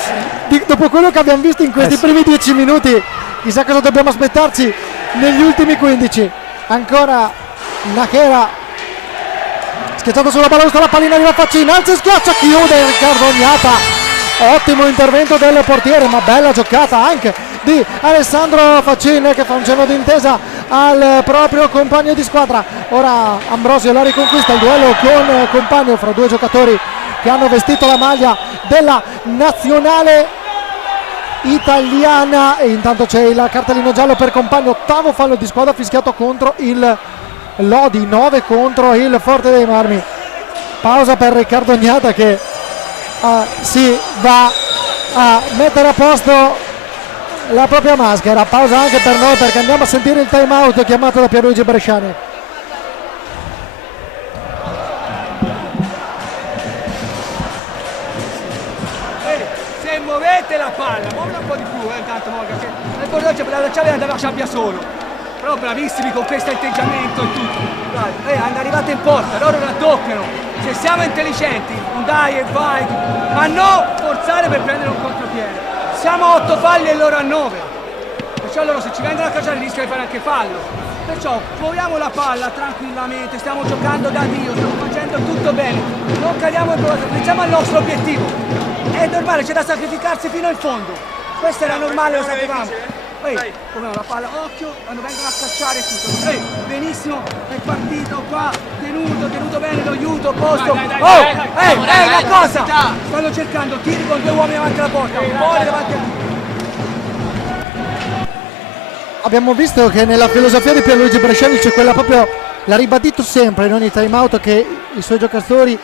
dopo quello che abbiamo visto in questi primi 10 minuti chissà cosa dobbiamo aspettarci negli ultimi 15. Ancora Nachera schiacciato sulla balaustra, la pallina arriva Faccin, alza e schiaccia, chiude Riccardo Ognata. Ottimo intervento del portiere, ma bella giocata anche di Alessandro Faccin che fa un cenno d'intesa al proprio compagno di squadra. Ora Ambrosio la riconquista, il duello con Compagno fra due giocatori che hanno vestito la maglia della nazionale italiana, e intanto c'è il cartellino giallo per Compagno, ottavo fallo di squadra fischiato contro il Lodi, 9 contro il Forte dei Marmi. Pausa per Riccardo Ognata che si va a mettere a posto la propria maschera. Pausa anche per noi perché andiamo a sentire il time out chiamato da Pierluigi Bresciani. Se muovete la palla, muovila un po' di più, intanto Morgan, che nel corridoio c'è la Ciavi andava a sciabbia solo, però bravissimi con questo atteggiamento e tutto. Hanno arrivato in porta, loro raddoppiano. Se siamo intelligenti, non dai e vai, ma non forzare per prendere un contropiede. Siamo a 8 falli e loro a 9. Perciò loro se ci vengono a calciare rischiano di fare anche fallo. Perciò proviamo la palla tranquillamente, stiamo giocando da Dio, stiamo facendo tutto bene. Non cadiamo in prova, pensiamo al nostro obiettivo. È normale, c'è da sacrificarsi fino in fondo. Questo era normale, lo sapevamo. Come la palla, occhio, quando vengono a cacciare tutto. Benissimo, è partito qua, tenuto bene, lo aiuto, posto. Una cosa! Stanno cercando tiri con 2 uomini davanti alla porta, un po' davanti a... Abbiamo visto che nella filosofia di Pierluigi Bresciani c'è quella proprio, l'ha ribadito sempre in ogni time out, che i suoi giocatori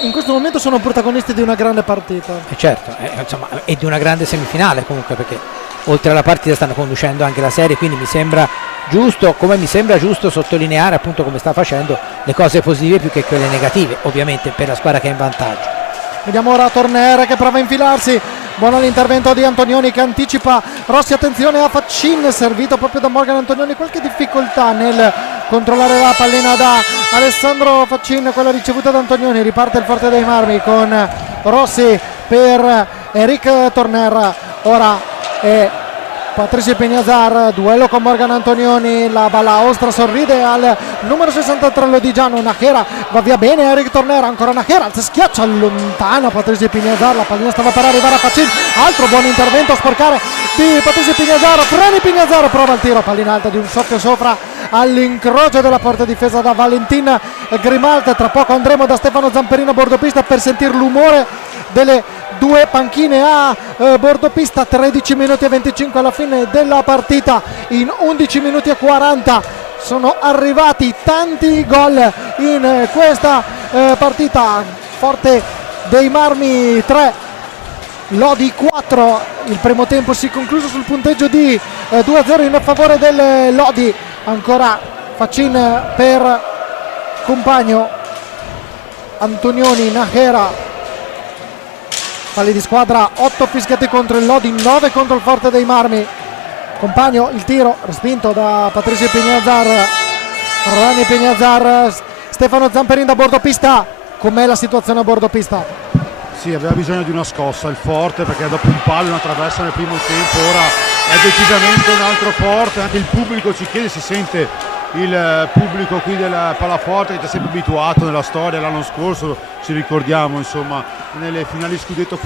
in questo momento sono protagonisti di una grande partita. Certo, insomma, e di una grande semifinale comunque, perché oltre alla partita stanno conducendo anche la serie, quindi mi sembra giusto, come mi sembra giusto sottolineare appunto come sta facendo le cose positive più che quelle negative, ovviamente per la squadra che è in vantaggio. Vediamo ora Torner che prova a infilarsi, buono l'intervento di Antonioni che anticipa Rossi, attenzione a Faccin, servito proprio da Morgan Antonioni, qualche difficoltà nel controllare la pallina da Alessandro Faccin, quella ricevuta da Antonioni. Riparte il Forte dei Marmi con Rossi per Eric Torner, ora e Patrizio Pignazar, duello con Morgan Antonioni, la balaustra sorride al numero 63 Lodigiano. Nachera va via bene, Eric Torner, ancora Nachera, si schiaccia lontana Patrizio Pignazar, la pallina stava per arrivare a Faccin, altro buon intervento a sporcare di Patrizio Pignazar, freni Pignazar, prova il tiro, pallina alta di un soffio sopra all'incrocio della porta difesa da Valentin Grimalta. Tra poco andremo da Stefano Zamperino bordopista per sentire l'umore delle due panchine a bordopista. 13 minuti e 25 alla fine della partita, in 11 minuti e 40 sono arrivati tanti gol in questa partita. Forte dei Marmi 3, Lodi 4, il primo tempo si è concluso sul punteggio di 2-0 in favore del Lodi. Ancora Faccin per Compagno, Antonioni, Nachera, falli di squadra, 8 fischiati contro il Lodi, 9 contro il Forte dei Marmi. Compagno, il tiro respinto da Patrizio Pignazzar, Rani Pignazzar, Stefano Zamperin da bordo pista. Com'è la situazione a bordo pista? Sì, aveva bisogno di una scossa il Forte, perché dopo un palo e una traversa nel primo tempo ora è decisamente un altro Forte. Anche il pubblico ci chiede, si sente il pubblico qui del Palaforte che ci ha sempre abituato nella storia. L'anno scorso ci ricordiamo, insomma, nelle finali scudetto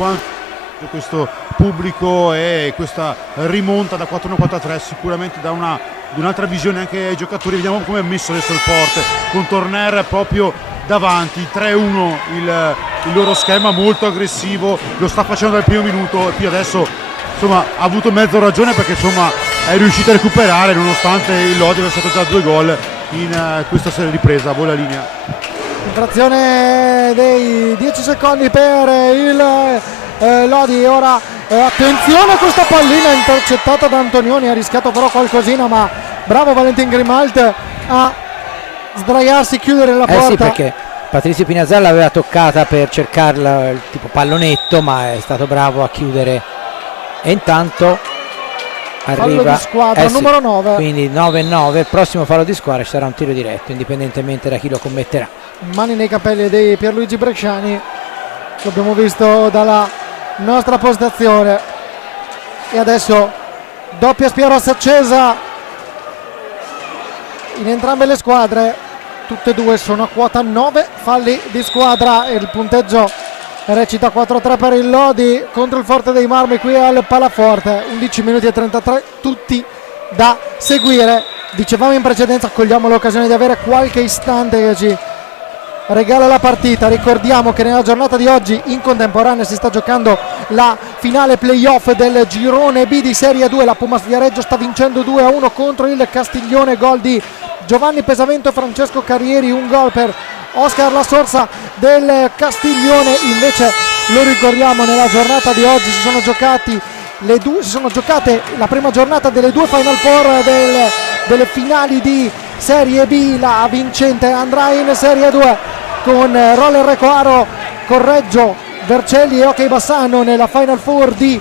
questo pubblico e questa rimonta da 4-1-4-3 sicuramente da un'altra visione anche ai giocatori. Vediamo come è messo adesso il Forte con Torner proprio davanti, 3-1 il loro schema molto aggressivo, lo sta facendo dal primo minuto e più adesso insomma ha avuto mezzo ragione, perché insomma è riuscito a recuperare nonostante il Lodi aveva stato già 2 gol in questa serie di ripresa. Vola linea. Infrazione dei 10 secondi per il Lodi. Ora attenzione a questa pallina intercettata da Antonioni, ha rischiato però qualcosina, ma bravo Valentin Grimalt a sdraiarsi, chiudere la porta. Sì, perché Patrizio Pignazzar l'aveva toccata per cercarla tipo pallonetto, ma è stato bravo a chiudere. E intanto arriva fallo di squadra numero 9, quindi 9-9. Il prossimo fallo di squadra ci sarà un tiro diretto indipendentemente da chi lo commetterà. mani nei capelli di Pierluigi Bresciani, lo abbiamo visto dalla nostra postazione. E adesso doppia spia rossa accesa in entrambe le squadre, tutte e due sono a quota 9 falli di squadra e il punteggio recita 4-3 per il Lodi contro il Forte dei Marmi qui al Palaforte. 11 minuti e 33 tutti da seguire. Dicevamo in precedenza, cogliamo l'occasione di avere qualche istante che ci regala la partita. Ricordiamo che nella giornata di oggi in contemporanea si sta giocando la finale playoff del girone B di Serie 2. La Pumas Viareggio sta vincendo 2-1 contro il Castiglione, gol di Giovanni Pesavento e Francesco Carrieri, un gol per Oscar La Sorsa del Castiglione. Invece lo ricordiamo, nella giornata di oggi si sono giocate la prima giornata delle 2 Final Four delle finali di Serie B. La vincente andrà in Serie 2 con Roller Recoaro, Correggio, Vercelli e Hockey Bassano nella Final Four di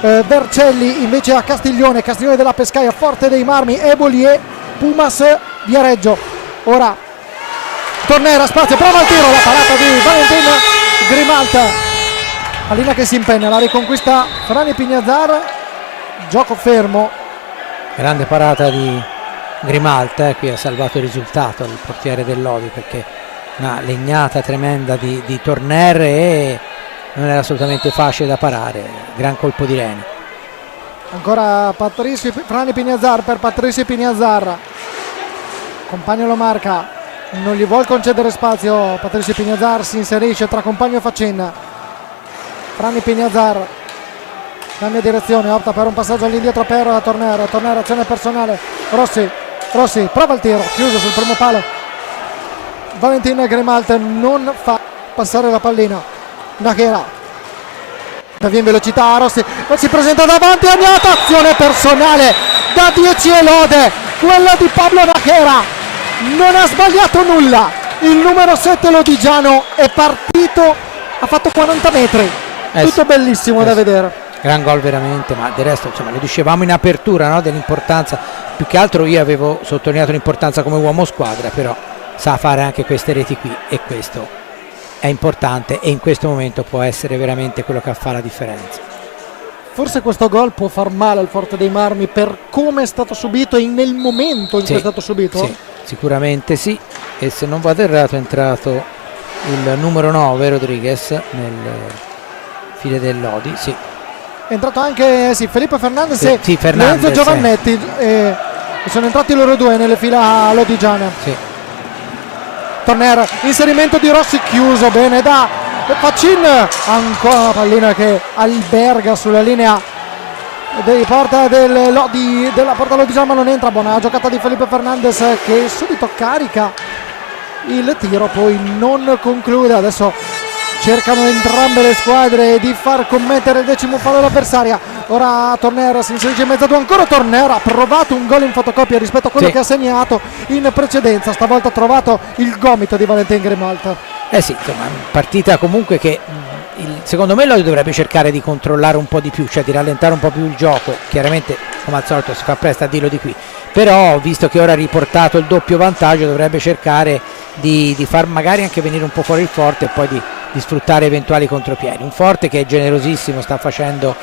Vercelli. Invece a Castiglione della Pescaia, Forte dei Marmi, Eboli e Pumas Viareggio. Ora Tornera, spazio, prova il tiro, la parata di Valentin Grimalt, pallina che si impenna, la riconquista Frani Pignazzar, gioco fermo. Grande parata di Grimalt, qui ha salvato il risultato il portiere del Lodi, perché una legnata tremenda di Torner e non era assolutamente facile da parare. Gran colpo di Reni. Ancora Frani Pignazzar per Patrizio Pignazzar, compagno lo marca, non gli vuol concedere spazio. Patrizio Pignazzar si inserisce tra compagno e Facin. Frani Pignazzar cambia direzione, opta per un passaggio all'indietro per Tornera, azione personale, Rossi prova il tiro, chiuso sul primo palo. Valentin Grimalt non fa passare la pallina. Nachera da via in velocità, Rossi si presenta davanti, Agnata, azione personale da 10 e lode quella di Pablo Nachera. Non ha sbagliato nulla, il numero 7 lodigiano è partito, ha fatto 40 metri, tutto bellissimo da vedere. Gran gol veramente, ma del resto insomma lo dicevamo in apertura, no? Dell'importanza, più che altro io avevo sottolineato l'importanza come uomo squadra, però sa fare anche queste reti qui e questo è importante e in questo momento può essere veramente quello che fa la differenza. Forse questo gol può far male al Forte dei Marmi per come è stato subito e nel momento in cui è stato subito? Sì, sicuramente sì, e se non vado errato è entrato il numero 9 Rodriguez nel file del Lodi, sì. È entrato anche Felipe Fernandez e Fernandez, Lorenzo Giovannetti, e sono entrati loro due nelle fila lodigiane. Sì. Tornera, inserimento di Rossi, chiuso bene da Facin, ancora una pallina che alberga sulla linea della porta lodigiana, ma non entra. Buona giocata di Felipe Fernandez che subito carica il tiro, poi non conclude. Adesso cercano entrambe le squadre di far commettere il 10° fallo all'avversaria. Ora Tornera si inserisce in mezzo a due, ancora Tornera ha provato un gol in fotocopia rispetto a quello che ha segnato in precedenza. Stavolta ha trovato il gomito di Valentin Grimalt. sì, insomma, partita comunque che secondo me Lodi dovrebbe cercare di controllare un po' di più, cioè di rallentare un po' più il gioco. Chiaramente, come al solito, si fa presto a dirlo di qui, però visto che ora ha riportato il doppio vantaggio, dovrebbe cercare di far magari anche venire un po' fuori il Forte e poi di sfruttare eventuali contropiedi. Un Forte che è generosissimo, sta facendo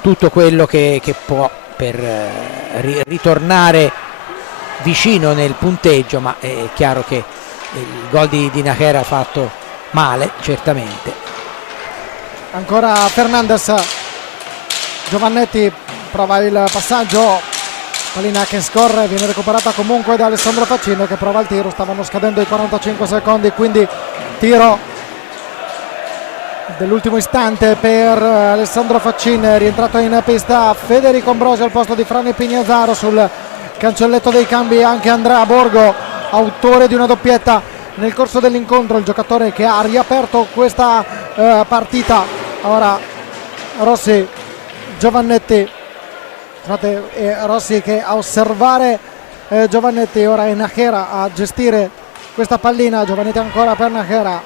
tutto quello che può per ritornare vicino nel punteggio, ma è chiaro che il gol di Nachera ha fatto male, certamente. Ancora Fernandez, Giovannetti prova il passaggio, pallina che scorre, viene recuperata comunque da Alessandro Faccin che prova il tiro, stavano scadendo i 45 secondi, quindi tiro dell'ultimo istante per Alessandro Faccin. Rientrato in pista Federico Ambrosio al posto di Franny Pignazaro. Sul cancelletto dei cambi anche Andrea Borgo, autore di una doppietta nel corso dell'incontro, il giocatore che ha riaperto questa partita. Ora Rossi, Giovannetti, Rossi che a osservare Giovannetti, ora è Nachera a gestire questa pallina. Giovannetti ancora per Nachera,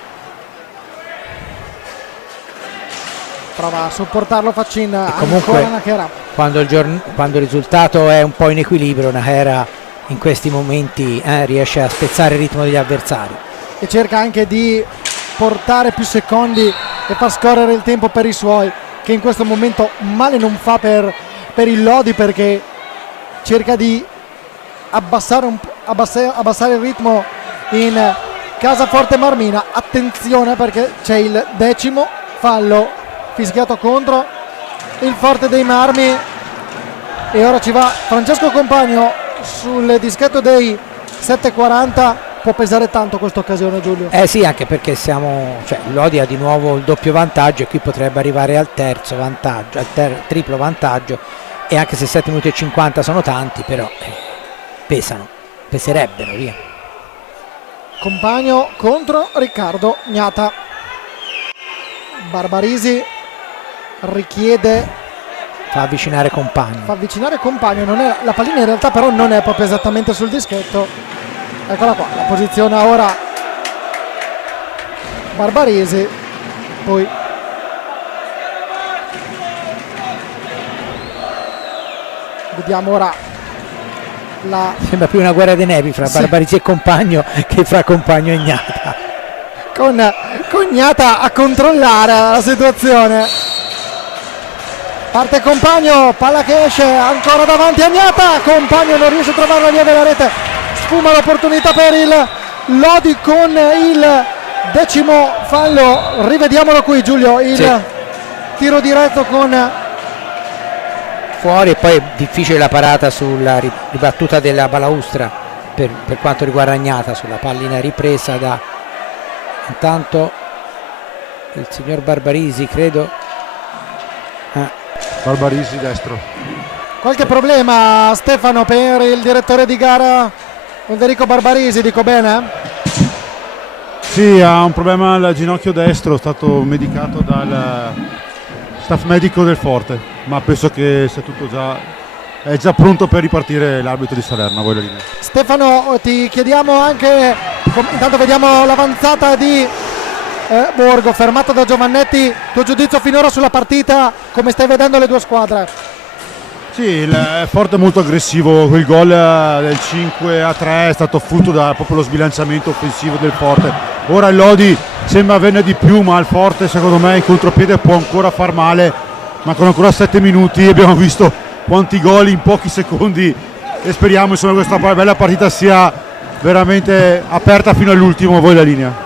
prova a supportarlo Faccin, ancora Nachera. Quando il risultato è un po' in equilibrio, Nachera in questi momenti riesce a spezzare il ritmo degli avversari e cerca anche di portare più secondi e far scorrere il tempo per i suoi, che in questo momento male non fa per il Lodi, perché cerca di abbassare il ritmo in casa Forte Marmina. Attenzione perché c'è il 10° fallo fischiato contro il Forte dei Marmi e ora ci va Francesco Compagno sul dischetto dei 7:40. Può pesare tanto questa occasione, Giulio. Sì, anche perché Lodi ha di nuovo il doppio vantaggio e qui potrebbe arrivare al terzo vantaggio, triplo vantaggio, e anche se 7 minuti e 50 sono tanti, però peserebbero, via. Compagno contro Riccardo Gnata. Barbarisi fa avvicinare Compagno, non è, la pallina in realtà però non è proprio esattamente sul dischetto. Eccola qua, la posizione ora Barbarisi, poi vediamo ora sembra più una guerra dei nevi fra Barbarisi e Compagno che fra Compagno e Gnata, con Gnata a controllare la situazione. Parte Compagno, palla che esce ancora davanti a Gnata, Compagno non riesce a trovare la via della rete, sfuma l'opportunità per il Lodi con il 10° fallo. Rivediamolo qui, Giulio, il tiro diretto con fuori, e poi è difficile la parata sulla ribattuta della balaustra per quanto riguarda Gnata, sulla pallina ripresa da intanto il signor Barbarisi, credo. Barbarisi destro. Qualche problema, Stefano, per il direttore di gara Federico Barbarisi, dico bene? Sì, ha un problema al ginocchio destro, è stato medicato dal staff medico del Forte, ma penso che sia tutto è già pronto per ripartire l'arbitro di Salerno. Stefano, ti chiediamo anche, intanto vediamo l'avanzata di Borgo, fermato da Giovannetti, tuo giudizio finora sulla partita, come stai vedendo le due squadre? Sì, il Forte è molto aggressivo, quel gol del 5-3 è stato frutto da proprio lo sbilanciamento offensivo del Forte. Ora il Lodi sembra averne di più, ma il Forte secondo me in contropiede può ancora far male. Mancano ancora 7 minuti, abbiamo visto quanti gol in pochi secondi e speriamo insomma che questa bella partita sia veramente aperta fino all'ultimo. Voi la linea.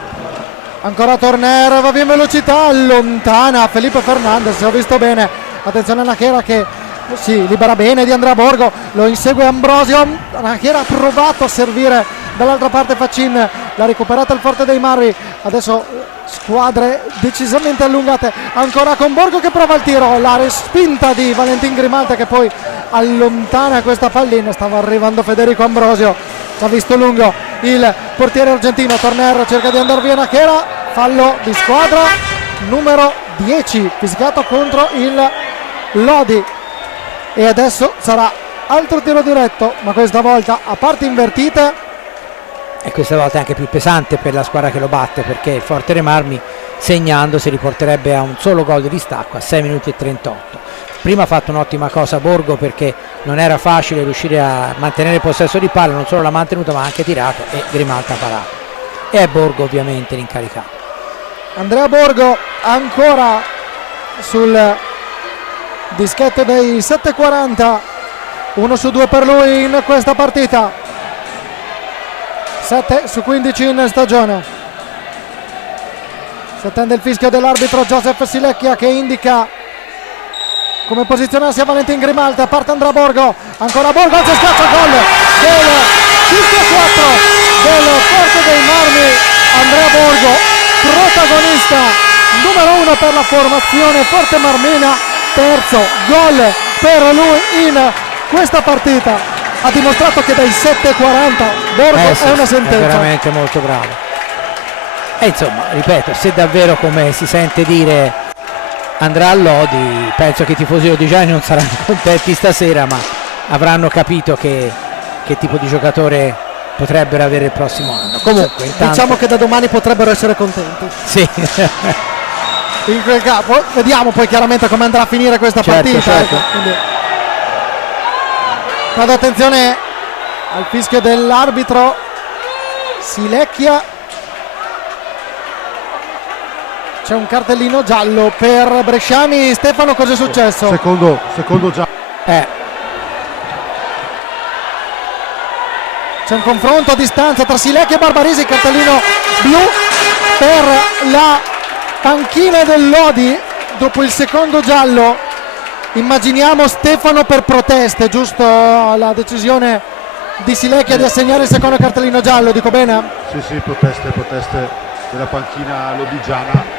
Ancora Torner, va via in velocità, allontana Felipe Fernandez, ho visto bene, attenzione a Nachera che si libera bene di Andrea Borgo, lo insegue Ambrosio, Nachera ha provato a servire dall'altra parte Faccin, l'ha recuperata il Forte dei Marmi, adesso squadre decisamente allungate, ancora con Borgo che prova il tiro, la respinta di Valentin Grimaldi che poi allontana questa pallina, stava arrivando Federico Ambrosio, l'ha visto lungo il portiere argentino. Torner cerca di andare via Nachera, fallo di squadra numero 10 fischiato contro il Lodi e adesso sarà altro tiro diretto, ma questa volta a parti invertite e questa volta è anche più pesante per la squadra che lo batte, perché il Forte dei Marmi segnando si riporterebbe a un solo gol di distacco a 6 minuti e 38. Prima ha fatto un'ottima cosa Borgo, perché non era facile riuscire a mantenere il possesso di palla, non solo l'ha mantenuto ma ha anche tirato e Grimalta ha parato, e è Borgo ovviamente l'incaricato. Andrea Borgo ancora sul dischetto dei 7:40, 1 su 2 per lui in questa partita, 7 su 15 in stagione. Si attende il fischio dell'arbitro Joseph Silecchia che indica come posizionarsi a Valentin Grimalta. Parte Andrea Borgo, ancora Borgo, si schiaccia il gol del 5-4 del Forte dei Marmi. Andrea Borgo, protagonista numero 1 per la formazione Forte Marmina, terzo gol per lui in questa partita. Ha dimostrato che dai 7:40 Borgo Sì, è una sentenza. è veramente molto bravo. E insomma, ripeto, se davvero, come si sente dire, andrà a Lodi, penso che i tifosi lodigiani non saranno contenti stasera, ma avranno capito che tipo di giocatore potrebbero avere il prossimo anno. Comunque intanto, diciamo che da domani potrebbero essere contenti. sì. In quel caso vediamo poi chiaramente come andrà a finire questa partita. Certo. Quindi, vado attenzione al fischio dell'arbitro Silecchia. C'è un cartellino giallo per Bresciani. Stefano, cosa è successo? Secondo giallo. C'è un confronto a distanza tra Silecchia e Barbarisi, cartellino blu per la panchina del Lodi dopo il secondo giallo. Immaginiamo, Stefano, per proteste, giusto, la decisione di Silecchia di assegnare il secondo cartellino giallo, dico bene? Sì, proteste della panchina lodigiana.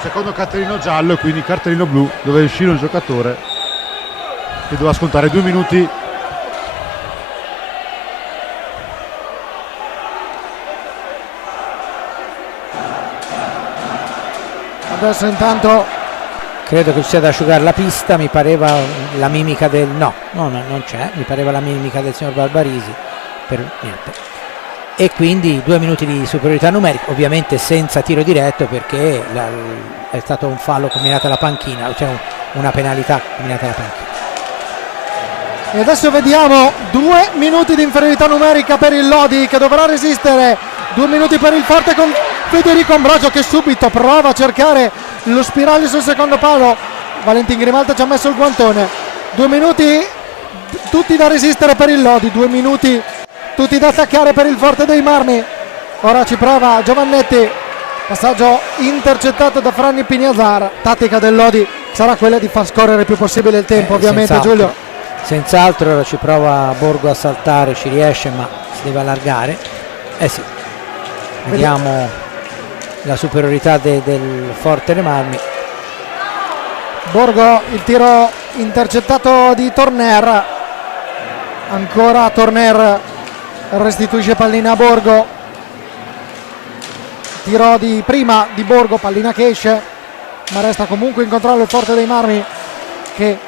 Secondo cartellino giallo e quindi cartellino blu, dove uscire un giocatore che doveva scontare 2 minuti. Adesso intanto Credo che ci sia da asciugare la pista, mi pareva la mimica del... no, non c'è, mi pareva la mimica del signor Barbarisi, per niente. E quindi 2 minuti di superiorità numerica, ovviamente senza tiro diretto, perché è stato un fallo combinato alla panchina, cioè una penalità combinata alla panchina. E adesso vediamo 2 minuti di inferiorità numerica per il Lodi, che dovrà resistere. 2 minuti per il Forte con Federico Ambrogio, che subito prova a cercare lo spiraglio sul secondo palo. Valentin Grimalta ci ha messo il guantone. 2 minuti tutti da resistere per il Lodi, 2 minuti tutti da attaccare per il Forte dei Marmi. Ora ci prova Giovannetti, passaggio intercettato da Franni Pignazar. Tattica del Lodi sarà quella di far scorrere il più possibile il tempo, ovviamente, senz'altro. Giulio. Senz'altro, ora ci prova Borgo a saltare, ci riesce ma si deve allargare. Sì, vediamo la superiorità del Forte dei Marmi. Borgo, il tiro intercettato di Torner, ancora Torner restituisce pallina a Borgo. Tiro di prima di Borgo, pallina che esce, ma resta comunque in controllo il Forte dei Marmi, che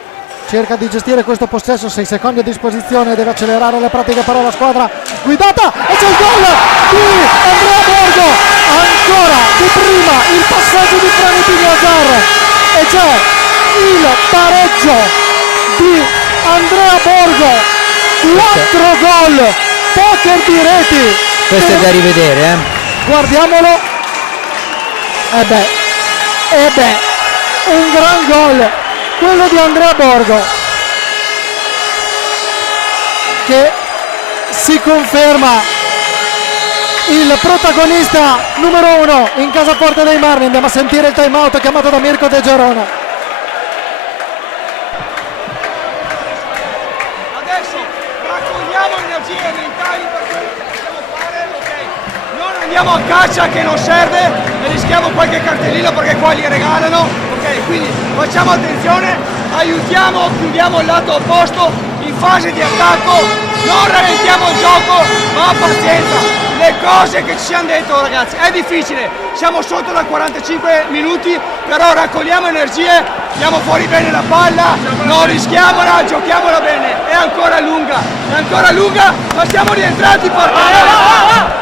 cerca di gestire questo possesso. 6 secondi a disposizione, deve accelerare le pratiche però la squadra guidata, e c'è il gol di Andrea Borgo, ancora di prima il passaggio di Franni Pignazar e c'è il pareggio di Andrea Borgo. 4 gol, poker di reti. Questo è da rivedere, Guardiamolo. Un gran gol quello di Andrea Borgo, che si conferma il protagonista numero 1 in casa Forte dei Marmi. Andiamo a sentire il time out chiamato da Mirko De Gerona. Adesso raccogliamo energie mentali per quello che possiamo fare, ok? Non andiamo a caccia che non serve e rischiamo qualche cartellino perché qua li regalano, ok? Quindi facciamo attenzione, aiutiamo, chiudiamo il lato opposto in fase di attacco, non rallentiamo il gioco, ma pazienza. le cose che ci siamo detto, ragazzi. È difficile, siamo sotto da 45 minuti, però raccogliamo energie, andiamo fuori bene la palla, non rischiamola, giochiamola bene. È ancora lunga, ma siamo rientrati, porca.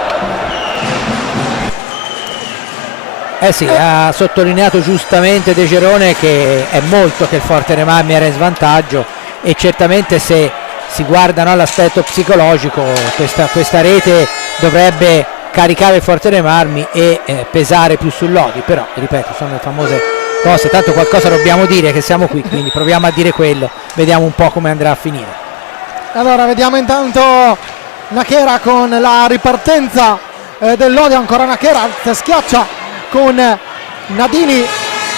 Eh sì, ha sottolineato giustamente De Gerone che è molto che il Forte dei Marmi era in svantaggio, e certamente se si guardano all'aspetto psicologico questa rete dovrebbe caricare il Forte dei Marmi e pesare più sul Lodi, però ripeto, sono le famose cose, tanto qualcosa dobbiamo dire che siamo qui, quindi proviamo a dire quello, vediamo un po' come andrà a finire. Allora vediamo intanto Nachera con la ripartenza del Lodi, ancora Nachera, schiaccia con Nadini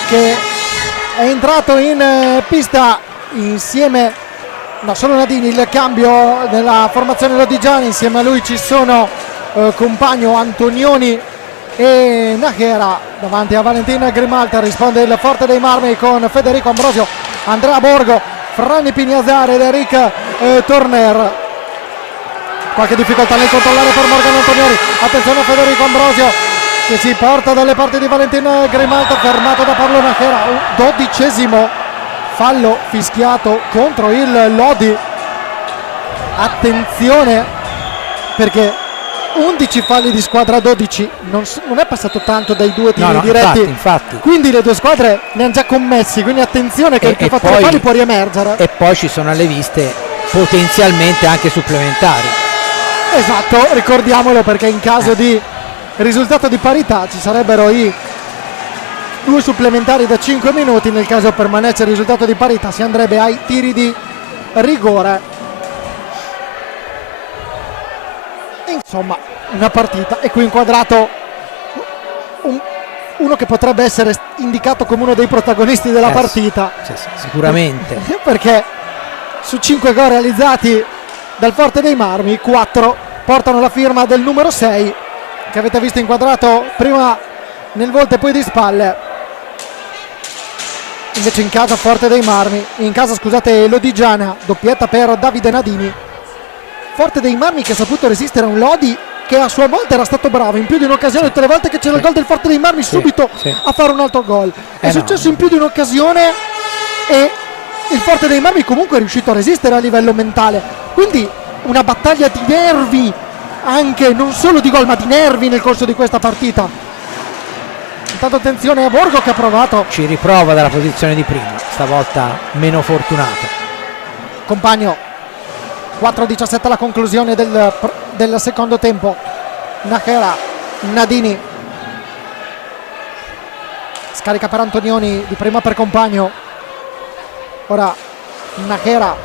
che è entrato in pista insieme, no, solo Nadini, il cambio della formazione lodigiana, insieme a lui ci sono compagno Antonioni e Nachera. Davanti a Valentina Grimalta risponde il Forte dei Marmi con Federico Ambrosio, Andrea Borgo, Franny Pignazar ed Eric Turner. Qualche difficoltà nel controllare per Morgan Antonioni, attenzione a Federico Ambrosio che si porta dalle parti di Valentina Grimalta, fermato da Paolo Nachera. 12° fallo fischiato contro il Lodi. Attenzione, perché 11 falli di squadra, 12 non è passato tanto dai due tiri diretti, infatti. Quindi le due squadre ne hanno già commessi, quindi attenzione che il che ha fatto falli può riemergere. E poi ci sono alle viste potenzialmente anche supplementari. Esatto, ricordiamolo, perché in caso di risultato di parità ci sarebbero i 2 supplementari da 5 minuti, nel caso permanesse il risultato di parità si andrebbe ai tiri di rigore. Insomma, una partita, e qui inquadrato uno che potrebbe essere indicato come uno dei protagonisti della partita. Sì, sicuramente. Perché su 5 gol realizzati dal Forte dei Marmi, 4 portano la firma del numero 6, che avete visto inquadrato prima nel volto e poi di spalle. Invece in casa Forte dei Marmi, Lodigiana, doppietta per Davide Nadini. Forte dei Marmi che ha saputo resistere a un Lodi che a sua volta era stato bravo in più di un'occasione, tutte le volte che c'era il gol del Forte dei Marmi subito a fare un altro gol. È successo in più di un'occasione e il Forte dei Marmi comunque è riuscito a resistere a livello mentale. Quindi una battaglia di nervi, anche non solo di gol ma di nervi nel corso di questa partita. Intanto attenzione a Borgo che ha provato, ci riprova dalla posizione di prima, stavolta meno fortunato. Compagno, 4:17 alla conclusione del secondo tempo. Nachera, Nadini scarica per Antonioni, di prima per Compagno, ora Nachera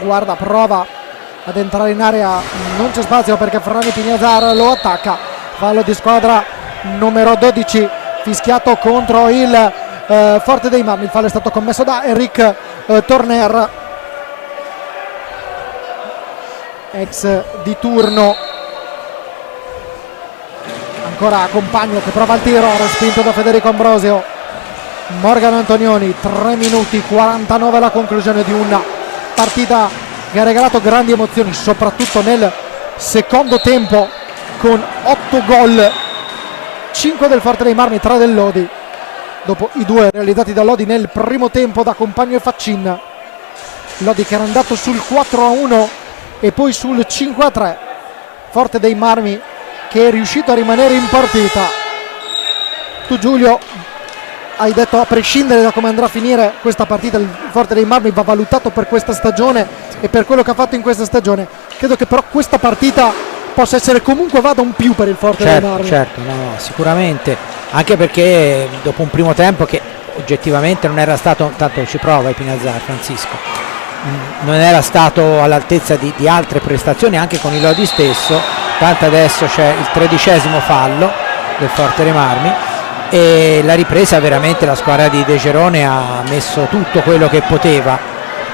guarda, prova ad entrare in area, non c'è spazio perché Franny Pignazar lo attacca. Fallo di squadra numero 12 fischiato contro il Forte dei Marmi. Il fallo è stato commesso da Eric Turner, ex di turno. Ancora Compagno che prova il tiro, respinto da Federico Ambrosio. Morgan Antonioni, 3 minuti 49 alla conclusione di una partita che ha regalato grandi emozioni, soprattutto nel secondo tempo, con 8 gol, 5 del Forte dei Marmi, 3 del Lodi, dopo i 2 realizzati da Lodi nel primo tempo da Compagno e Faccin. Lodi che era andato sul 4-1 e poi sul 5-3. Forte dei Marmi che è riuscito a rimanere in partita. Tu, Giulio, hai detto, a prescindere da come andrà a finire questa partita, il Forte dei Marmi va valutato per questa stagione e per quello che ha fatto in questa stagione. Credo che però questa partita possa essere comunque vada un più per il Forte dei Marmi. Certo, no, sicuramente, anche perché dopo un primo tempo che oggettivamente non era stato, tanto ci prova il Pignazar, Francisco, non era stato all'altezza di altre prestazioni anche con il Lodi stesso, tanto adesso c'è il 13° fallo del Forte dei Marmi e la ripresa, veramente la squadra di De Gerone ha messo tutto quello che poteva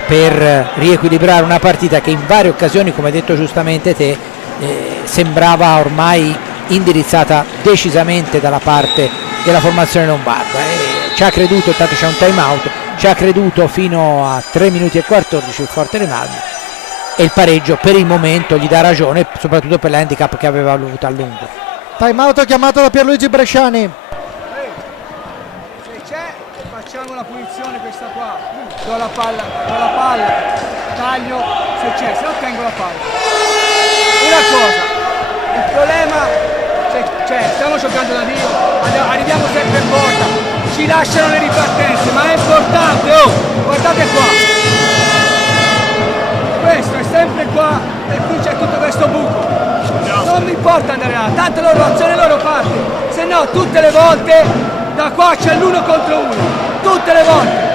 per riequilibrare una partita che in varie occasioni, come hai detto giustamente te, sembrava ormai indirizzata decisamente dalla parte della formazione lombarda. Ci ha creduto, intanto c'è un time out, ci ha creduto fino a 3 minuti e 14 il Forte dei Marmi e il pareggio per il momento gli dà ragione, soprattutto per l'handicap che aveva avuto a lungo. Time out chiamato da Pierluigi Bresciani. Se c'è, facciamo la punizione questa qua. Do la palla, taglio, se c'è, se no tengo la palla. Una cosa, il problema, cioè, stiamo giocando da Dio, arriviamo sempre in porta, ci lasciano le ripartenze, ma è importante, oh, guardate qua. Questo è sempre qua e qui c'è tutto questo buco. Non mi importa andare là, tanto loro azione loro parte, se no tutte le volte da qua c'è l'1 contro 1, tutte le volte.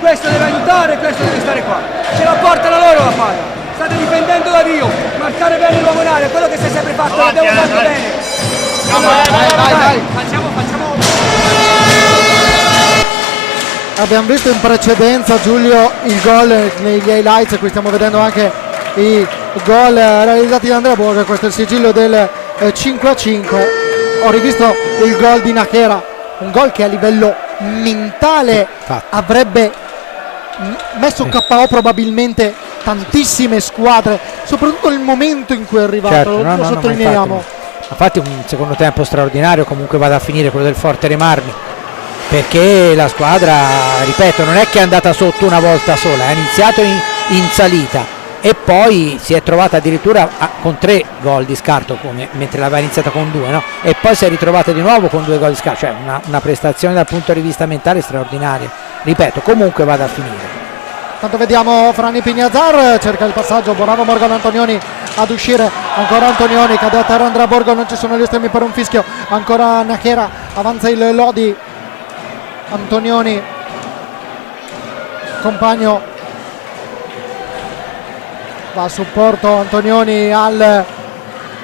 Questo deve aiutare, questo deve stare qua. Ce la portano loro la palla. State difendendo da Dio, marcare bene l'uomo in area, quello che si è sempre fatto, l'abbiamo fatto bene. Dai. Facciamo. Abbiamo visto in precedenza, Giulio, il gol negli highlights, qui stiamo vedendo anche i gol realizzati da Andrea Borgo. Questo è il sigillo del 5-5. Ho rivisto il gol di Nachera, un gol che a livello mentale avrebbe messo KO probabilmente tantissime squadre, soprattutto nel momento in cui è arrivato. Certo, lo sottolineiamo. Infatti un secondo tempo straordinario, comunque vada a finire quello del Forte dei Marmi, perché la squadra, ripeto, non è che è andata sotto una volta sola, è iniziato in salita e poi si è trovata addirittura con 3 gol di scarto, mentre l'aveva iniziata con 2, no? E poi si è ritrovata di nuovo con 2 gol di scarto, cioè una prestazione dal punto di vista mentale straordinaria. Ripeto, comunque vada a finire. Tanto vediamo Franny Pignazar, cerca il passaggio, bravo Morgan Antonioni ad uscire, ancora Antonioni, cade a terra Andrea Borgo, non ci sono gli estremi per un fischio, ancora Nachera, avanza il Lodi, Antonioni, compagno, va a supporto Antonioni al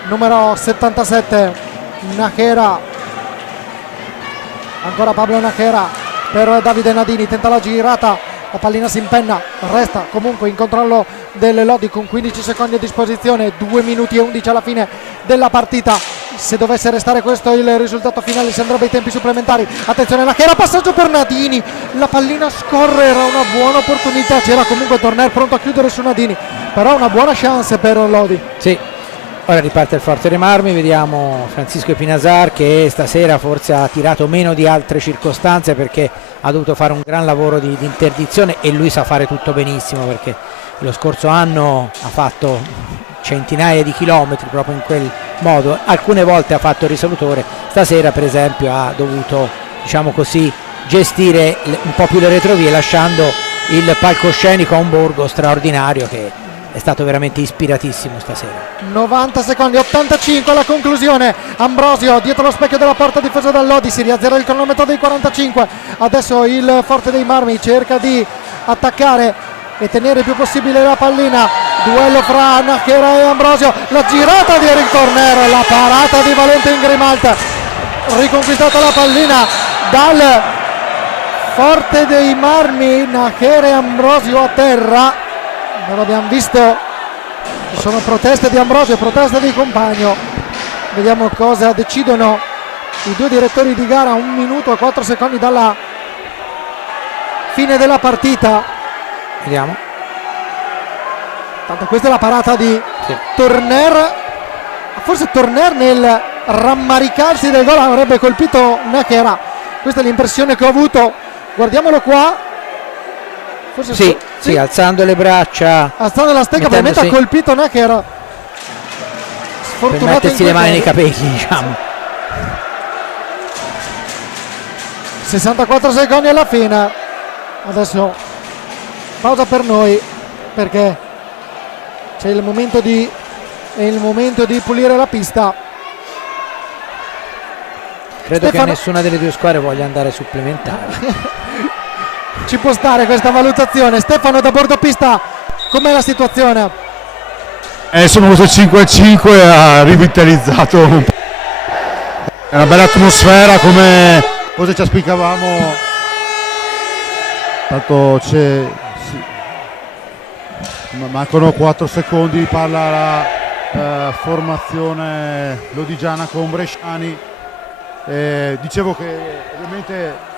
numero 77, Nachera, ancora Pablo Nachera per Davide Nadini, tenta la girata, la pallina si impenna, resta comunque in controllo del Lodi con 15 secondi a disposizione, 2 minuti e 11 alla fine della partita. Se dovesse restare questo il risultato finale si andrebbe ai tempi supplementari. Attenzione Nachera, passaggio per Nadini, la pallina scorre, era una buona opportunità, c'era comunque Torner pronto a chiudere su Nadini, però una buona chance per Lodi. Sì, ora riparte il Forte dei Marmi, vediamo Francisco Epinazar che stasera forse ha tirato meno di altre circostanze perché ha dovuto fare un gran lavoro di interdizione e lui sa fare tutto benissimo, perché lo scorso anno ha fatto centinaia di chilometri proprio in quel modo, alcune volte ha fatto il risolutore, stasera per esempio ha dovuto, diciamo così, gestire un po' più le retrovie lasciando il palcoscenico a un Borgo straordinario che è stato veramente ispiratissimo stasera. 90 secondi, 85 alla conclusione. Ambrosio dietro lo specchio della porta difesa dal Lodi, si riazzera il cronometro dei 45. Adesso il Forte dei Marmi cerca di attaccare e tenere il più possibile la pallina. Duello fra Nachera e Ambrosio, la girata di Eric Torner, la parata di Valentin Grimalt, riconquistata la pallina dal Forte dei Marmi. Nachera e Ambrosio a terra. Non abbiamo visto, ci sono proteste di Ambrosio e proteste di compagno. Vediamo cosa decidono i due direttori di gara. 1 minuto e 4 secondi dalla fine della partita. Vediamo. Tanto questa è la parata di Torner. Forse Torner nel rammaricarsi del gol avrebbe colpito Nachera. Questa è l'impressione che ho avuto. Guardiamolo qua. Forse sì, alzando le braccia, alzando la stecca, probabilmente ha colpito Nachera. Per mettersi le mani nei capelli, diciamo. 64 secondi alla fine. Adesso pausa per noi perché c'è il momento di pulire la pista. Credo che nessuna delle due squadre voglia andare supplementare. Ci può stare questa valutazione. Stefano da bordopista, com'è la situazione? Insomma, questo 5-5 ha rivitalizzato un po'. È una bella atmosfera, come cosa ci auspicavamo. Tanto c'è, mancano 4 secondi, parla la formazione lodigiana con Bresciani. Dicevo che ovviamente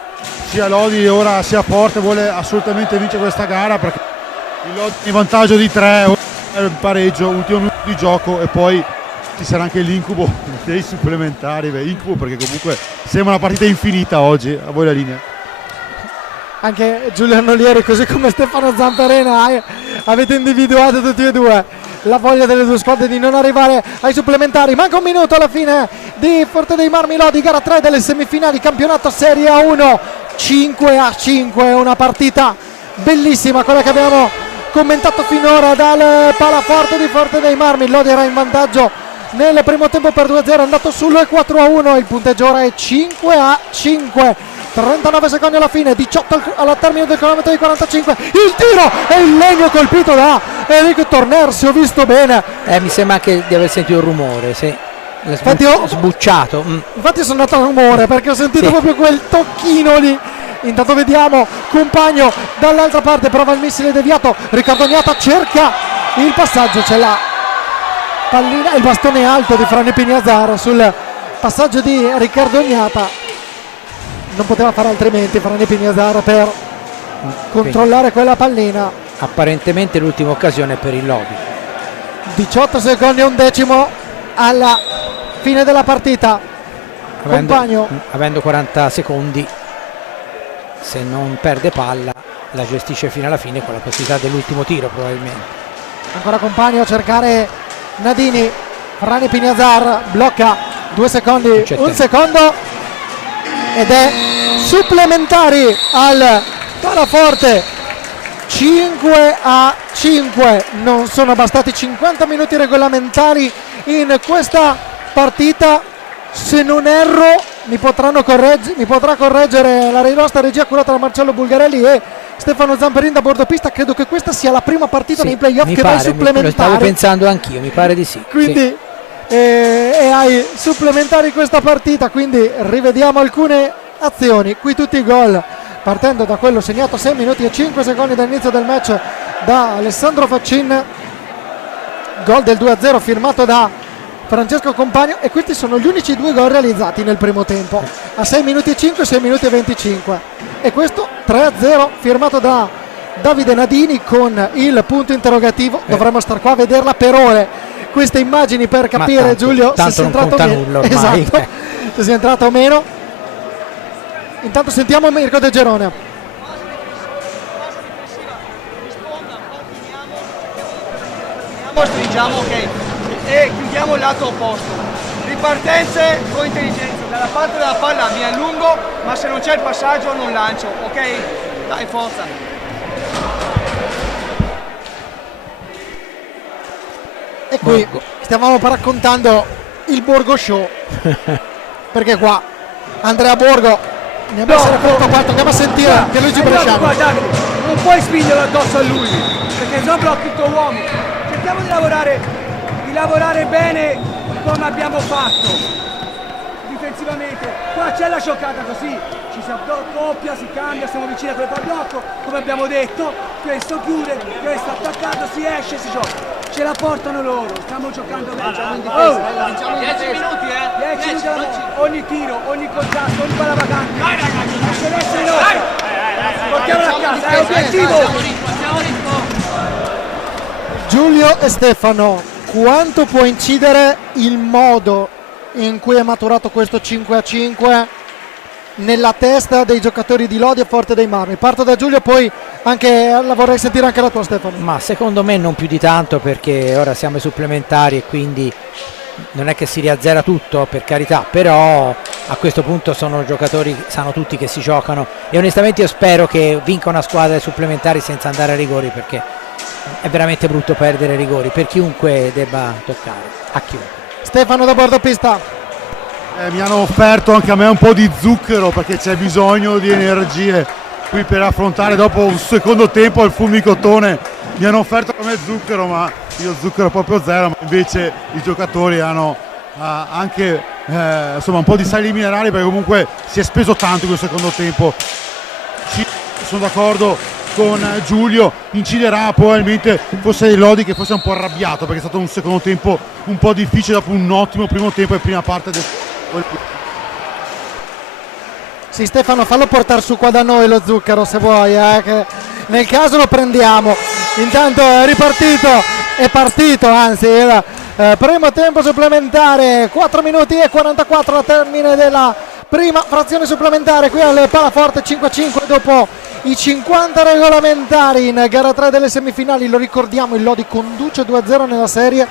sia Lodi ora sia Forte vuole assolutamente vincere questa gara perché Il vantaggio di 3, pareggio, ultimo minuto di gioco e poi ci sarà anche l'incubo dei supplementari. Incubo perché comunque sembra una partita infinita oggi. A voi la linea. Anche Giulio Annolieri, così come Stefano Zamperena, avete individuato tutti e due la voglia delle due squadre di non arrivare ai supplementari. Manca un minuto alla fine di Forte dei Marmi Lodi, gara 3 delle semifinali campionato Serie A1, 5-5, una partita bellissima, quella che abbiamo commentato finora dal palaforte di Forte dei Marmi. Lodi era in vantaggio nel primo tempo per 2-0, è andato sul 4-1, il punteggio ora è 5-5. 39 secondi alla fine, 18 al termine del cronometro di 45, il tiro e il legno colpito da Enrico Torner, se ho visto bene. Mi sembra anche di aver sentito un rumore, sì. Infatti Sbucciato. Infatti sono andato a rumore perché ho sentito proprio quel tocchino lì. Intanto vediamo Compagno dall'altra parte, prova il missile deviato, Riccardo Gnata cerca il passaggio, c'è la pallina, il bastone alto di Franny Pignazaro sul passaggio di Riccardo Gnata. Non poteva fare altrimenti Franny Pignazaro per controllare quella pallina. Apparentemente l'ultima occasione per il Lodi. 18 secondi e un decimo alla fine della partita. Compagno avendo 40 secondi, se non perde palla la gestisce fino alla fine con la possibilità dell'ultimo tiro probabilmente. Ancora Compagno a cercare Nadini, Franny Pignazar blocca 2 secondi, un secondo ed è supplementari al palaforte. 5-5, non sono bastati 50 minuti regolamentari in questa partita. Se non erro mi potrà correggere la nostra regia curata da Marcello Bulgarelli e Stefano Zamperin da bordo pista. Credo che questa sia la prima partita nei playoff che va ai supplementari. Lo stavo pensando anch'io, mi pare di sì. Quindi e ai supplementari questa partita, quindi rivediamo alcune azioni. Qui tutti i gol partendo da quello segnato 6 minuti e 5 secondi dall'inizio del match da Alessandro Faccin, gol del 2-0 firmato da Francesco Compagno, e questi sono gli unici 2 gol realizzati nel primo tempo a 6 minuti e 5, 6 minuti e 25, e questo 3-0 firmato da Davide Nadini con il punto interrogativo. Dovremmo star qua a vederla per ore queste immagini per capire, Giulio, se sia entrato o meno. Esatto, se sia entrato o meno. Intanto sentiamo Mirko De Gerone. Stringiamo, ok, e chiudiamo il lato opposto. Ripartenze con intelligenza, dalla parte della palla mi allungo, ma se non c'è il passaggio non lancio, ok? Dai, forza. E qui stavamo raccontando il Borgo Show, perché qua Andrea Borgo, andiamo a essere preoccupato, andiamo a sentire che Luigi Bresciano. Guarda, non puoi spingerlo addosso a lui, perché sennò blocchi il tuo uomo. Cerchiamo di lavorare bene come abbiamo fatto difensivamente. Qua c'è la scioccata, così ci si accoppia, si cambia, siamo vicini a quel blocco, come abbiamo detto. Questo chiude, questo attaccato, si esce, si gioca. Ce la portano loro, stiamo giocando bene. 10 minuti, 10 minuti, ogni tiro, ogni contatto, ogni palla vacante. Vai ragazzi, deve essere nostra. Portiamola a casa, è obiettivo. Giulio e Stefano, quanto può incidere il modo in cui è maturato questo 5-5 nella testa dei giocatori di Lodi e Forte dei Marmi? Parto da Giulio, poi anche la vorrei sentire anche la tua, Stefano. Ma secondo me non più di tanto, perché ora siamo ai supplementari e quindi non è che si riazzera tutto, per carità, però a questo punto sono giocatori, sanno tutti che si giocano, e onestamente io spero che vinca una squadra ai supplementari senza andare a rigori, perché è veramente brutto perdere rigori per chiunque debba toccare, a chiunque. Stefano da bordo pista. Mi hanno offerto anche a me un po' di zucchero, perché c'è bisogno di energie qui per affrontare dopo un secondo tempo il Fulmicotone. Mi hanno offerto come zucchero, ma io zucchero proprio zero, ma invece i giocatori hanno anche insomma un po' di sali minerali, perché comunque si è speso tanto in questo secondo tempo. Sono d'accordo con Giulio, inciderà probabilmente forse il Lodi, che forse è un po' arrabbiato perché è stato un secondo tempo un po' difficile dopo un ottimo primo tempo e prima parte del... Sì, Stefano, fallo portare su qua da noi lo zucchero se vuoi, che nel caso lo prendiamo. Intanto è partito anzi il primo tempo supplementare, 4 minuti e 44 al termine della prima frazione supplementare qui al Palaforte. 5-5 dopo i 50 regolamentari in gara 3 delle semifinali. Lo ricordiamo, il Lodi conduce 2-0 nella serie.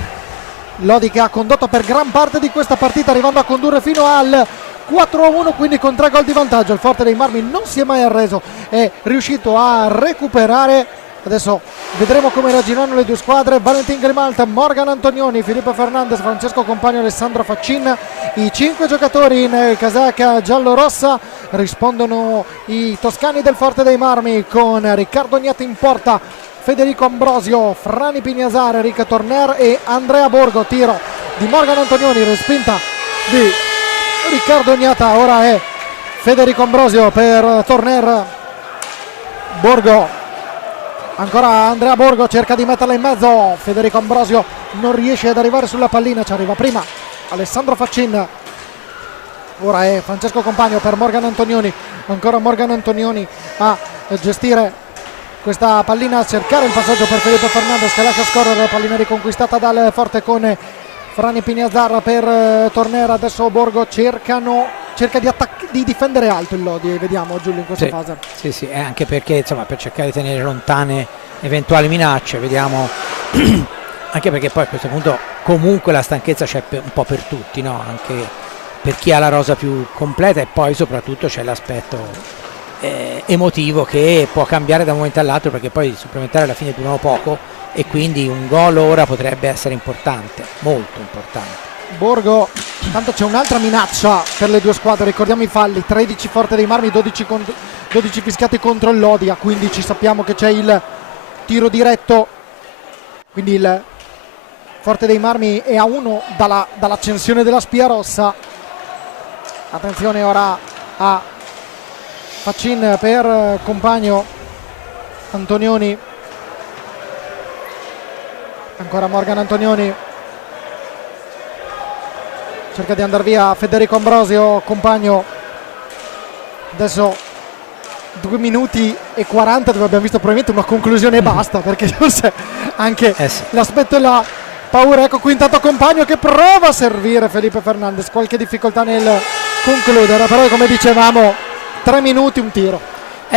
Lodi che ha condotto per gran parte di questa partita, arrivando a condurre fino al 4-1, quindi con 3 gol di vantaggio. Il Forte dei Marmi non si è mai arreso, è riuscito a recuperare. Adesso vedremo come reagiranno le due squadre. Valentin Grimalt, Morgan Antonioni, Filippo Fernandez, Francesco Compagno, Alessandro Faccin, i 5 giocatori in casacca giallo-rossa. Rispondono i toscani del Forte dei Marmi con Riccardo Gnatti in porta, Federico Ambrosio, Frani Pignazar, Enrico Torner e Andrea Borgo. Tiro di Morgan Antonioni, respinta di Riccardo Gnata. Ora è Federico Ambrosio per Torner. Borgo, ancora Andrea Borgo, cerca di metterla in mezzo. Federico Ambrosio non riesce ad arrivare sulla pallina, ci arriva prima Alessandro Faccin. Ora è Francesco Compagno per Morgan Antonioni, ancora Morgan Antonioni a gestire questa pallina, a cercare il passaggio per Filippo Fernandez che lascia scorrere la pallina riconquistata dal Forte con Frani Pignazarra per Torner. Adesso Borgo cerca di difendere alto il Lodi, vediamo Giulio in questa fase. Sì, anche perché insomma per cercare di tenere lontane eventuali minacce, vediamo anche perché poi a questo punto comunque la stanchezza c'è un po' per tutti, no? Anche per chi ha la rosa più completa, e poi soprattutto c'è l'aspetto emotivo che può cambiare da un momento all'altro, perché poi i supplementari alla fine durano poco e quindi un gol ora potrebbe essere importante, molto importante. Borgo, intanto c'è un'altra minaccia per le due squadre, ricordiamo i falli, 13 Forte dei Marmi, 12 fischiati contro il Lodi, a 15 sappiamo che c'è il tiro diretto, quindi il Forte dei Marmi è a 1 dall'accensione della spia rossa. Attenzione ora a Faccin per Compagno, Antonioni, ancora Morgan Antonioni, cerca di andare via Federico Ambrosio. Compagno, adesso 2 minuti e 40 dove abbiamo visto probabilmente una conclusione e basta, perché forse anche l'aspetto e la paura. Ecco qui intanto Compagno che prova a servire Felipe Fernandez, qualche difficoltà nel concludere, però come dicevamo 3 minuti un tiro.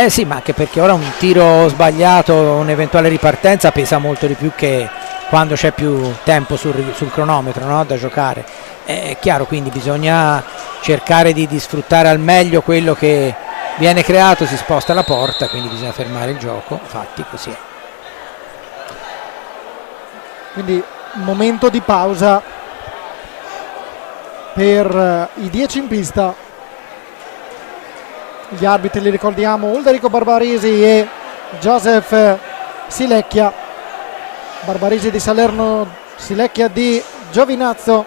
Sì, ma anche perché ora un tiro sbagliato, un'eventuale ripartenza pesa molto di più che quando c'è più tempo sul cronometro, no? Da giocare. È chiaro, quindi bisogna cercare di sfruttare al meglio quello che viene creato, si sposta la porta, quindi bisogna fermare il gioco, infatti così è. Quindi un momento di pausa per i 10 in pista. Gli arbitri li ricordiamo: Ulderico Barbarisi e Joseph Silecchia. Barbarisi di Salerno, Silecchia di Giovinazzo.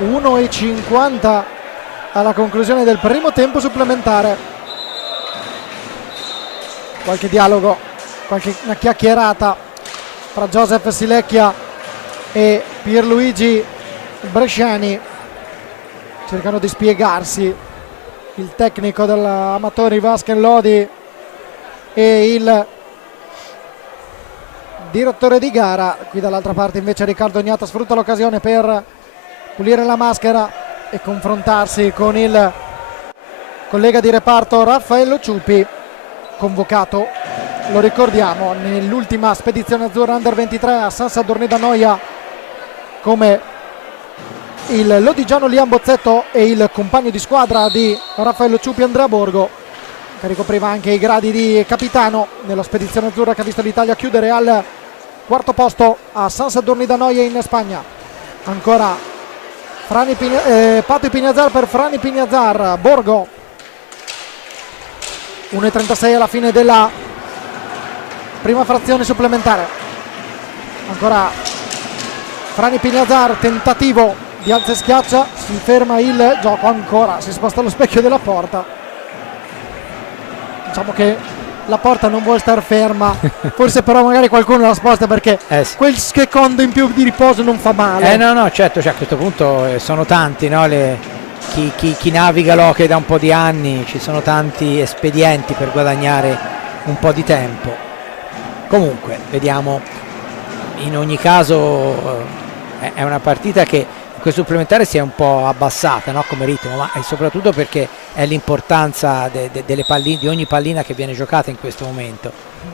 1:50 alla conclusione del primo tempo supplementare. Qualche dialogo, una chiacchierata tra Joseph Silecchia e Pierluigi Bresciani. Cercano di spiegarsi il tecnico dell'Amatori Basket Lodi e il direttore di gara. Qui dall'altra parte invece Riccardo Gnata sfrutta l'occasione per pulire la maschera e confrontarsi con il collega di reparto Raffaello Ciupi, convocato, lo ricordiamo, nell'ultima spedizione azzurra Under 23 a San Sadurní d'Anoia come il lodigiano Liam Bozzetto e il compagno di squadra di Raffaello Ciupi, Andrea Borgo, che ricopriva anche i gradi di capitano nella spedizione azzurra che ha visto l'Italia chiudere al 4° posto a San Sadurní d'Anoia in Spagna. Ancora Pato Pignazar per Frani Pignazar. Borgo, 1:36 alla fine della prima frazione supplementare. Ancora Frani Pignazar, tentativo di alza e schiaccia, si ferma il gioco, ancora si sposta lo specchio della porta. Diciamo che la porta non vuole star ferma, forse però magari qualcuno la sposta perché quel secondo in più di riposo non fa male. No, certo, cioè a questo punto sono tanti, no? Chi naviga l'hockey da un po' di anni, ci sono tanti espedienti per guadagnare un po' di tempo. Comunque vediamo, in ogni caso è una partita che in questo supplementare si è un po' abbassata, no, come ritmo, ma è soprattutto perché è l'importanza delle palline, di ogni pallina che viene giocata in questo momento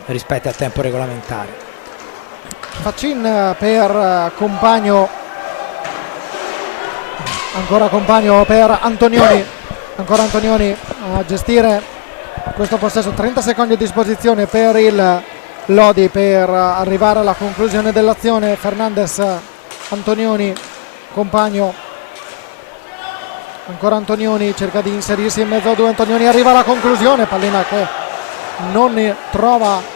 rispetto al tempo regolamentare. Faccin per Compagno, ancora Compagno per Antonioni, ancora Antonioni a gestire questo possesso, 30 secondi a disposizione per il Lodi per arrivare alla conclusione dell'azione. Fernandez, Antonioni, Compagno, ancora Antonioni, cerca di inserirsi in mezzo a due, Antonioni arriva alla conclusione, pallina che non trova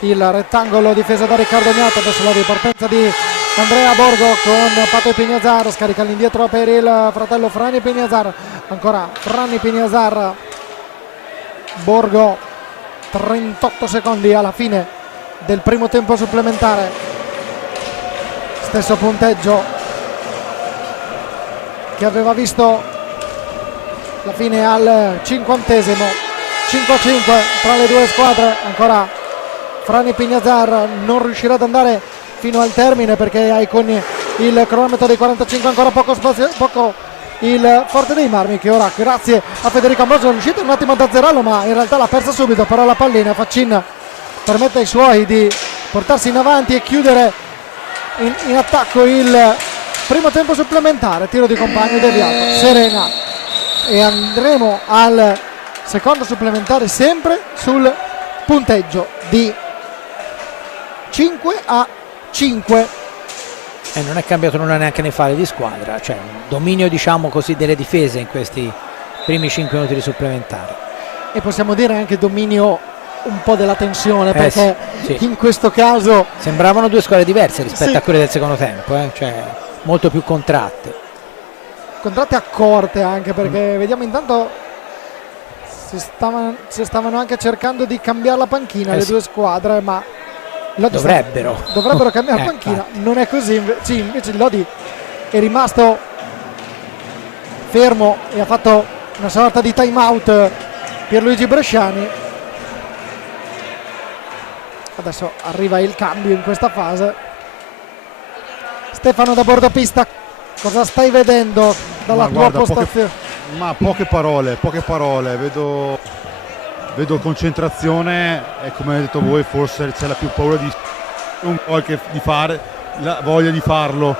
il rettangolo difesa da Riccardo Gnata. Adesso la ripartenza di Andrea Borgo con Pato Pignazar, scarica all'indietro per il fratello Franni Pignazar, ancora Franni Pignazar, Borgo, 38 secondi alla fine del primo tempo supplementare, stesso punteggio che aveva visto la fine al 50esimo, 5-5 tra le due squadre. Ancora Franni Pignazar non riuscirà ad andare fino al termine perché hai con il cronometro dei 45 ancora poco spazio, poco il Forte dei Marmi, che ora grazie a Federico Ambrosio è riuscito un attimo ad azzerarlo, ma in realtà l'ha persa subito. Però la pallina Faccin permette ai suoi di portarsi in avanti e chiudere in attacco il primo tempo supplementare. Tiro di Compagno deviato, Serena, e andremo al secondo supplementare sempre sul punteggio di 5-5. E non è cambiato nulla neanche nei falli di squadra, cioè un dominio, diciamo così, delle difese in questi primi 5 minuti di supplementare. E possiamo dire anche dominio un po' della tensione, perché sì. In questo caso sembravano due squadre diverse rispetto sì. a quelle del secondo tempo, cioè molto più contratte accorte anche, perché vediamo intanto si stavano anche cercando di cambiare la panchina le due squadre, ma dovrebbero cambiare la panchina, non è così. Sì, invece il Lodi è rimasto fermo e ha fatto una sorta di time out Pierluigi Bresciani. Adesso arriva il cambio in questa fase. Stefano da bordopista, cosa stai vedendo dalla tua postazione? Poche parole, vedo concentrazione e, come avete detto voi, forse c'è la più paura di fare, la voglia di farlo.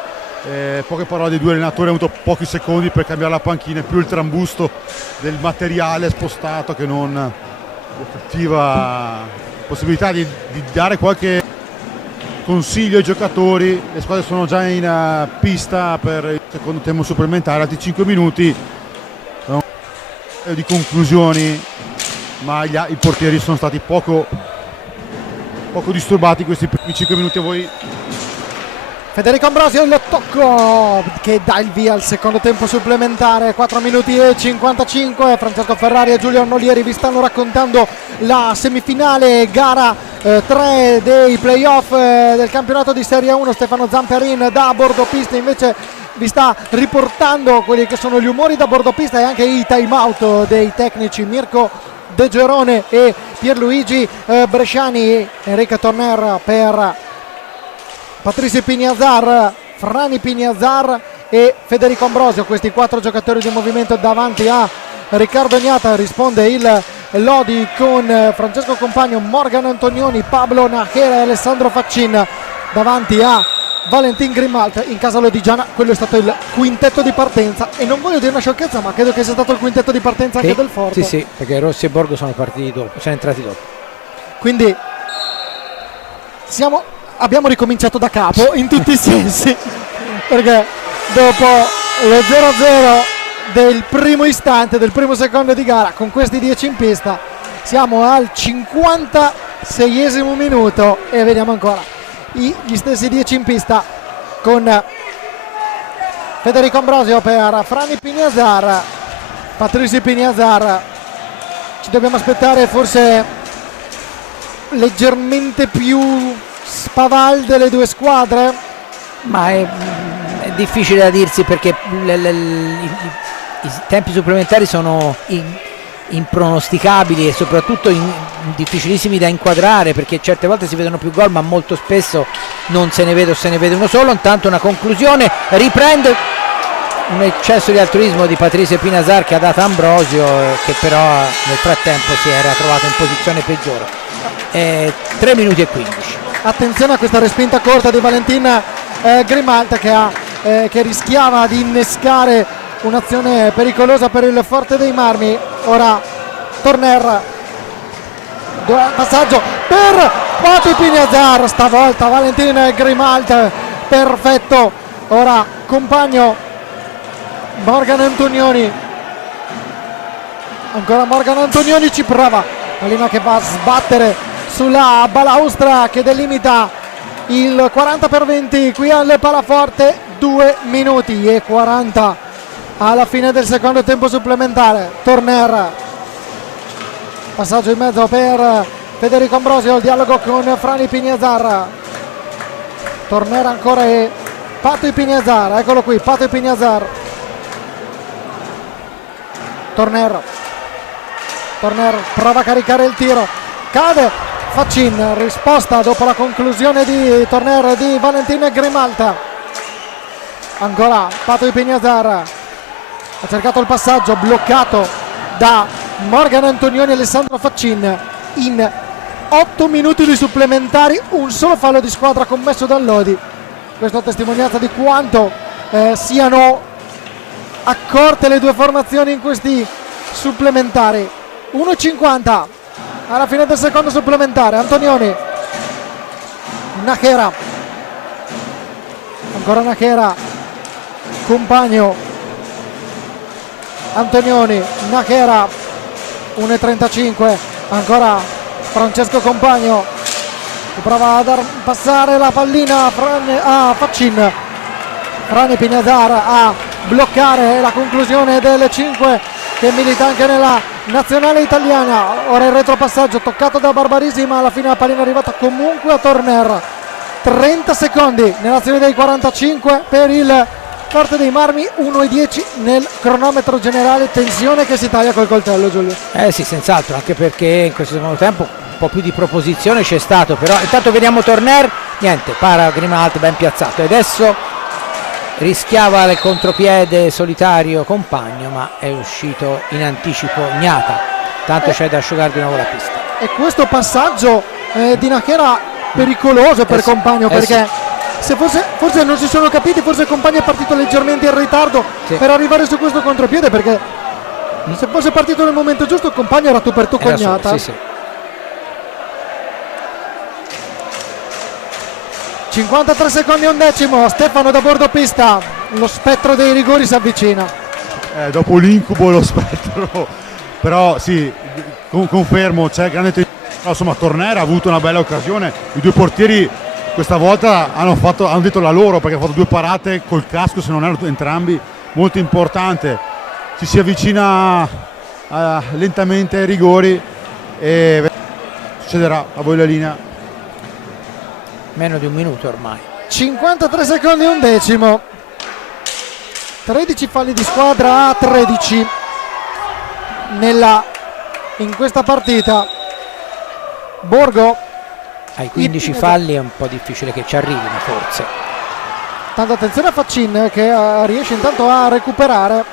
Poche parole dei due allenatori, hanno avuto pochi secondi per cambiare la panchina, più il trambusto del materiale spostato che non l'effettiva possibilità di dare qualche consiglio ai giocatori. Le squadre sono già in pista per il secondo tempo supplementare, altri 5 minuti di conclusioni, ma i portieri sono stati poco disturbati questi primi 5 minuti. A voi Federico Ambrosio, il tocco che dà il via al secondo tempo supplementare, 4 minuti e 55. Francesco Ferrari e Giulio Arnolieri vi stanno raccontando la semifinale gara 3 dei playoff del campionato di Serie 1. Stefano Zamperin da bordopista invece vi sta riportando quelli che sono gli umori da bordopista e anche i time out dei tecnici Mirko De Gerone e Pierluigi Bresciani. Enrico Torner per Patrizio Pignazar, Franni Pignazar e Federico Ambrosio, questi 4 giocatori di movimento davanti a Riccardo Gnata. Risponde il Lodi con Francesco Compagno, Morgan Antonioni, Pablo Najera e Alessandro Faccin davanti a Valentin Grimalt. In casa lodigiana quello è stato il quintetto di partenza, e non voglio dire una sciocchezza, ma credo che sia stato il quintetto di partenza anche del Forte. Sì, perché Rossi e Borgo sono partiti dopo, sono entrati dopo. Quindi abbiamo ricominciato da capo in tutti i sensi, perché dopo lo 0-0 del primo istante, del primo secondo di gara, con questi 10 in pista, siamo al 56esimo minuto e vediamo ancora gli stessi 10 in pista, con Federico Ambrosio per Franni Pignazar, Patrizio Pignazar. Ci dobbiamo aspettare forse leggermente più spavalde le due squadre, ma è difficile da dirsi, perché i tempi supplementari sono impronosticabili e soprattutto difficilissimi da inquadrare, perché certe volte si vedono più gol ma molto spesso non se ne vede o se ne vede uno solo. Intanto una conclusione, riprende un eccesso di altruismo di Patrice Pinazar che ha dato Ambrosio, che però nel frattempo si era trovato in posizione peggiore. 3 minuti e 15. Attenzione a questa respinta corta di Valentin Grimalta che rischiava di innescare un'azione pericolosa per il Forte dei Marmi. Ora Torner, passaggio per Pato Pinazar, stavolta Valentin Grimalta, perfetto. Ora compagno Morgan Antonioni, ancora Morgan Antonioni, ci prova, pallina che va a sbattere sulla balaustra che delimita il 40/20 qui al Palaforte. 2 minuti e 40 alla fine del secondo tempo supplementare. Torner, passaggio in mezzo per Federico Ambrosio, il dialogo con Frani Pinazar. Torner ancora e Pato Pinazar, eccolo qui Pato Pinazar. Torner prova a caricare il tiro, cade Faccin, risposta dopo la conclusione di Torner di Valentin Grimalta. Ancora Pato Pinazar, ha cercato il passaggio, bloccato da Morgan Antonioni e Alessandro Faccin. In 8 minuti di supplementari un solo fallo di squadra commesso da Lodi. Questa è testimonianza di quanto siano accorte le due formazioni in questi supplementari. 1:50 alla fine del secondo supplementare. Antonioni, Nachera, ancora Nachera, compagno Antonioni, Nachera, 1:35, ancora Francesco Compagno che prova a passare la pallina a Faccin. Frani Pinazar a bloccare la conclusione delle 5 che milita anche nella nazionale italiana. Ora il retropassaggio toccato da Barbarisi, ma alla fine la pallina è arrivata comunque a Torner. 30 secondi nell'azione dei 45 per il Forte dei Marmi, 1:10 nel cronometro generale. Tensione che si taglia col coltello, Giulio. Sì, senz'altro, anche perché in questo secondo tempo un po' più di proposizione c'è stato, però intanto vediamo Torner, niente, para Grimalta ben piazzato e adesso rischiava il contropiede solitario Compagno, ma è uscito in anticipo Gnata. Tanto c'è da asciugare di nuovo la pista. E questo passaggio di Nachera pericoloso per Compagno, perché se forse non si sono capiti, forse Compagno è partito leggermente in ritardo per arrivare su questo contropiede, perché se fosse partito nel momento giusto Compagno era tu per tu con Gnata. Sì. 53 secondi e un decimo. Stefano da bordo pista, lo spettro dei rigori si avvicina. Dopo l'incubo lo spettro, però sì, confermo, c'è grande insomma Torner ha avuto una bella occasione. I due portieri questa volta hanno detto la loro, perché ha fatto 2 parate col casco, se non erano entrambi, molto importante. Ci si avvicina lentamente ai rigori e succederà. A voi la linea. Meno di un minuto ormai. 53 secondi e un decimo. 13 falli di squadra a 13 in questa partita. Borgo ai 15 falli è un po' difficile che ci arrivino, forse. Tanto attenzione a Faccin che riesce intanto a recuperare,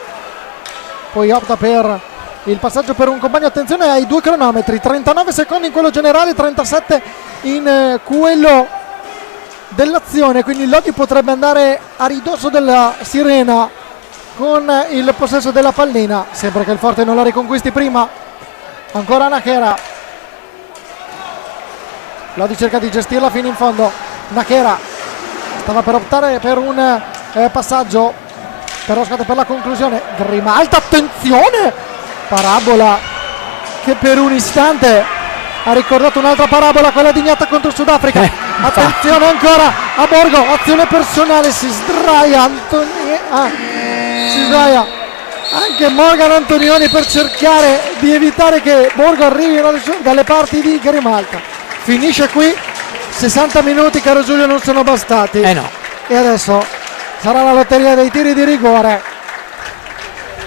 poi opta per il passaggio per un compagno. Attenzione ai 2 cronometri, 39 secondi in quello generale, 37 in quello dell'azione, quindi Lodi potrebbe andare a ridosso della sirena con il possesso della pallina. Sembra che il Forte non la riconquisti prima. Ancora Nachera, Lodi cerca di gestirla fino in fondo. Nachera stava per optare per un passaggio, però scatta per la conclusione. Grimalta, attenzione, parabola che per un istante ha ricordato un'altra parabola, quella di Gnata contro il Sudafrica. Attenzione ancora a Borgo, azione personale, si sdraia anche Morgan Antonioni per cercare di evitare che Borgo arrivi dalle parti di Grimalta. Finisce qui, 60 minuti, caro Giulio, non sono bastati. No. E adesso sarà la lotteria dei tiri di rigore.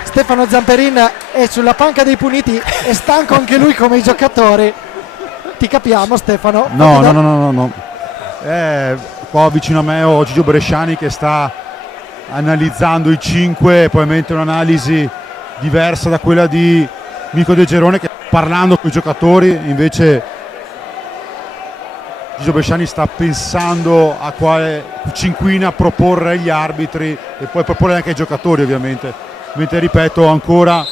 Stefano Zamperin è sulla panca dei puniti, è stanco anche lui come i giocatori. Ti capiamo, Stefano? No. Qua vicino a me ho Gigio Bresciani che sta analizzando i 5, probabilmente un'analisi diversa da quella di Mico De Gerone, che parlando con i giocatori invece Gigio Bresciani sta pensando a quale cinquina proporre agli arbitri e poi proporre anche ai giocatori, ovviamente. Mentre, ripeto ancora,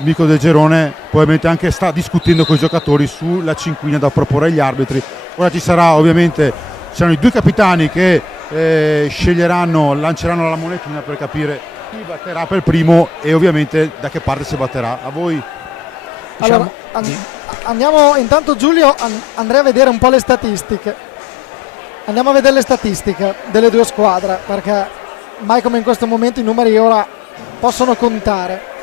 Mico De Gerone probabilmente anche sta discutendo con i giocatori sulla cinquina da proporre agli arbitri. Ora ci saranno i 2 capitani che lanceranno la monetina per capire chi batterà per primo e ovviamente da che parte si batterà. A voi? Allora, andiamo intanto, Giulio, andrei a vedere un po' le statistiche. Andiamo a vedere le statistiche delle 2 squadre, perché mai come in questo momento i numeri ora possono contare.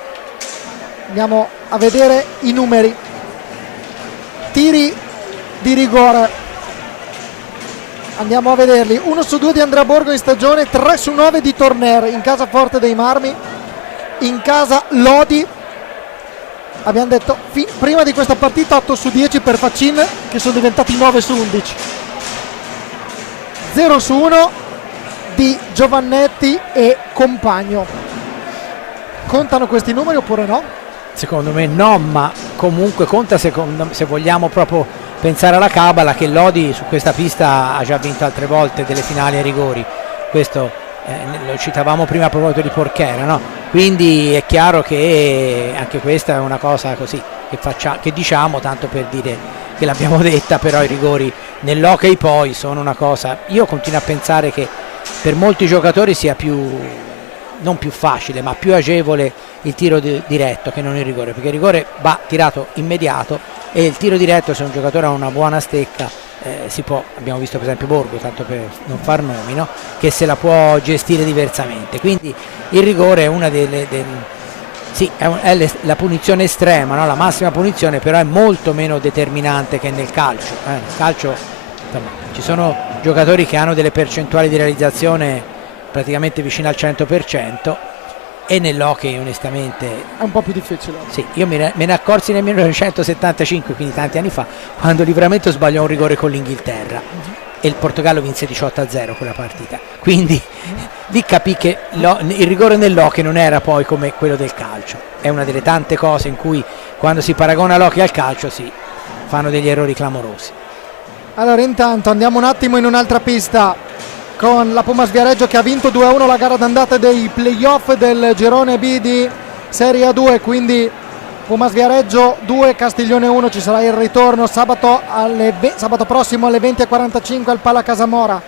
Andiamo a vedere i numeri. Tiri di rigore, andiamo a vederli: 1 su 2 di Andrea Borgo in stagione, 3 su 9 di Torner in casa Forte dei Marmi, in casa Lodi. Abbiamo detto prima di questa partita 8 su 10 per Facin, che sono diventati 9 su 11. 0 su 1 di Giovannetti e compagno. Contano questi numeri oppure no? Secondo me no, ma comunque conta se vogliamo proprio pensare alla cabala, che Lodi su questa pista ha già vinto altre volte delle finali ai rigori. Questo lo citavamo prima a proposito di Porchera, no? Quindi è chiaro che anche questa è una cosa così che diciamo tanto per dire che l'abbiamo detta, però i rigori nell'hockey poi sono una cosa, io continuo a pensare che per molti giocatori sia non più facile ma più agevole il tiro diretto che non il rigore, perché il rigore va tirato immediato e il tiro diretto, se un giocatore ha una buona stecca, si può, abbiamo visto per esempio Borgo, tanto per non far nomi, no? Che se la può gestire diversamente, quindi il rigore è una è la punizione estrema, no? La massima punizione, però è molto meno determinante che nel calcio. Nel calcio insomma, ci sono giocatori che hanno delle percentuali di realizzazione praticamente vicino al 100%, e nell'hockey onestamente è un po' più difficile. Sì, io me ne accorsi nel 1975, quindi tanti anni fa, quando Livramento sbagliò un rigore con l'Inghilterra e il Portogallo vinse 18-0 quella partita, quindi lì capì che il rigore nell'hockey non era poi come quello del calcio. È una delle tante cose in cui quando si paragona l'hockey al calcio si fanno degli errori clamorosi. Allora intanto andiamo un attimo in un'altra pista con la Pumas Viareggio che ha vinto 2-1 la gara d'andata dei playoff del girone B di Serie A2, quindi Pumas Viareggio 2, Castiglione 1. Ci sarà il ritorno sabato prossimo alle 20:45 al Pala Casamora.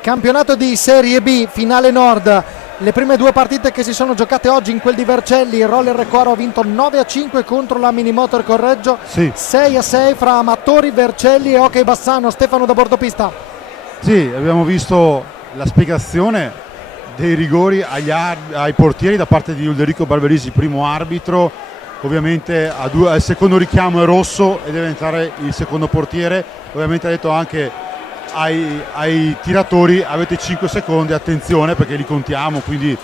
Campionato di Serie B, finale nord. Le prime 2 partite che si sono giocate oggi in quel di Vercelli, il Roller Recuaro ha vinto 9-5 contro la Minimotor Correggio, sì. 6-6 fra Amatori, Vercelli e Hockey Bassano. Stefano da bordopista. Sì, abbiamo visto la spiegazione dei rigori ai portieri da parte di Ulderico Barberisi, primo arbitro. Ovviamente al secondo richiamo è rosso e deve entrare il secondo portiere. Ovviamente ha detto anche ai tiratori: avete 5 secondi, attenzione perché li contiamo. Quindi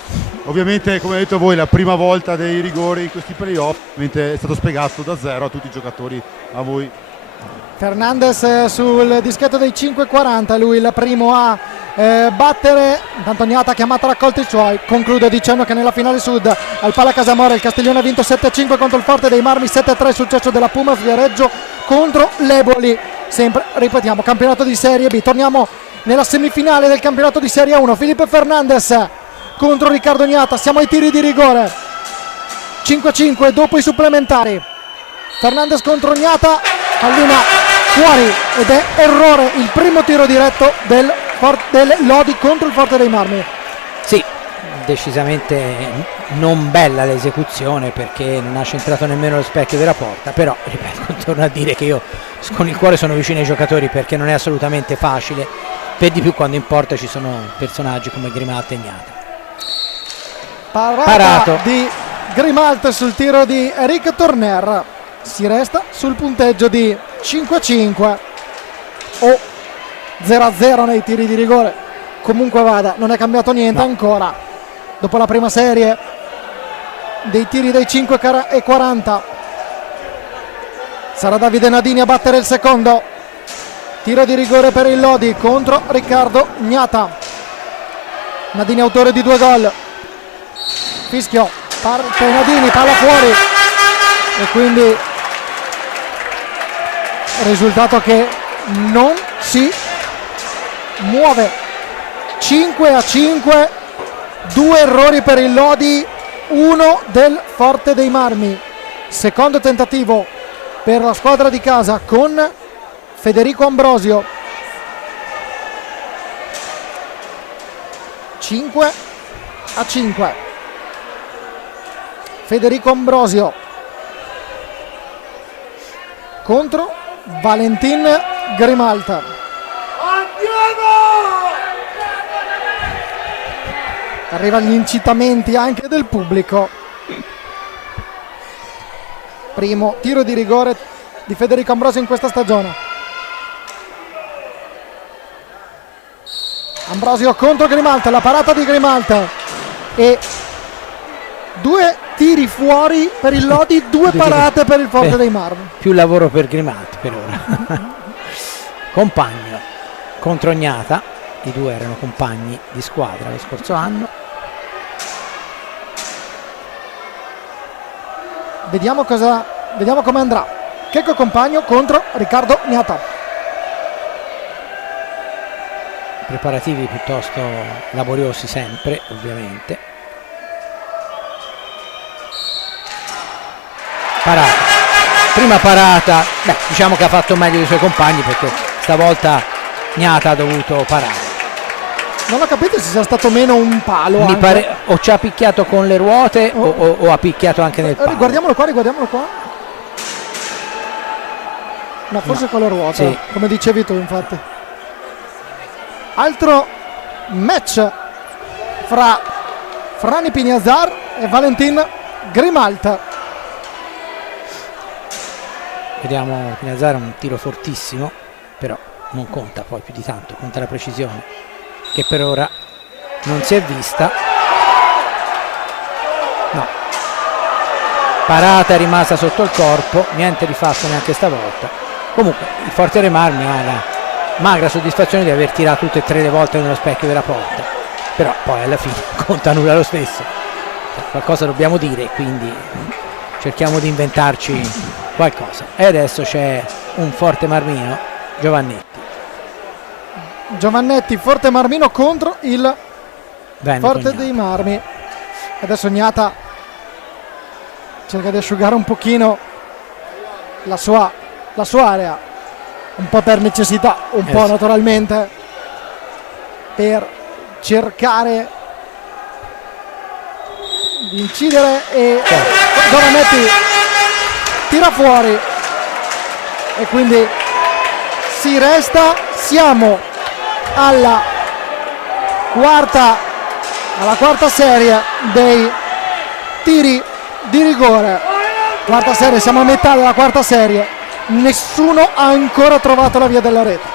ovviamente, come avete detto voi, la prima volta dei rigori in questi playoff, ovviamente è stato spiegato da zero a tutti i giocatori. A voi. Fernandez sul dischetto dei 5:40, lui il primo a battere. Intanto Gnata ha chiamato a raccolta i suoi. Concludo dicendo che nella finale sud al Pala Casamora il Castiglione ha vinto 7-5 contro il Forte dei Marmi, 7-3 successo della Pumas Viareggio contro l'Eboli. Sempre, ripetiamo, campionato di Serie B. Torniamo nella semifinale del campionato di Serie 1. Felipe Fernandez contro Riccardo Gnata, siamo ai tiri di rigore. 5-5 dopo i supplementari. Fernandez contro Gnata, pallina fuori ed è errore, il primo tiro diretto del Lodi contro il Forte dei Marmi. Sì, decisamente non bella l'esecuzione, perché non ha centrato nemmeno lo specchio della porta, però ripeto, torno a dire che io con il cuore sono vicino ai giocatori, perché non è assolutamente facile, per di più quando in porta ci sono personaggi come Grimalt e Gnata. Parato di Grimalt sul tiro di Eric Torner. Si resta sul punteggio di 5-5 o 0-0 nei tiri di rigore. Comunque vada, non è cambiato niente ancora dopo la prima serie. dei tiri dei 5,40. Sarà Davide Nadini a battere il secondo. Tiro di rigore per il Lodi contro Riccardo Gnata. Nadini autore di 2 gol. Fischio, parte Nadini, palla fuori e quindi risultato che non si muove. 5-5, 2 errori per il Lodi, 1 del Forte dei Marmi. Secondo tentativo per la squadra di casa con Federico Ambrosio. 5-5. Federico Ambrosio contro Valentin Grimalta. Arrivano gli incitamenti anche del pubblico. Primo tiro di rigore di Federico Ambrosio in questa stagione. Ambrosio contro Grimalta, la parata di Grimalta e 2 tiri fuori per il Lodi, 2 parate per il Forte dei Marmi. Più lavoro per Grimaldi per ora. Compagno contro Gnata, i 2 erano compagni di squadra lo scorso anno. Vediamo come andrà. Checco Compagno contro Riccardo Gnata. Preparativi piuttosto laboriosi sempre, ovviamente. Parata, prima parata, diciamo che ha fatto meglio dei suoi compagni perché stavolta Gnata ha dovuto parare. Non ho capito se sia stato meno un palo. Mi pare o ci ha picchiato con le ruote o ha picchiato anche nel palo. Guardiamolo qua. No, forse con le ruote, sì. Come dicevi tu, infatti. Altro match fra Frani Pignazar e Valentin Grimalta. Vediamo Pignazar, un tiro fortissimo, però non conta poi più di tanto, conta la precisione che per ora non si è vista. No, parata è rimasta sotto il corpo, niente di fatto neanche stavolta. Comunque il Forte dei Marmi ha la magra soddisfazione di aver tirato tutte e 3 le volte nello specchio della porta, però poi alla fine conta nulla lo stesso, qualcosa dobbiamo dire, quindi cerchiamo di inventarci qualcosa. E adesso c'è un Forte Marmino, Giovannetti, Forte Marmino contro il Forte Gnata. dei Marmi. Adesso Gnata cerca di asciugare un pochino la sua area, un po' per necessità, un po' sì, naturalmente per cercare di incidere, e Giovannetti tira fuori e quindi siamo alla quarta serie dei tiri di rigore. Quarta serie, siamo a metà della quarta serie, nessuno ha ancora trovato la via della rete.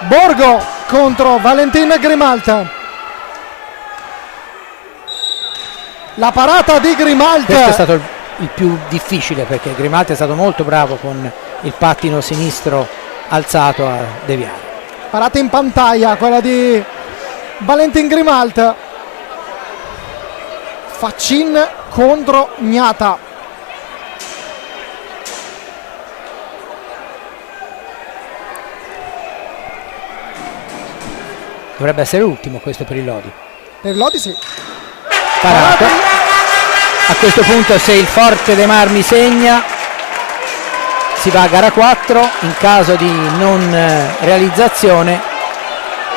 Borgo contro Valentin Grimalta. La parata di Grimalta. Questo è stato il più difficile perché Grimalta è stato molto bravo con il pattino sinistro alzato a deviare. Parata in pantaglia, quella di Valentin Grimalta. Faccin contro Gnata. Dovrebbe essere l'ultimo questo per il Lodi. Per il Lodi sì. Parato. A questo punto se il Forte dei Marmi segna si va a gara 4, in caso di non realizzazione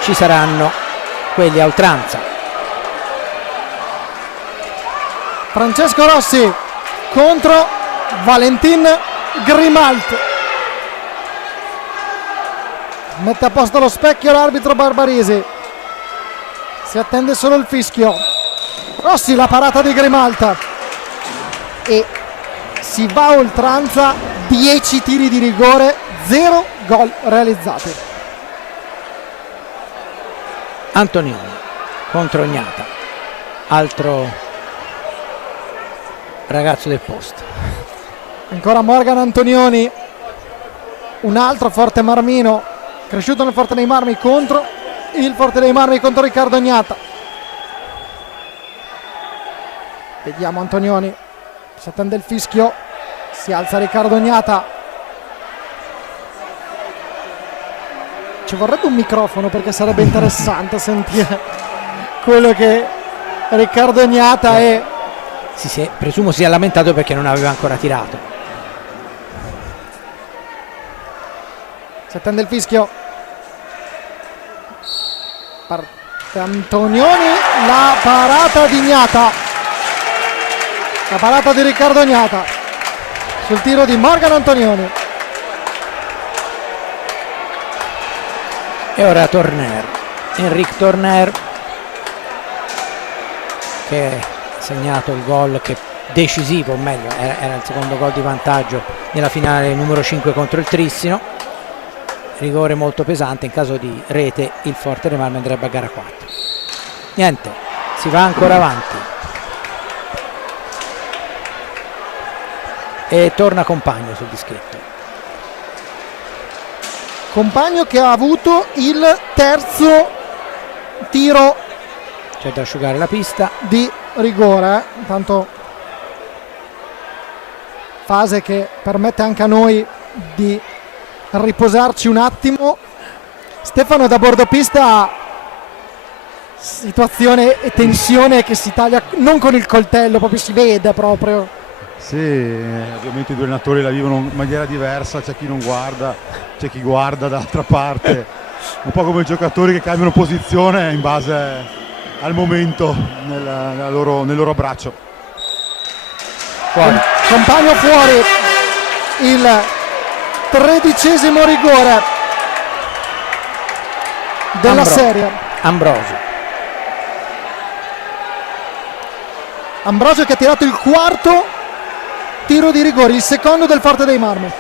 ci saranno quelli a oltranza. Francesco Rossi contro Valentin Grimalta. Mette a posto lo specchio l'arbitro Barbarisi, si attende solo il fischio. Rossi, la parata di Grimalta e si va a oltranza. 10 tiri di rigore, 0 gol realizzati. Antonioni contro Gnata, altro ragazzo del posto. Ancora Morgan Antonioni, un altro Forte Marmino, cresciuto nel Forte dei Marmi contro il Forte dei Marmi contro Riccardo Ognata. Vediamo Antonioni, si attende il fischio, si alza Riccardo Ognata. Ci vorrebbe un microfono perché sarebbe interessante sentire quello che Riccardo Ognata è. Presumo sia lamentato perché non aveva ancora tirato. Si attende il fischio, parte Antonioni, la parata di Ognata, la parata di Riccardo Ognata sul tiro di Morgan Antonioni. E ora Torner, Enric Torner, che ha segnato il gol che decisivo, o meglio era il secondo gol di vantaggio nella finale numero 5 contro il Trissino. Rigore molto pesante, in caso di rete il Forte dei Marmi andrebbe a gara 4. Niente, si va ancora avanti e torna Compagno sul dischetto. Compagno che ha avuto il terzo tiro, c'è da asciugare la pista, di rigore. Intanto fase che permette anche a noi di riposarci un attimo. Stefano da bordopista, situazione e tensione che si taglia non con il coltello, proprio si vede proprio. Sì, ovviamente i due allenatori la vivono in maniera diversa, c'è chi non guarda, c'è chi guarda dall'altra parte, un po' come i giocatori che cambiano posizione in base al momento nel loro abbraccio. Fuori. Compagno fuori, il 13° rigore della serie. Ambrosio che ha tirato il quarto tiro di rigore, il secondo del Forte dei Marmi,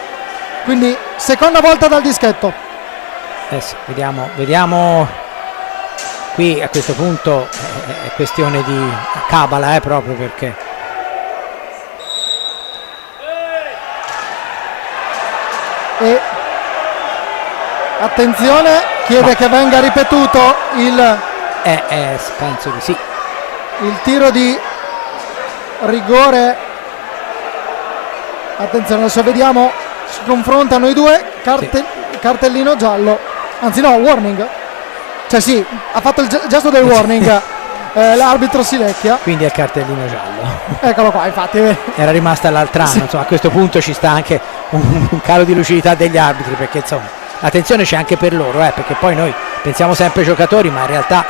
quindi seconda volta dal dischetto. Sì, vediamo qui a questo punto è questione di cabala, proprio perché e attenzione, chiede che venga ripetuto penso di sì, il tiro di rigore. Attenzione, adesso vediamo, si confrontano i due, cartellino giallo, anzi no, warning, cioè sì, ha fatto il gesto del warning. L'arbitro si lecchia, quindi è il cartellino giallo. Eccolo qua, infatti era rimasta all'altrano, sì. Insomma, a questo punto ci sta anche un calo di lucidità degli arbitri, perché insomma l'attenzione c'è anche per loro, perché poi noi pensiamo sempre ai giocatori, ma in realtà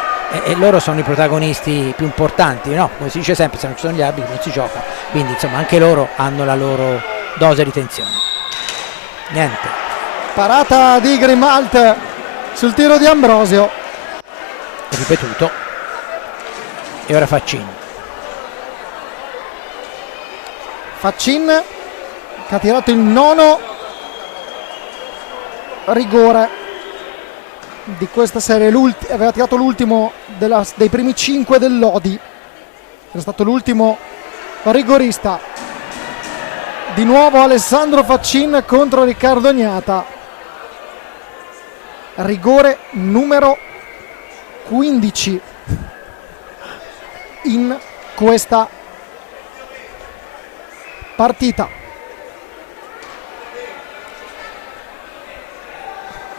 loro sono i protagonisti più importanti, no? Come si dice sempre, se non ci sono gli arbitri non si gioca, quindi insomma anche loro hanno la loro dose di tensione. Niente, parata di Grimalt sul tiro di Ambrosio, ripetuto. E ora Faccin che ha tirato il 9° rigore di questa serie, aveva tirato l'ultimo dei primi 5 del Lodi, è stato l'ultimo rigorista. Di nuovo Alessandro Faccin contro Riccardo Ognata, rigore numero 15 in questa partita.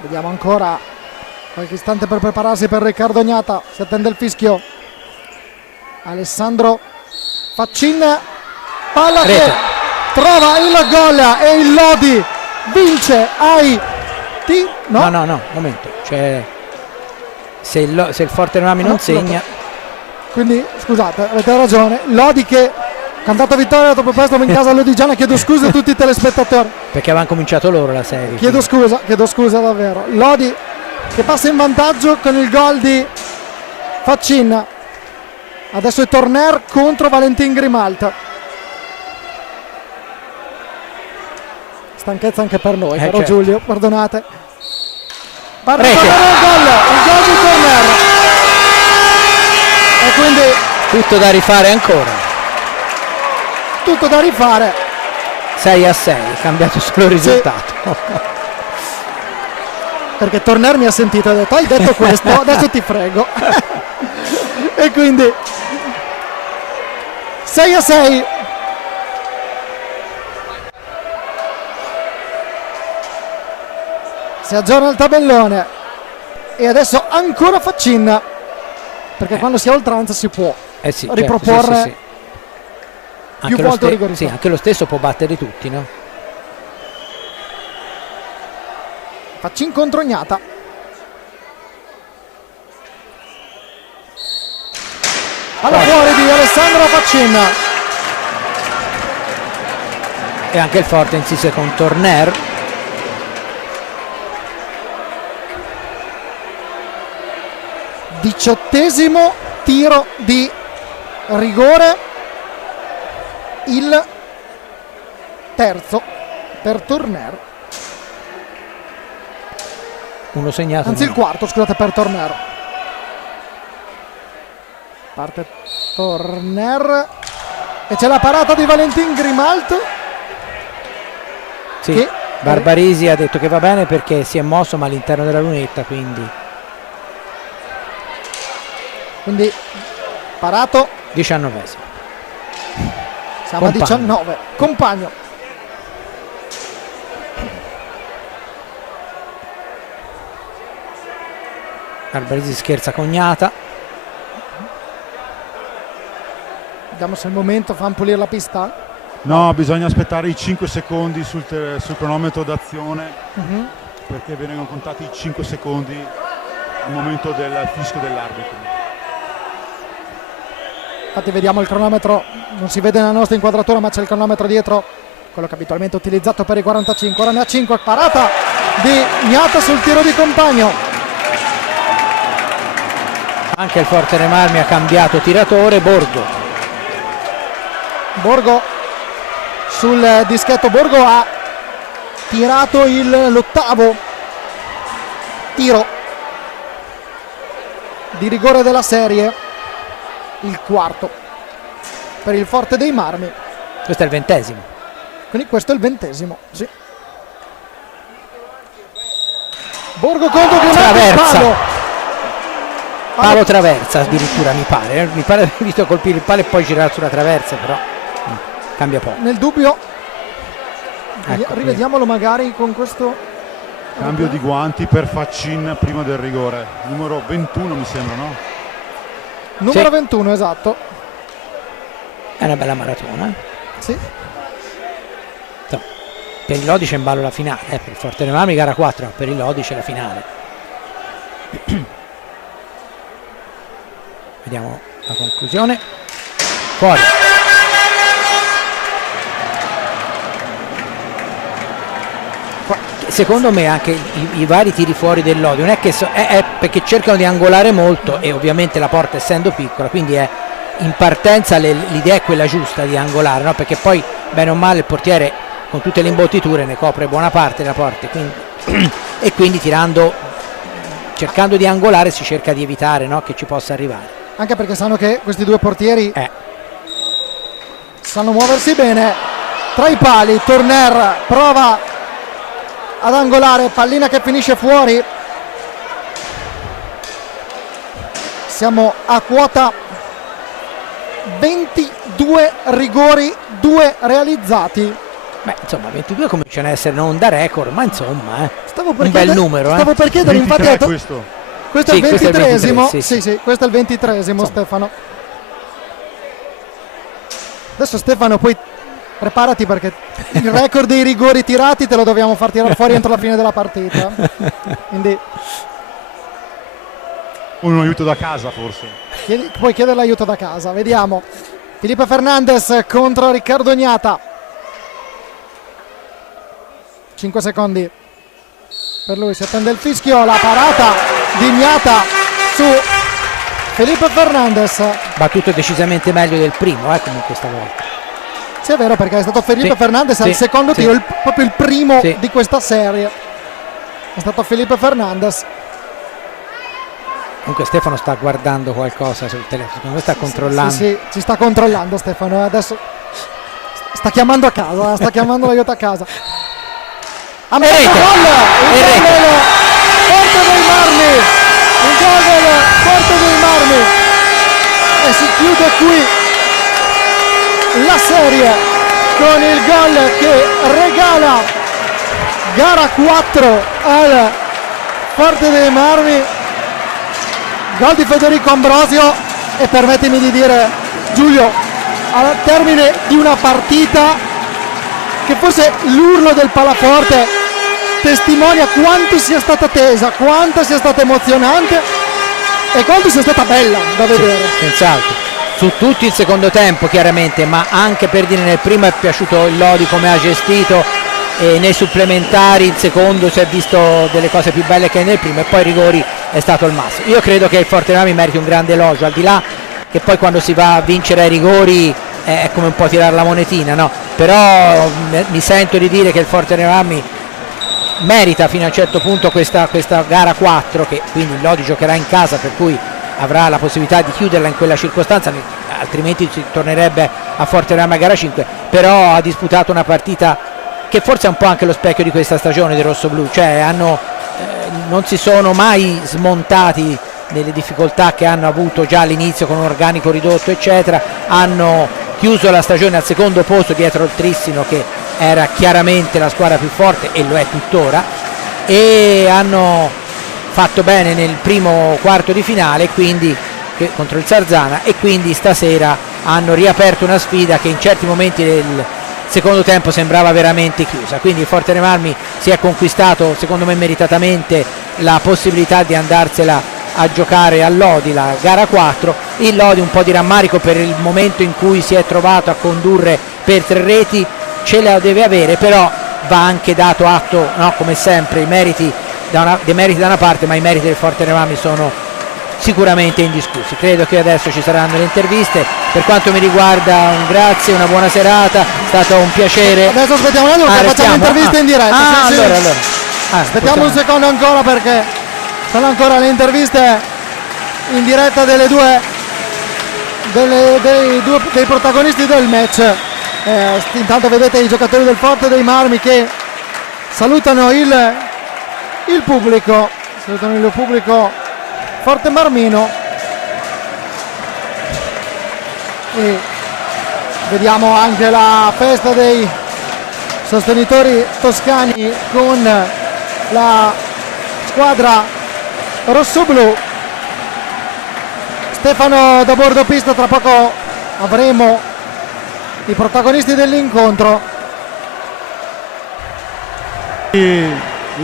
Vediamo ancora qualche istante per prepararsi per Riccardo Ognata, si attende il fischio. Alessandro Faccin, palla che trova il gol e il Lodi vince no, momento, cioè se il Forte dei Marmi non segna, quindi scusate, avete ragione, Lodi che ha cantato vittoria troppo presto in casa Lodigiana. Chiedo scusa a tutti i telespettatori perché avevano cominciato loro la serie, chiedo scusa davvero. Lodi che passa in vantaggio con il gol di Faccin. Adesso è Torner contro Valentin Grimalt. Stanchezza anche per noi, caro certo. Giulio, perdonate. Parte il gol di Torner. E quindi tutto da rifare ancora. tutto da rifare. 6-6, cambiato solo il risultato. Perché Turner mi ha sentito e ha detto: hai detto questo, adesso ti frego. E quindi 6-6. Si aggiorna il tabellone e adesso ancora Faccin, perché quando si ha oltranza si può Sì, riproporre certo, sì. più volte il rigorista. Sì, anche lo stesso può battere tutti, no? Faccin contro Gnata. Palla fuori di Alessandro Faccin. E anche il Forte insiste con Turner. Diciottesimo tiro di rigore, il terzo per Turner, Uno segnato. anzi il quarto, scusate, per Turner. Parte Turner e c'è la parata di Valentin Grimalt. Sì, che- Barbarisi ha detto che va bene perché si è mosso ma all'interno della lunetta, quindi parato, 19esimo. siamo a Compagno. 19. Compagno. Barbarisi scherza con Gnata. Vediamo se è il momento, fa pulire la pista. No, bisogna aspettare i 5 secondi sul cronometro d'azione, perché vengono contati i 5 secondi al momento del fischio dell'arbitro. Infatti vediamo il cronometro, non si vede nella nostra inquadratura ma c'è il cronometro dietro, quello che abitualmente è utilizzato per i 45. Ora ne ha 5, parata di Gnata sul tiro di Compagno. Anche il Forte dei Marmi ha cambiato tiratore. Borgo sul dischetto. Borgo ha tirato l'ottavo tiro di rigore della serie, il quarto per il Forte dei Marmi, Questo è il 20esimo. quindi questo è il 20esimo. Sì. Borgo contro Traversa. Palo traversa addirittura, mi pare visto colpire il palo e poi girare sulla traversa, però cambia poco. nel dubbio. Ecco, Rivediamolo magari con questo Cambio di guanti per Faccin prima del rigore, numero 21 mi sembra, no? numero Sì. 21, esatto. È una bella maratona. Sì. No, per il Lodi c'è in ballo la finale, per il Forte dei Marmi gara 4, per il Lodi c'è la finale. Vediamo la conclusione. Fuori. Secondo me anche i vari tiri fuori del Lodi non è che è perché cercano di angolare molto e ovviamente la porta essendo piccola, quindi è in partenza l'idea è quella giusta di angolare, no? Perché poi bene o male il portiere con tutte le imbottiture ne copre buona parte della porta, e quindi cercando di angolare si cerca di evitare, no? Che ci possa arrivare. Anche perché sanno che questi due portieri sanno muoversi bene tra i pali. Turner prova ad angolare, pallina che finisce fuori. Siamo a quota 22 rigori, 2 realizzati. Beh, insomma, 22 cominciano ad essere non da record, ma insomma, un bel chiedere- numero. Stavo per chiedere, infatti, 23 questo è Sì, il questo è il 23esimo. 23, sì. Sì, questo è il 23esimo, Stefano. Adesso Stefano, poi preparati perché il record dei rigori tirati te lo dobbiamo far tirare fuori entro la fine della partita. Quindi Un aiuto da casa forse. puoi chiedere l'aiuto da casa. Vediamo. Felipe Fernandez contro Riccardo Gnata. 5 secondi per lui, si attende il fischio. La parata di Gnata su Felipe Fernandez. Battuto decisamente meglio del primo, comunque stavolta. Sì, è vero, perché è stato Felipe Sì, Fernandez al sì, secondo sì. tiro, proprio il primo Sì. di questa serie. È stato Felipe Fernandez. Comunque Stefano sta guardando qualcosa sul telefono, secondo me sta controllando. Sì, ci sta controllando Stefano. Adesso sta chiamando a casa, sta chiamando l'aiuto a casa. Ha messo rete. gol, il gol del Forte dei Marmi, il gol del Forte dei Marmi, e si chiude qui la serie con il gol che regala gara 4 al Forte dei Marmi, gol di Federico Ambrosio. E permettimi di dire, Giulio, al termine di una partita che forse l'urlo del Palaforte testimonia quanto sia stata tesa, quanto sia stata emozionante e quanto sia stata bella da vedere. Senz'altro, su tutto il secondo tempo chiaramente, ma anche per dire nel primo è piaciuto il Lodi come ha gestito, e nei supplementari il secondo si è visto delle cose più belle che nel primo, e poi rigori è stato il massimo. Io credo che il Forte Marmi meriti un grande elogio, al di là che poi quando si va a vincere ai rigori è come un po' tirare la monetina, no? Però mi sento di dire che il Forte Marmi merita fino a un certo punto questa gara 4, che quindi il Lodi giocherà in casa, per cui avrà la possibilità di chiuderla in quella circostanza, altrimenti si tornerebbe a Forte Marmi a gara 5, però ha disputato una partita che forse è un po' anche lo specchio di questa stagione dei rossoblù, cioè non si sono mai smontati nelle difficoltà che hanno avuto già all'inizio con un organico ridotto eccetera, hanno chiuso la stagione al secondo posto dietro il Trissino, che era chiaramente la squadra più forte e lo è tuttora, e hanno fatto bene nel primo quarto di finale, quindi contro il Sarzana, e quindi stasera hanno riaperto una sfida che in certi momenti del secondo tempo sembrava veramente chiusa. Quindi il Forte Marmi si è conquistato, secondo me meritatamente, la possibilità di andarsela a giocare al Lodi la gara 4. Il Lodi un po' di rammarico per il momento in cui si è trovato a condurre per 3 reti, ce la deve avere, però va anche dato atto, no, come sempre, dei meriti da una parte, ma i meriti del Forte Marmi sono sicuramente indiscussi. Credo che adesso ci saranno le interviste. Per quanto mi riguarda un grazie, una buona serata, è stato un piacere. Adesso aspettiamo un attimo che facciamo l'intervista in diretta. Allora. Aspettiamo un secondo ancora, perché sono ancora le interviste in diretta dei dei protagonisti del match. Intanto vedete i giocatori del Forte dei Marmi che salutano il pubblico, Forte Marmino, e vediamo anche la festa dei sostenitori toscani con la squadra rossoblù. Stefano da bordo pista, tra poco avremo i protagonisti dell'incontro. Il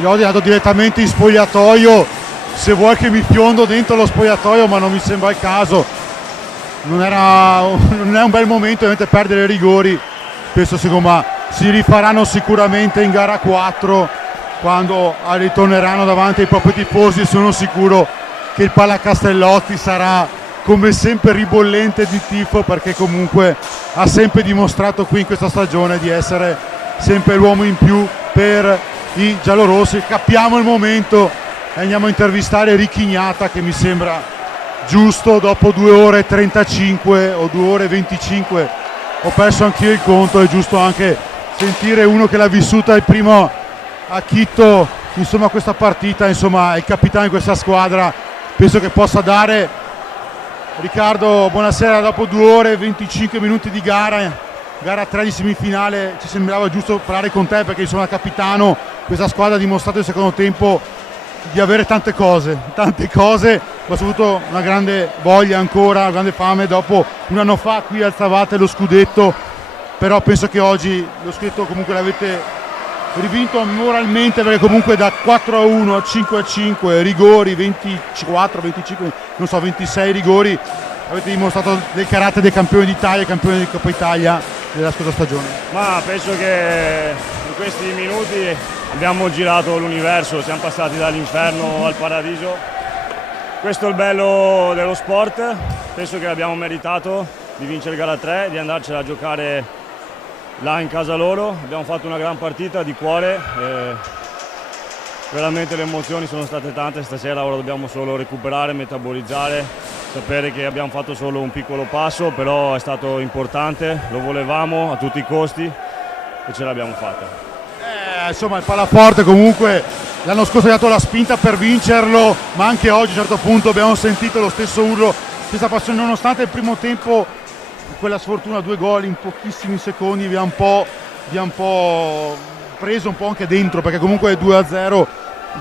Lodi è andato direttamente in spogliatoio, se vuoi che mi fiondo dentro lo spogliatoio, ma non mi sembra il caso. Non è un bel momento ovviamente perdere i rigori. Penso si rifaranno sicuramente in gara 4 quando ritorneranno davanti ai propri tifosi, e sono sicuro che il Pallacastellotti sarà come sempre ribollente di tifo, perché comunque ha sempre dimostrato qui in questa stagione di essere sempre l'uomo in più per i giallorossi. Capiamo il momento e andiamo a intervistare Ricchignata, che mi sembra giusto dopo 2 ore e 35 o 2 ore e 25, ho perso anch'io il conto. È giusto anche sentire uno che l'ha vissuta il primo a Quito, insomma, questa partita, insomma, è il capitano di questa squadra. Penso che possa dare. Riccardo, buonasera. Dopo 2 ore e 25 minuti di gara 3 di semifinale, ci sembrava giusto parlare con te, perché insomma, capitano, questa squadra ha dimostrato nel secondo tempo di avere tante cose, ma soprattutto una grande voglia ancora, una grande fame. Dopo un anno fa qui alzavate lo scudetto, però penso che oggi lo scudetto comunque l'avete rivinto moralmente, perché comunque da 4-1 a 5-5, rigori 24, 25, non so, 26 rigori, avete dimostrato del carattere dei campioni d'Italia, campioni di Coppa Italia della scorsa stagione. Ma penso che in questi minuti abbiamo girato l'universo, siamo passati dall'inferno al paradiso. Questo è il bello dello sport, penso che abbiamo meritato di vincere gara 3, di andarcela a giocare là in casa loro. Abbiamo fatto una gran partita di cuore, veramente le emozioni sono state tante stasera, ora dobbiamo solo recuperare, metabolizzare sapere che abbiamo fatto solo un piccolo passo, però è stato importante, lo volevamo a tutti i costi e ce l'abbiamo fatta. Insomma il Palaforte comunque l'anno scorso ha dato la spinta per vincerlo, ma anche oggi a un certo punto abbiamo sentito lo stesso urlo, stessa passione, nonostante il primo tempo quella sfortuna, 2 gol in pochissimi secondi vi ha un po' preso un po' anche dentro, perché comunque è 2-0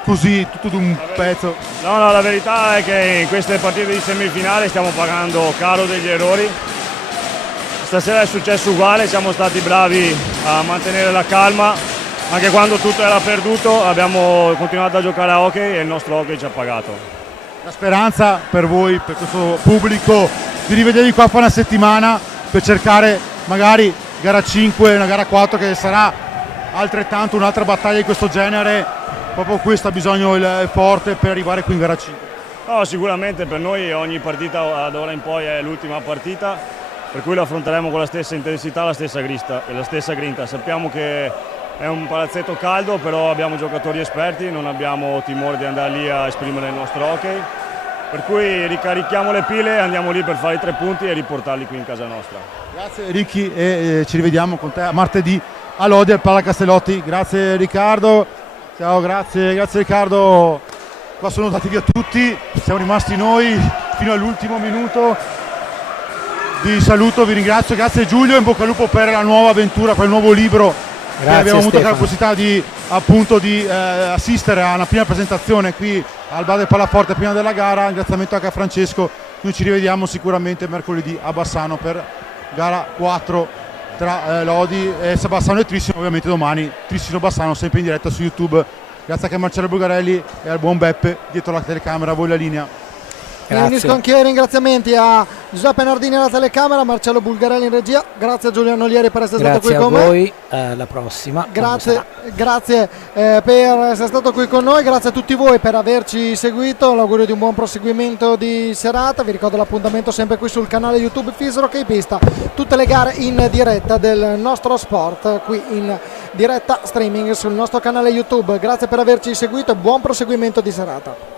così tutto d'un pezzo. No, la verità è che in queste partite di semifinale stiamo pagando caro degli errori. Stasera è successo uguale, siamo stati bravi a mantenere la calma. Anche quando tutto era perduto abbiamo continuato a giocare a hockey e il nostro hockey ci ha pagato. La speranza per voi, per questo pubblico, di rivedervi qua fra una settimana per cercare magari gara 5, una gara 4 che sarà altrettanto un'altra battaglia di questo genere, proprio questo ha bisogno il Forte per arrivare qui in gara 5. No, sicuramente per noi ogni partita da ora in poi è l'ultima partita, per cui la affronteremo con la stessa intensità, la stessa grinta. Sappiamo che è un palazzetto caldo, però abbiamo giocatori esperti, non abbiamo timore di andare lì a esprimere il nostro hockey, per cui ricarichiamo le pile, andiamo lì per fare i 3 punti e riportarli qui in casa nostra. Grazie Ricky e ci rivediamo con te a martedì a Lodi al Pala Castellotti. Grazie Riccardo, ciao, grazie Riccardo, qua sono andati via tutti, siamo rimasti noi fino all'ultimo minuto. Vi saluto, vi ringrazio, grazie Giulio, in bocca al lupo per la nuova avventura, per il nuovo libro. Grazie, abbiamo avuto Stefano. la possibilità di assistere a una prima presentazione qui al bar del Palaforte prima della gara. Ringraziamento anche a Francesco. Noi ci rivediamo sicuramente mercoledì a Bassano per gara 4 tra Lodi e Bassano e Trissino, ovviamente domani Trissino Bassano sempre in diretta su YouTube. Grazie anche a Marcello Bulgarelli e al buon Beppe dietro la telecamera. A voi la linea. Mi unisco anche ai ringraziamenti a Giuseppe Nardini alla telecamera, Marcello Bulgarelli in regia, grazie a Giuliano Lieri per essere stato qui con me. Grazie a voi, alla prossima. Grazie per essere stato qui con noi, grazie a tutti voi per averci seguito, l'augurio di un buon proseguimento di serata. Vi ricordo l'appuntamento sempre qui sul canale YouTube Fisro Hockey Pista, tutte le gare in diretta del nostro sport qui in diretta streaming sul nostro canale YouTube. Grazie per averci seguito e buon proseguimento di serata.